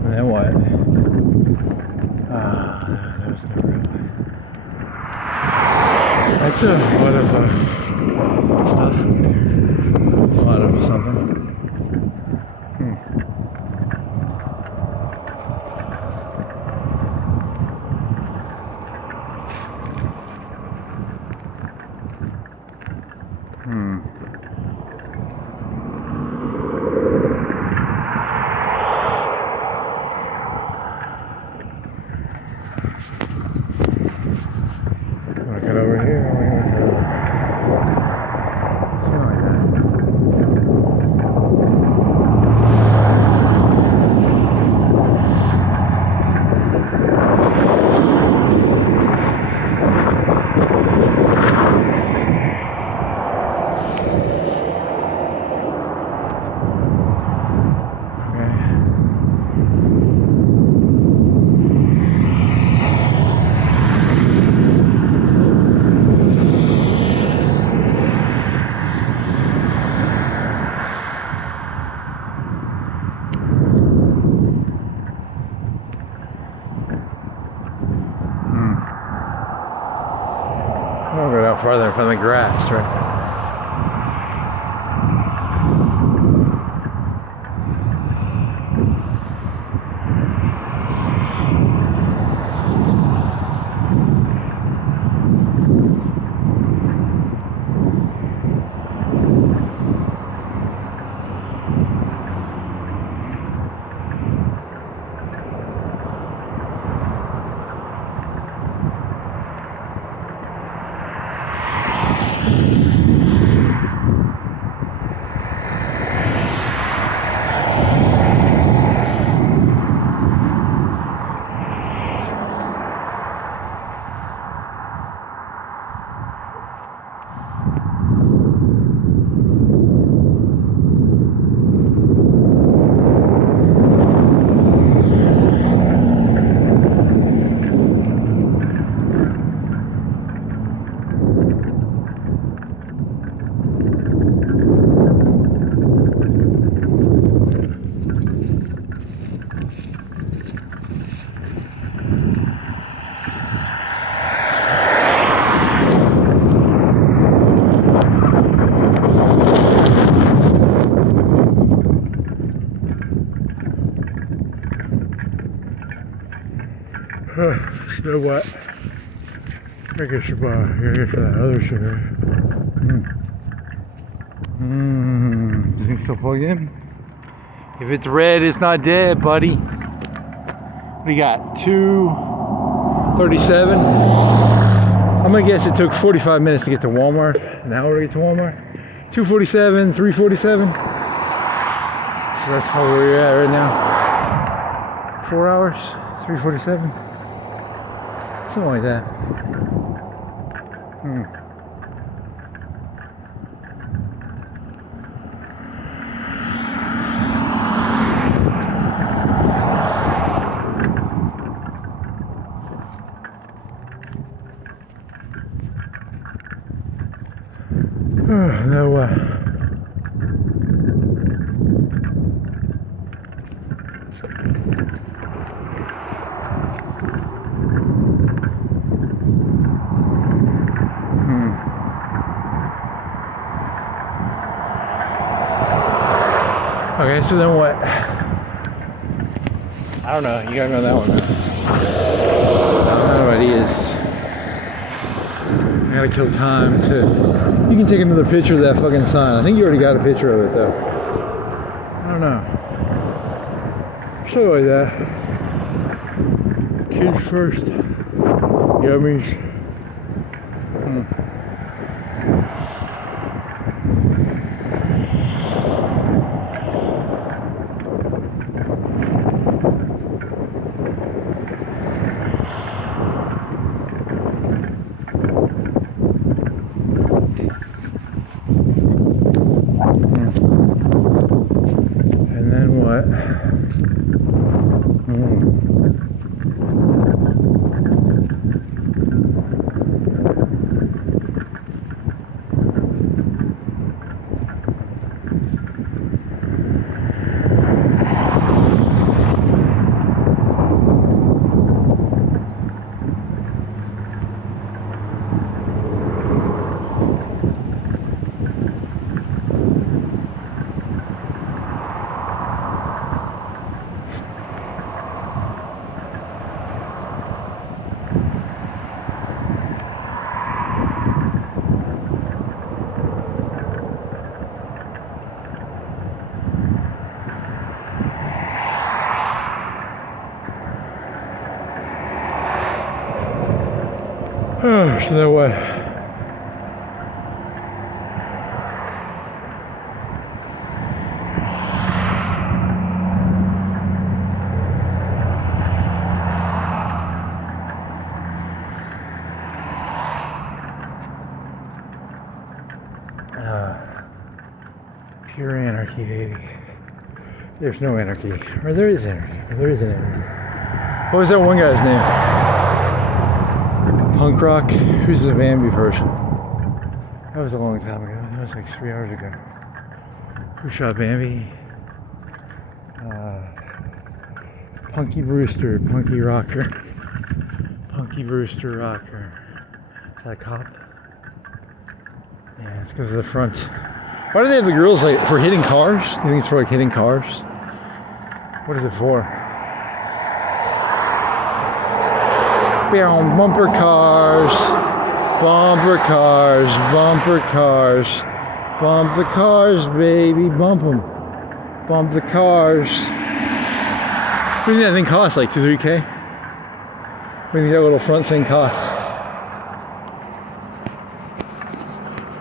And then what? That was the road. That's a lot of stuff. It's a lot of something. Want to cut over here? Or want to cut over? Something like that. I'll go down farther from the grass, right? So what? I guess you're here for that other shit, right? Is it still plugged in? If it's red, it's not dead, buddy. We got 2:37. I'm gonna guess it took 45 minutes to get to Walmart, an hour to get to Walmart. 2:47, 3:47. So that's probably where you're at right now. 4 hours, 3:47. Something like that. No way. Okay, so then what? I don't know. You gotta know that one. I don't know what it is. I gotta kill time to. You can take another picture of that fucking sign. I think you already got a picture of it though. I don't know. Something like that. Kids first. Yummies. And then what? Oh, so then what? Pure anarchy, baby. There's no anarchy. Or there is anarchy. Or there isn't anarchy. What was that one guy's name? Punk rock? Who's the Bambi person? That was a long time ago. That was like 3 hours ago. Who shot Bambi? Punky Brewster, Punky Rocker. Punky Brewster Rocker. Is that a cop? Yeah, it's because of the front. Why do they have the grills like for hitting cars? Do you think it's for like hitting cars? What is it for? Bumper cars, bumper cars, bumper cars, bump the cars, baby, bump them, bump the cars. What do you think that thing costs? Like 2-3K? What do you think that little front thing costs?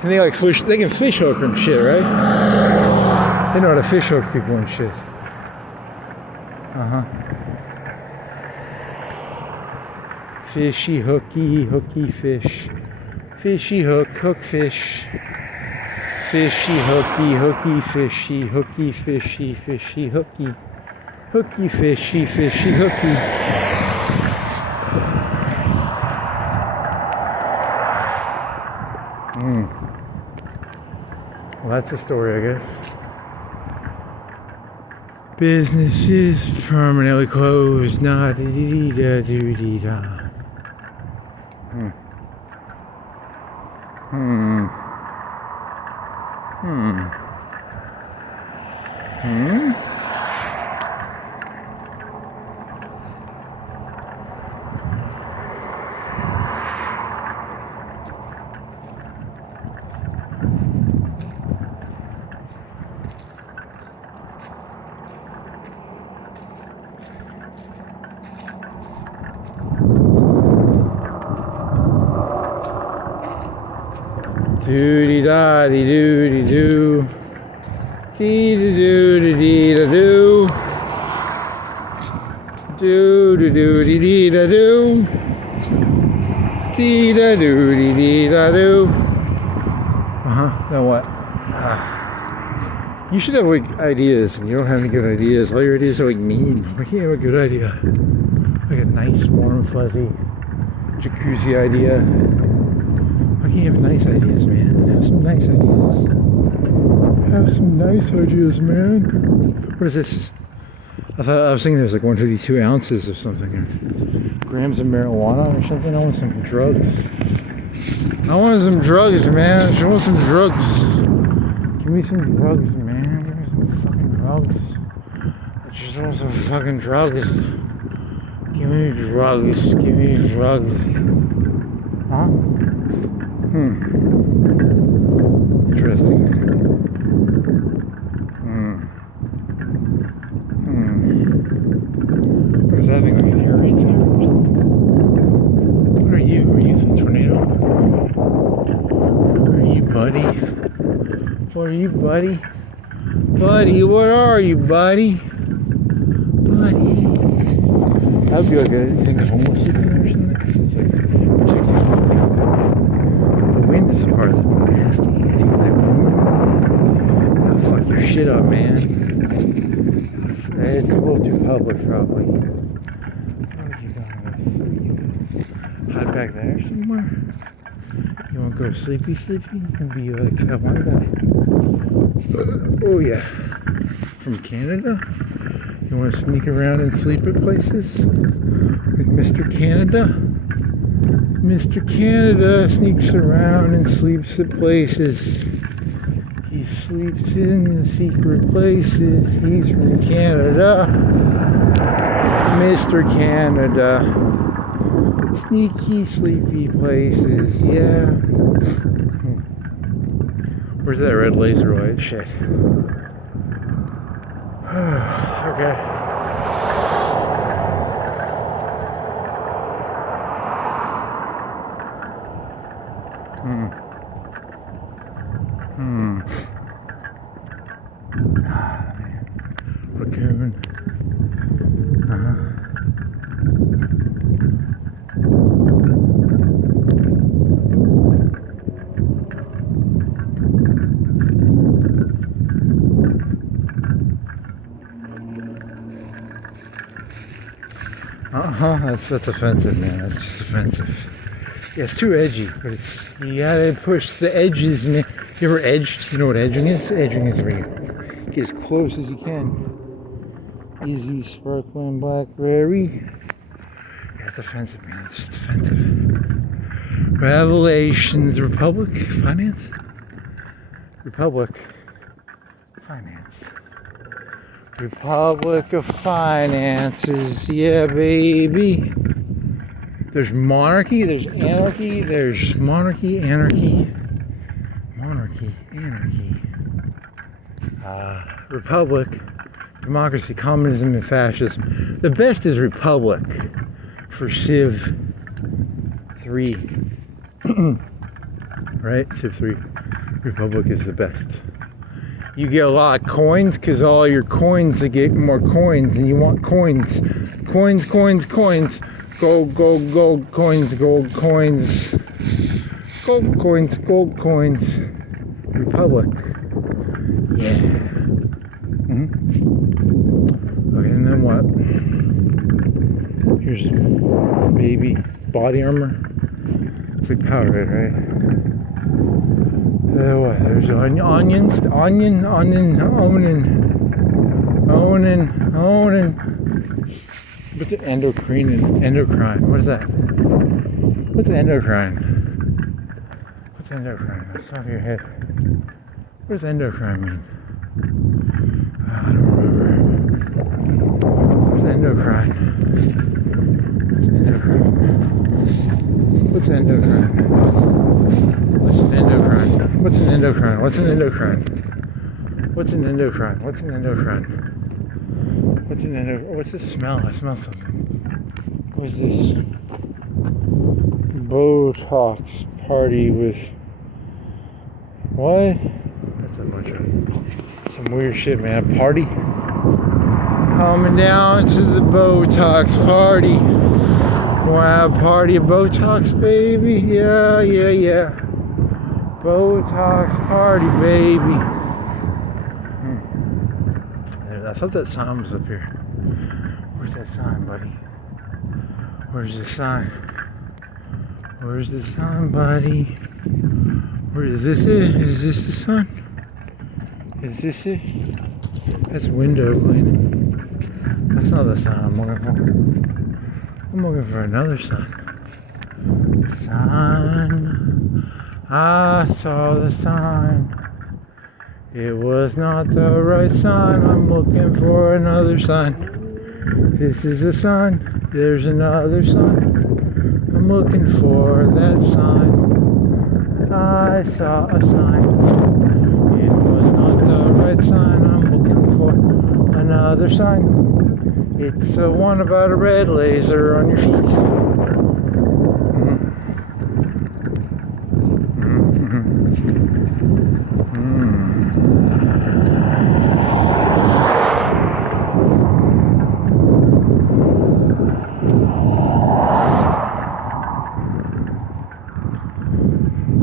And they like fish, they can fish hook and shit, right? They know how to fish hook people and shit. Fishy hooky, hooky fish. Fishy hook, hook fish. Fishy hooky, hooky fishy, hooky fishy, fishy hooky. Hooky fishy, fishy hooky. Well, that's the story, I guess. Business is permanently closed, not dee-dee-da-doo-dee-da. Doody da dee doody doo. Dee da doo da dee da doo. Doo da doo dee dee da doo. Dee da doo dee dee da doo. Then what? You should have like ideas, and you don't have any good ideas. All your ideas are like mean. Why can't you have a good idea? Like a nice, warm, fuzzy jacuzzi idea. Why can't you have nice ideas, man? Have some nice ideas. Have some nice ideas, man. What is this? I was thinking there's like 152 ounces of something, or grams of marijuana or something. I want some drugs. I want some drugs, man. I want some drugs. Give me some drugs, man. Give me some fucking drugs. I just want some fucking drugs. Give me drugs. Give me drugs. Huh? Interesting. What is that thing, like an air raid thing or something? What are you? Are you the tornado? Are you buddy? What are you, buddy? Buddy, what are you, buddy? Buddy. That would be like a thing of homeless sleeping there or something. Because it's like, protects you from the wind is the part that's nasty. If you get that wind, it'll fuck your shit up, man. It's a little too public, probably. Where would you go with? Hide back there somewhere? You want to go sleepy? You can be like that one guy. Oh yeah. From Canada? You want to sneak around and sleep at places? Like Mr. Canada? Mr. Canada sneaks around and sleeps at places. He sleeps in the secret places. He's from Canada. Mr. Canada. Sneaky, sleepy places, yeah. Where's that red laser light? Shit. Okay. Raccoon. That's offensive, man. That's just offensive. Yeah, it's too edgy, but it's, you gotta push the edges, man. You ever edged? You know what edging is? Edging is where you get as close as you can. Easy sparkling blackberry. Yeah, it's offensive, man. It's just offensive. Revelations, Republic, Finance? Republic, Finance. Republic of Finances, yeah, baby. There's monarchy, there's anarchy, there's monarchy, anarchy. Monarchy, anarchy. Republic, democracy, communism, and fascism. The best is Republic for Civ 3. Right? Civ 3. Republic is the best. You get a lot of coins because all your coins to get more coins, and you want coins. Coins. Gold coins. Gold coins. Gold coins. Republic. Yeah. Okay, and then what? Here's baby body armor. It's like powder, right? What? There's onions. Onion. What's an endocrine? What is that? What's endocrine? What's endocrine? That's off your head. What does endocrine mean? I don't remember. What's endocrine? What's endocrine? What's an endocrine? What's an endocrine? What's an endocrine? What's an endocrine? What's an endocrine? What's an endocrine? What's this smell? I smell something. What's this? Botox party with What? That's a bunch of some weird shit, man. A party? Coming down to the Botox party. Wanna have a party of Botox, baby? Yeah, yeah, yeah. Botox party, baby. I thought that sign was up here. Where's that sign, buddy? Where's the sign? Where's the sign, buddy? Where is this it? Is this the sign? Is this it? That's window cleaning. That's not the sign I'm looking for. I'm looking for another sign. Sign. I saw the sign. It was not the right sign. I'm looking for another sign. This is a sign. There's another sign. I'm looking for that sign. I saw a sign. It was not the right sign. I'm looking for another sign. It's the one about a red laser on your feet.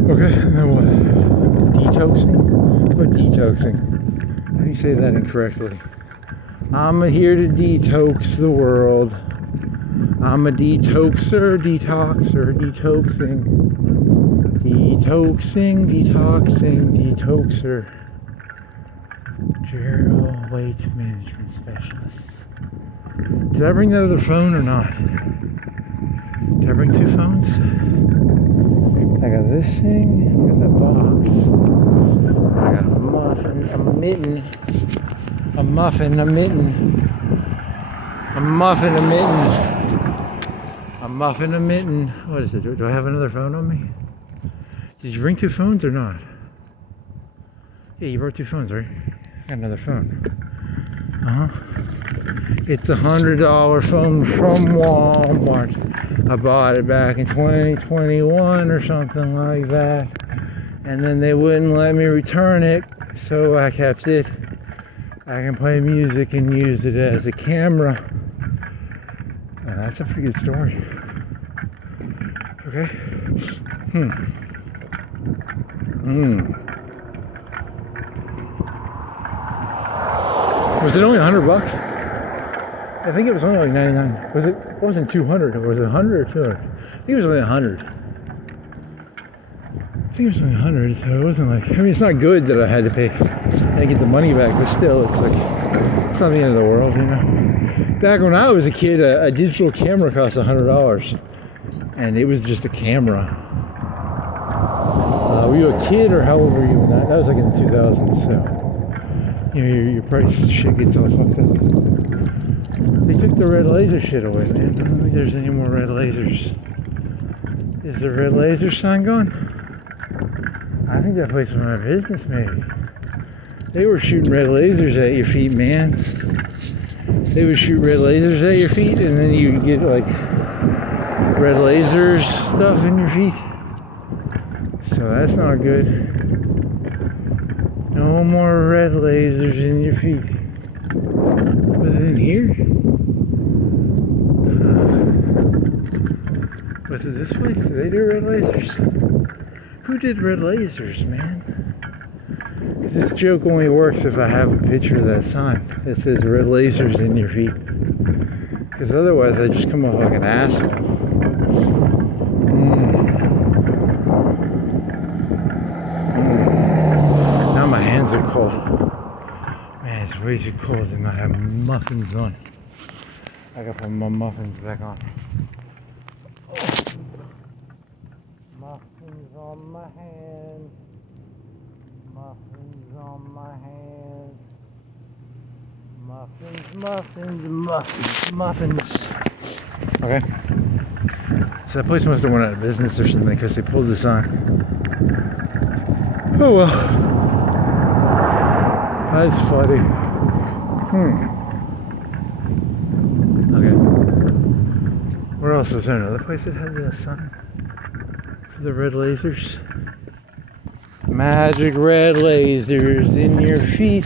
Okay, and then what? Detoxing? How about detoxing? How do you say that incorrectly? I'm here to detox the world. I'm a detoxer, detoxer, detoxing. Detoxing, detoxing, detoxer. Gerald Weight Management Specialist. Did I bring that other phone or not? Did I bring two phones? I got this thing, I got that box, I got a muffin, a mitten, a muffin, a mitten, a muffin, a mitten, a muffin, a mitten. What is it? Do I have another phone on me? Did you bring two phones or not? Yeah, you brought two phones, right? I got another phone. It's a $100 phone from Walmart. I bought it back in 2021 or something like that. And then they wouldn't let me return it, so I kept it. I can play music and use it as a camera. And that's a pretty good story. Okay? Was it only $100? I think it was only like 99. Was it? It wasn't 200. Was it 100 or 200? I think it was only 100. I think it was only 100, so it wasn't like. I mean, it's not good that I had to pay and get the money back, but still, it's like it's not the end of the world, you know. Back when I was a kid, a digital camera cost $100, and it was just a camera. Were you a kid, or how old were you when that? That was like in the 2000s, so you know your price shit gets all fucked up. They took the red laser shit away, man. I don't think there's any more red lasers. Is the red laser sign gone? I think that place went out of business, maybe. They were shooting red lasers at your feet, man. They would shoot red lasers at your feet, and then you get like red lasers stuff in your feet. So that's not good. No more red lasers in your feet. Was it in here? Was it this place? Did they do red lasers? Who did red lasers, man? This joke only works if I have a picture of that sign that says red lasers in your feet. Because otherwise I just come off like an asshole. Now my hands are cold. Man, it's way too cold and I have muffins on. I gotta put my muffins back on. Muffins on my hand. Muffins on my hand. Muffins, muffins, muffins, muffins. Okay. So that place must have went out of business or something because they pulled this on. Oh well. That's funny. Okay. Where else was there? Another place that had the sign for the red lasers? Magic red lasers in your feet.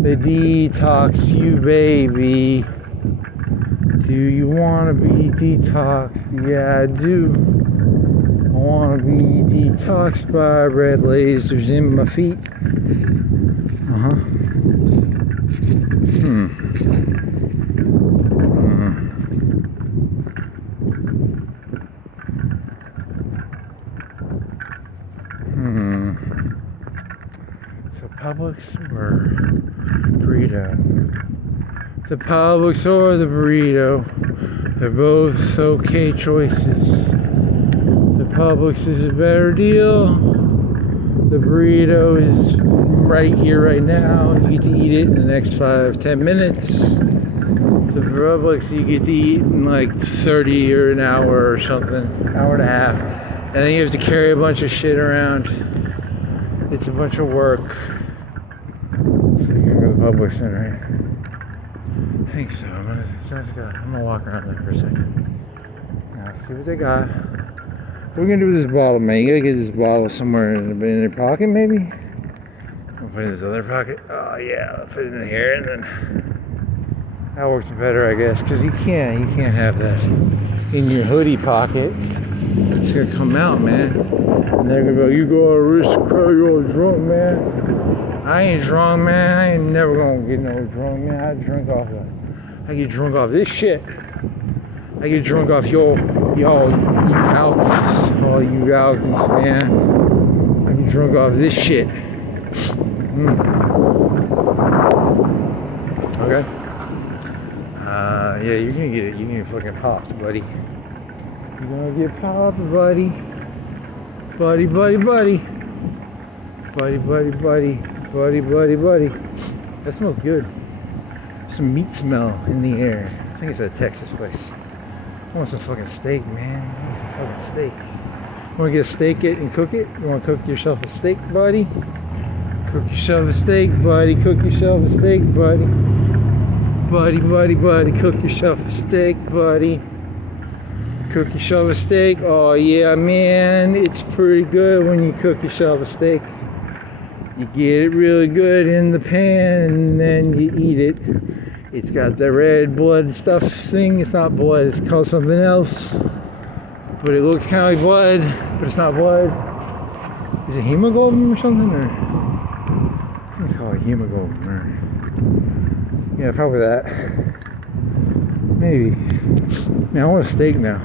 They detox you, baby. Do you want to be detoxed? Yeah, I do. I want to be detoxed by red lasers in my feet. So Publix or burrito? The Publix or the burrito? They're both okay choices. The Publix is a better deal. The burrito is right here, right now. You get to eat it in the next 5-10 minutes. The Publix you get to eat in like 30 or an hour or something, hour and a half. And then you have to carry a bunch of shit around. It's a bunch of work. So you're gonna go to the Publix then, right? I think so. I'm gonna walk around there for a second. Now, see what they got. What are we gonna do with this bottle, man? You gotta get this bottle somewhere in your pocket, maybe? I'll put it in this other pocket. Oh yeah, I'll put it in here, and then that works better, I guess, because you can't have that in your hoodie pocket. It's gonna come out, man. And they're gonna go, you go on a risk, you're all drunk, man. I ain't drunk, man. I ain't never gonna get no drunk, man. I get drunk off this shit. I get drunk off y'all, you alkies, all you alkies, man. I get drunk off this shit. Okay. Yeah, you're gonna get fucking popped, buddy. You're gonna get popped, buddy. Buddy. That smells good. Some meat smell in the air. I think it's a Texas place. I want some fucking steak, man. I want some fucking steak. You wanna get a steak and cook it? You wanna cook yourself a steak, buddy? Cook yourself a steak, buddy. Cook yourself a steak, buddy. Buddy. Cook yourself a steak, buddy. Cook yourself a steak. Oh yeah, man. It's pretty good when you cook yourself a steak. You get it really good in the pan and then you eat it. It's got the red blood stuff thing. It's not blood, it's called something else. But it looks kind of like blood, but it's not blood. Is it hemoglobin or something? Or it's called hemoglobin. Or... yeah, probably that. Maybe. Man, I want a steak now.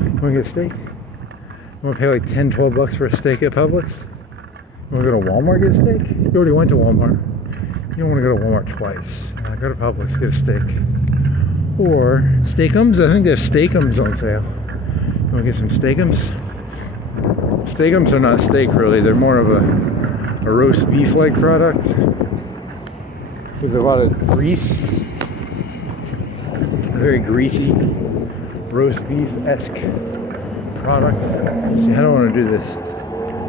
You want to get a steak? You want to pay like $10-12 for a steak at Publix? You want to go to Walmart and get a steak? You already went to Walmart. You don't want to go to Walmart twice. Go to Publix, get a steak. Or Steakums. I think they have Steakums on sale. You want to get some Steakums? Steakums are not steak really. They're more of a roast beef-like product with a lot of grease. A very greasy roast beef-esque product. See, I don't want to do this. I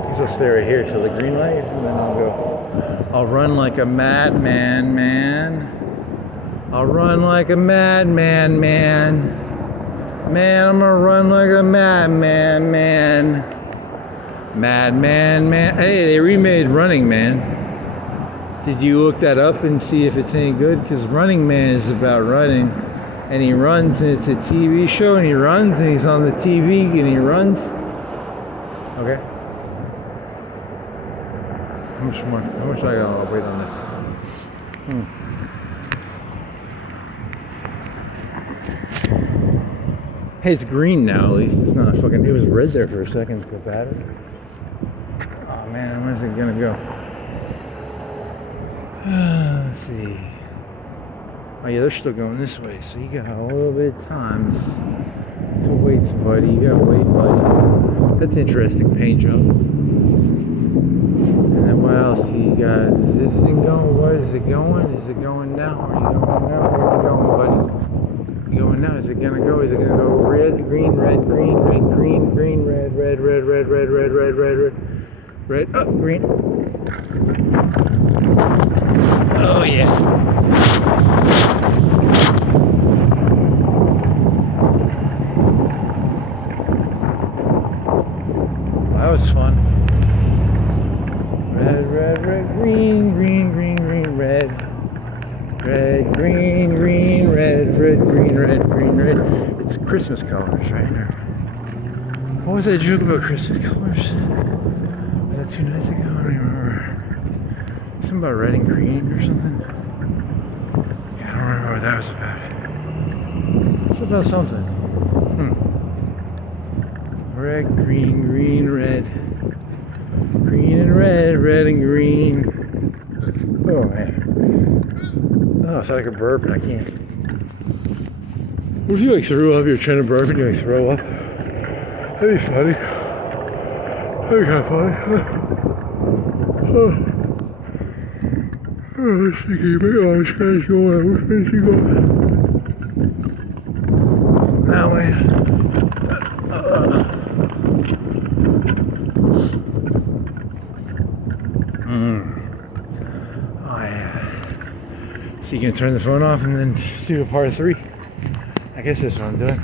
guess I'll stay right here till the green light, and then I'll run like a madman, man. I'll run like a madman, man. Man, I'm gonna run like a madman, man. Madman, man. Hey, they remade Running Man. Did you look that up and see if it's any good? Because Running Man is about running. And he runs, and it's a TV show, and he runs, and he's on the TV, and he runs. Okay. How much more? How much I gotta wait on this? Hey, it's green now, at least. It's not fucking... it was red there for a second, the battery. Oh, man, where's it gonna go? Let's see. Oh, yeah, they're still going this way, so you got a little bit of time to wait, buddy. You gotta wait, buddy. That's interesting paint job. And then what else you got? Is this thing going? Where is it going? Is it going now? Are you going now? Where are you going, buddy? You going now? Is it gonna go? Is it gonna go red, green, red, green, red, green, green, red, red, red, red, red, red, red, red, red, red, oh, green. Oh yeah. That was fun. red, green, green, green, green, red. Red, green, green, red, red, green, red, green, red. It's Christmas colors right here. What was that joke about Christmas colors? Was that 2 nights ago? I don't even remember. Something about red and green or something? Yeah, I don't remember what that was about. It's about something. Red, green, green, red. Green and red, red and green. Oh man. Oh, it's like a burp and I can't. What if you like threw up? You're trying to burp and you like throw up? That'd be funny. That'd be kind of funny. Let's see, keep my eyes going. Where's she going? That way. Oh yeah. So you can turn the phone off and then do a part 3. I guess that's what I'm doing.